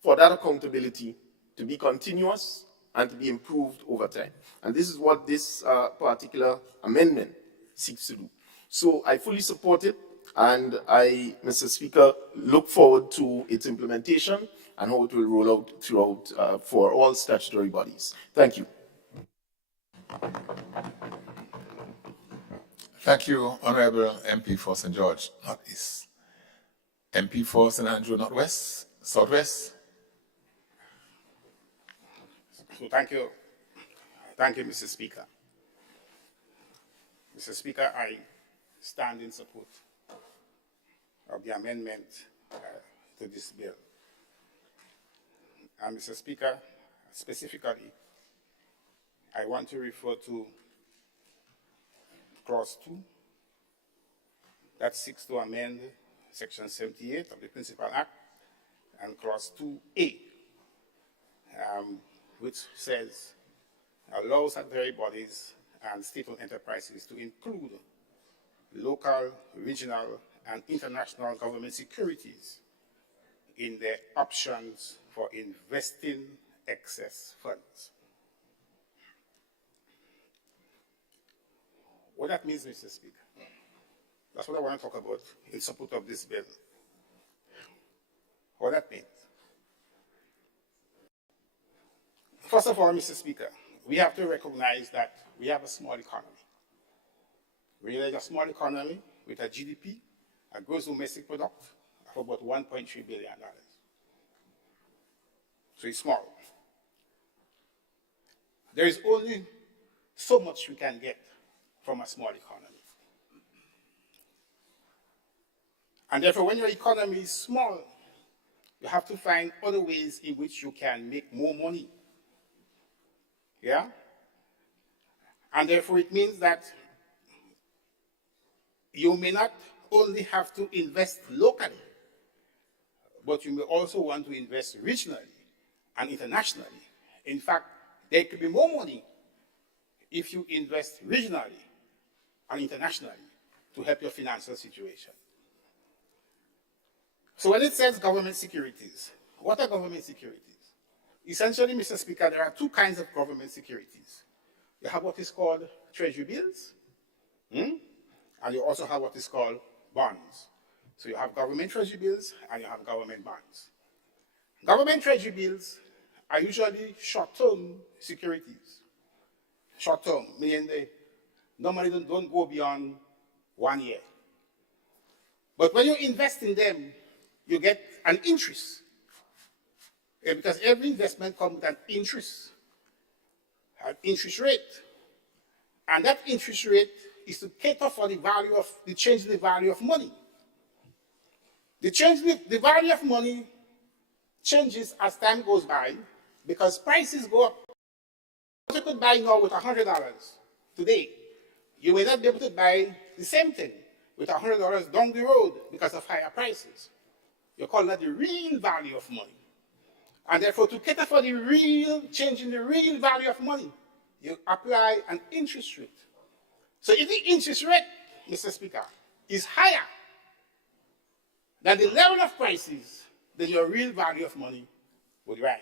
for that accountability to be continuous and to be improved over time. And this is what this particular amendment seeks to do. So I fully support it, and I, Mr. Speaker, look forward to its implementation and how it will roll out throughout for all statutory bodies. Thank you. Thank you, Honorable MP for St. George Northeast. MP for St. Andrew Northwest, Southwest. So thank you. Thank you, Mr. Speaker. Mr. Speaker, I stand in support of the amendment to this bill. And Mr. Speaker, specifically, I want to refer to Clause 2 that seeks to amend Section 78 of the Principal Act, and Clause 2A, which says, allows statutory bodies and state-owned enterprises to include local, regional, and international government securities in their options for investing excess funds. What that means, Mr. Speaker, that's what I want to talk about in support of this bill. What that means. First of all, Mr. Speaker, we have to recognize that we have a small economy. We have a small economy with a GDP, a gross domestic product, of about $1.3 billion. So it's small. There is only so much we can get from a small economy. And therefore, when your economy is small, you have to find other ways in which you can make more money. Yeah? And therefore, it means that you may not only have to invest locally, but you may also want to invest regionally and internationally. In fact, there could be more money if you invest regionally and internationally to help your financial situation. So when it says government securities, what are government securities? Essentially, Mr. Speaker, there are two kinds of government securities. You have what is called treasury bills, and you also have what is called bonds. So you have government treasury bills and you have government bonds. Government treasury bills are usually short-term securities. Short-term, meaning they normally don't go beyond 1 year. But when you invest in them, you get an interest. Because every investment comes with an interest rate. And that interest rate is to cater for the change in the value of money. The value of money changes as time goes by because prices go up. What you could buy now with $100 today, you may not be able to buy the same thing with $100 down the road because of higher prices. You call that the real value of money. And therefore, to cater for the real change in the real value of money, you apply an interest rate. So if the interest rate, Mr. Speaker, is higher than the level of prices, then your real value of money would rise.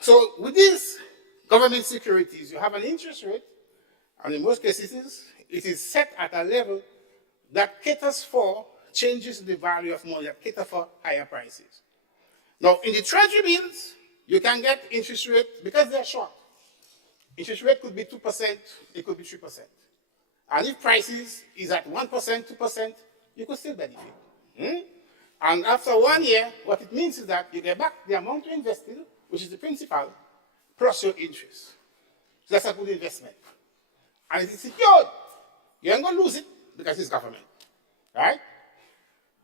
So with these government securities, you have an interest rate, and in most cases, it is set at a level that caters for changes in the value of money, that cater for higher prices. Now, in the treasury bills, you can get interest rate because they're short. Interest rate could be 2%, it could be 3%. And if prices is at 1%, 2%, you could still benefit. And after 1 year, what it means is that you get back the amount you invested, which is the principal, plus your interest. So that's a good investment. And it is secured. You ain't going to lose it because it's government. Right?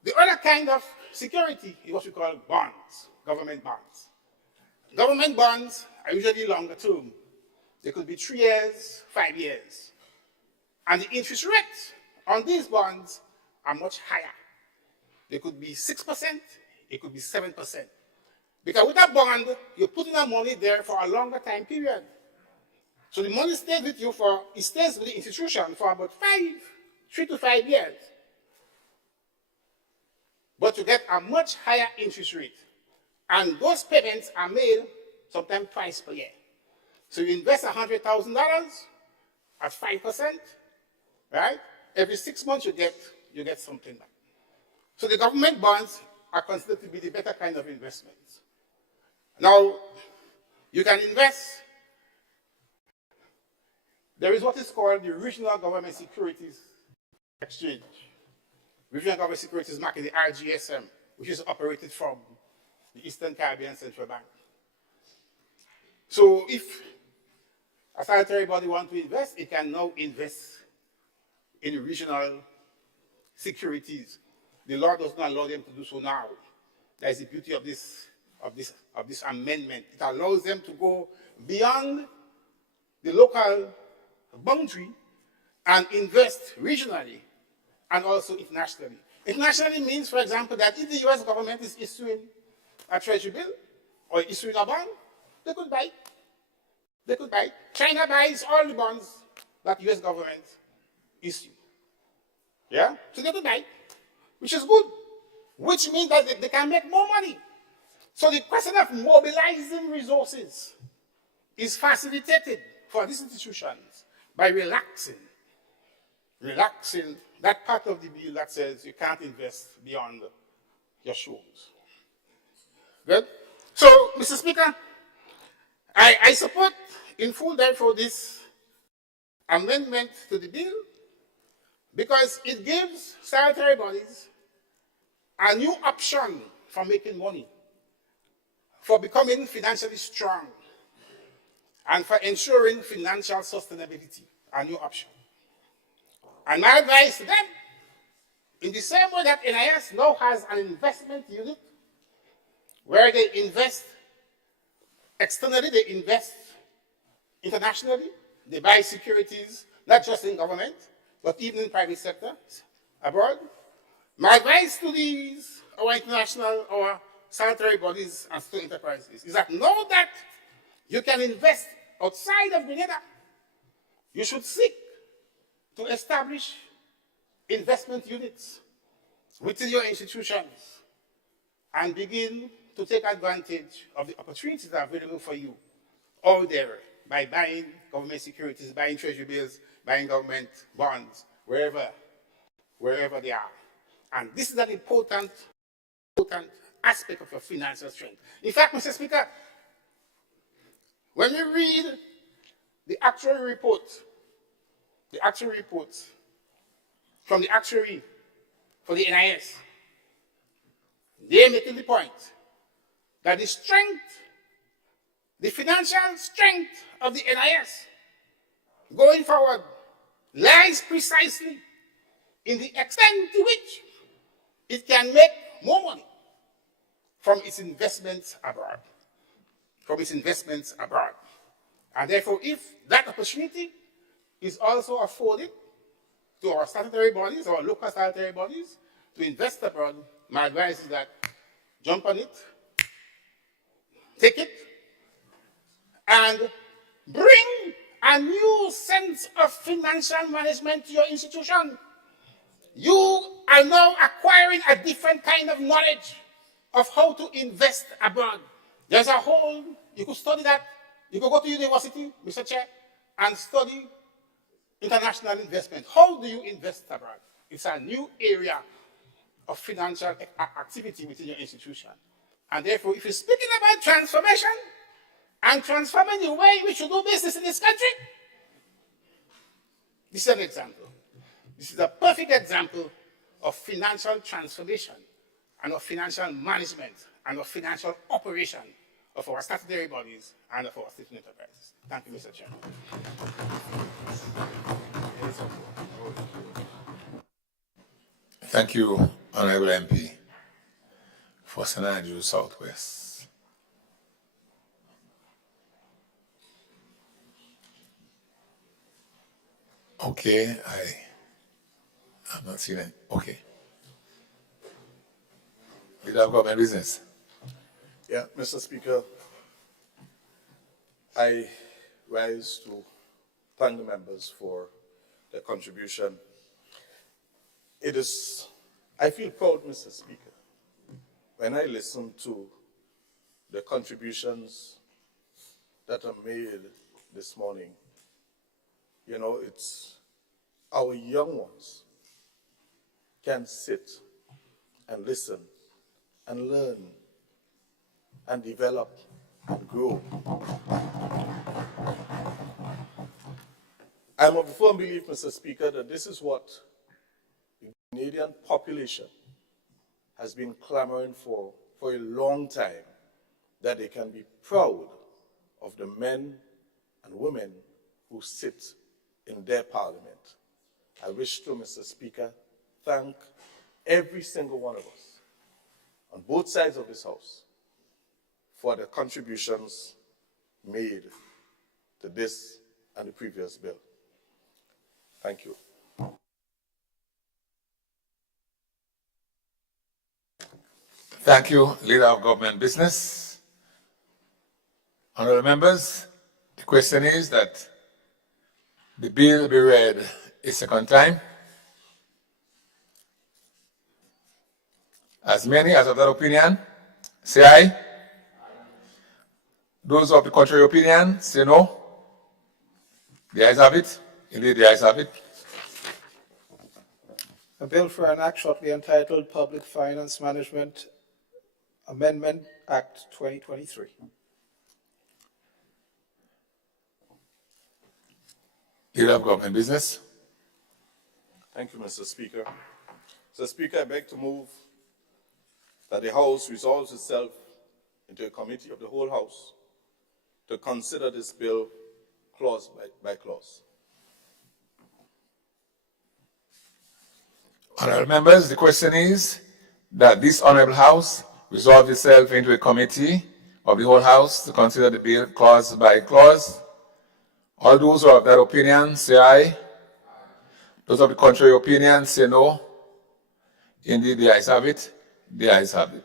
The other kind of security is what we call bonds, government bonds. Government bonds are usually longer term. They could be 3 years, 5 years. And the interest rates on these bonds are much higher. They could be 6%, it could be 7%. Because with a bond, you're putting that money there for a longer time period. So the money stays with you it stays with the institution for about 3 to 5 years. But you get a much higher interest rate. And those payments are made sometimes twice per year. So you invest $100,000 at 5%, right? Every 6 months you get something back. So the government bonds are considered to be the better kind of investments. Now, you can invest. There is what is called the Regional Government Securities Exchange. Regional Government Securities Market, the RGSM, which is operated from the Eastern Caribbean Central Bank. So if a sanitary body wants to invest, it can now invest in regional securities. The law does not allow them to do so now. That is the beauty of this amendment. It allows them to go beyond the local boundary and invest regionally and also internationally. Internationally means, for example, that if the US government is issuing a treasury bill or issuing a bond, they could buy it. They could buy it. China buys all the bonds that the US government issues. Yeah? So they could buy it, which is good, which means that they can make more money. So the question of mobilizing resources is facilitated for these institutions by relaxing that part of the bill that says you can't invest beyond your shores. Good? So, Mr. Speaker, I support in full, therefore, this amendment to the bill because it gives sanitary bodies a new option for making money. for becoming financially strong and for ensuring financial sustainability a new option. And my advice to them, in the same way that NIS now has an investment unit where they invest externally, they invest internationally, they buy securities, not just in government, but even in private sector abroad. My advice to these, our international, our sanitary bodies and state enterprises is that know that you can invest outside of Grenada. You should seek to establish investment units within your institutions and begin to take advantage of the opportunities that are available for you out there by buying government securities, buying treasury bills, buying government bonds, wherever they are. And this is an important aspect of your financial strength. In fact, Mr. Speaker, when you read the actuary report from the actuary for the NIS, they're making the point that the strength, the financial strength of the NIS going forward lies precisely in the extent to which it can make more money from its investments abroad. And therefore, if that opportunity is also afforded to our statutory bodies, our local statutory bodies, to invest abroad, my advice is that jump on it, take it, and bring a new sense of financial management to your institution. You are now acquiring a different kind of knowledge of how to invest abroad. There's a whole, you could study that. You could go to university, Mr. Chair, and study international investment. How do you invest abroad? It's a new area of financial activity within your institution. And therefore, if you're speaking about transformation and transforming the way we should do business in this country, this is an example. This is a perfect example of financial transformation and of financial management and of financial operation of our statutory bodies and of our state enterprises. Thank you, Mr. Chairman. Thank you, Honorable MP, for St. Andrews Southwest. Okay, I'm not seeing it. Okay. Leader of Government Business. Yeah, Mr. Speaker, I rise to thank the members for their contribution. I feel proud, Mr. Speaker, when I listen to the contributions that are made this morning. You know, it's our young ones can sit and listen and learn and develop and grow. I'm of a firm belief, Mr. Speaker, that this is what the Canadian population has been clamoring for a long time, that they can be proud of the men and women who sit in their parliament. I wish to, Mr. Speaker, thank every single one of us on both sides of this House for the contributions made to this and the previous bill. Thank you. Thank you, Leader of Government Business. Honorable members, the question is that the bill be read a second time. As many as of that opinion, say aye. Those of the contrary opinion, say no. The ayes have it. Indeed, the ayes have it. A bill for an act shortly entitled Public Finance Management Amendment Act 2023. Leader of Government Business. Thank you, Mr. Speaker. Mr. Speaker, I beg to move that the House resolves itself into a committee of the whole House to consider this bill clause by clause. Honorable members, the question is that this Honorable House resolve itself into a committee of the whole House to consider the bill clause by clause. All those who are of that opinion, say aye. Those of the contrary opinion, say no. Indeed, the ayes have it. The ayes have it.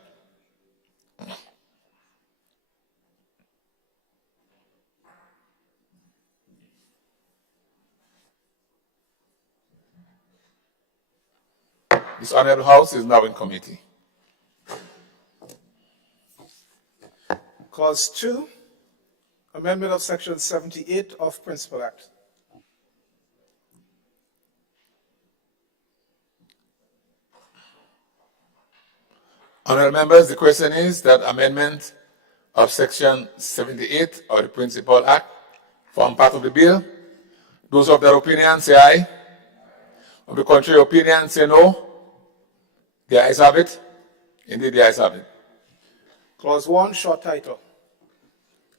This Honorable House is now in committee. Clause 2, amendment of Section 78 of Principal Act. Honorable members, the question is that amendment of Section 78 of the Principal Act form part of the bill. Those of that opinion say aye. Of the contrary opinion say no. The ayes have it. Indeed, the ayes have it. Clause 1, short title.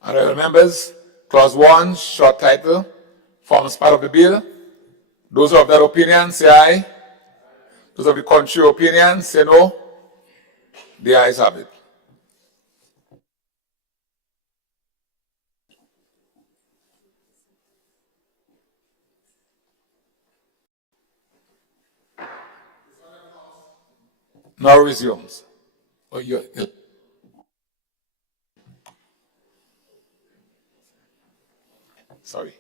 Honorable members, Clause 1, short title, forms part of the bill. Those of that opinion say aye. Those of the contrary opinion say no. The ayes have it. Now resumes. Oh, sorry.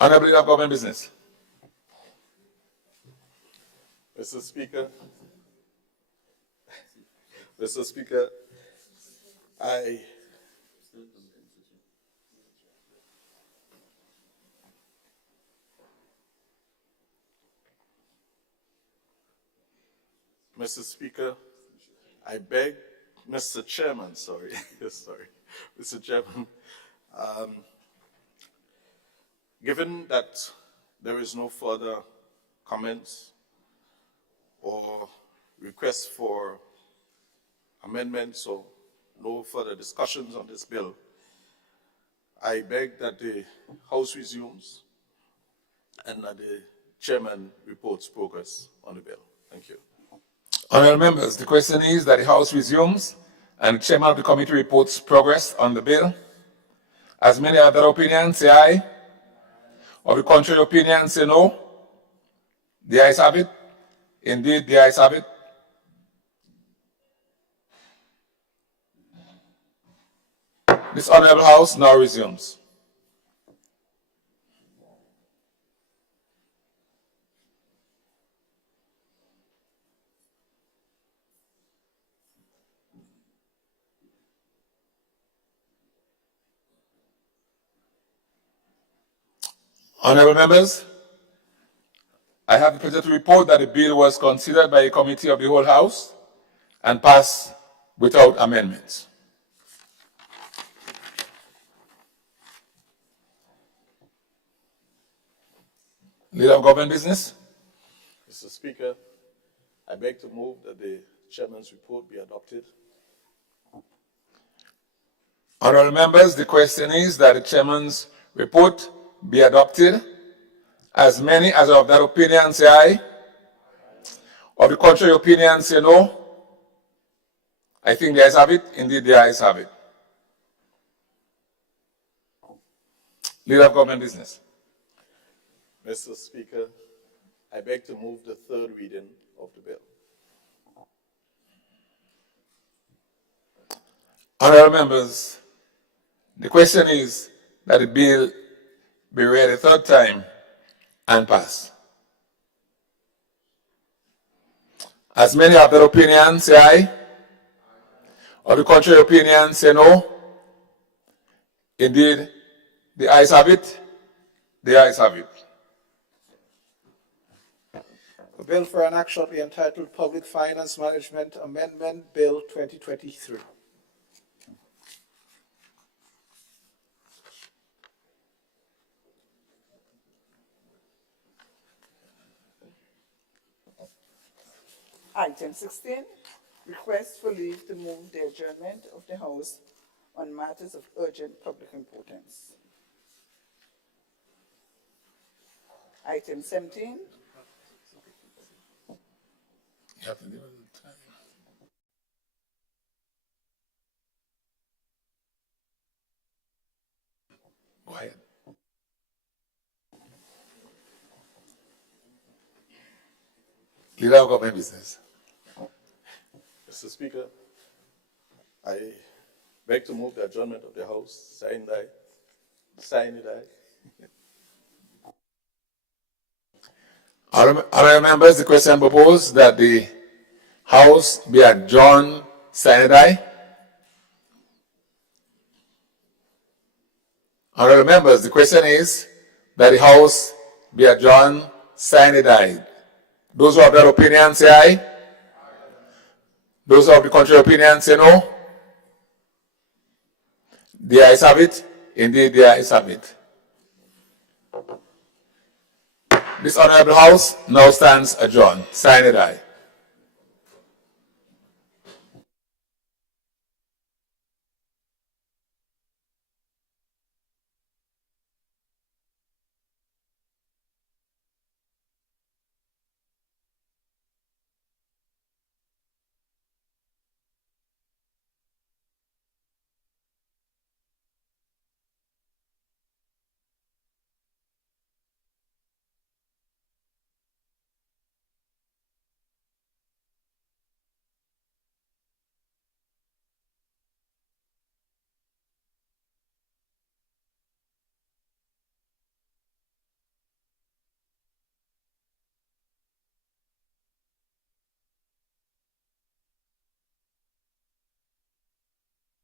Honorable Leader of Government Business. Mr. Speaker, Mr. Speaker, Mr. Speaker, I beg, Mr. Chairman, sorry, sorry, Mr. Chairman, given that there is no further comments or requests for amendments or no further discussions on this bill, I beg that the House resumes and that the Chairman reports progress on the bill. Thank you. Honorable members, the question is that the House resumes and the Chairman of the committee reports progress on the bill. As many other opinions say aye. Of the contrary opinion say no. The ayes have it. Indeed, the ayes have it. This Honorable House now resumes. Honorable members, I have the pleasure to report that the bill was considered by a committee of the whole House and passed without amendments. Leader of Government Business. Mr. Speaker, I beg to move that the Chairman's report be adopted. Honorable members, the question is that the Chairman's report be adopted. As many as are of that opinion say aye. Of the contrary opinion say no. I think the ayes have it. Indeed, the ayes have it. Leader of Government Business. Mr. Speaker, I beg to move the third reading of the bill. Honorable members, the question is that the bill be read a third time and pass. As many of that opinion say aye. Of the contrary opinion say no. Indeed, the ayes have it. The ayes have it. A bill for an act shortly entitled Public Finance Management Amendment Bill 2023. Item 16, request for leave to move the adjournment of the House on matters of urgent public importance. Item 17. You have to give it time. Go ahead. Leader of government business. Mr. Speaker, I beg to move the adjournment of the House. Sign it, aye. Honourable members, the question proposed that the House be adjourned, signed aye. Honourable members, the question is that the House be adjourned, signed aye. Those who have that opinion say aye. Those who have the contrary opinion say no. The ayes have it. Indeed, the ayes have it. This honourable House now stands adjourned. Signed aye.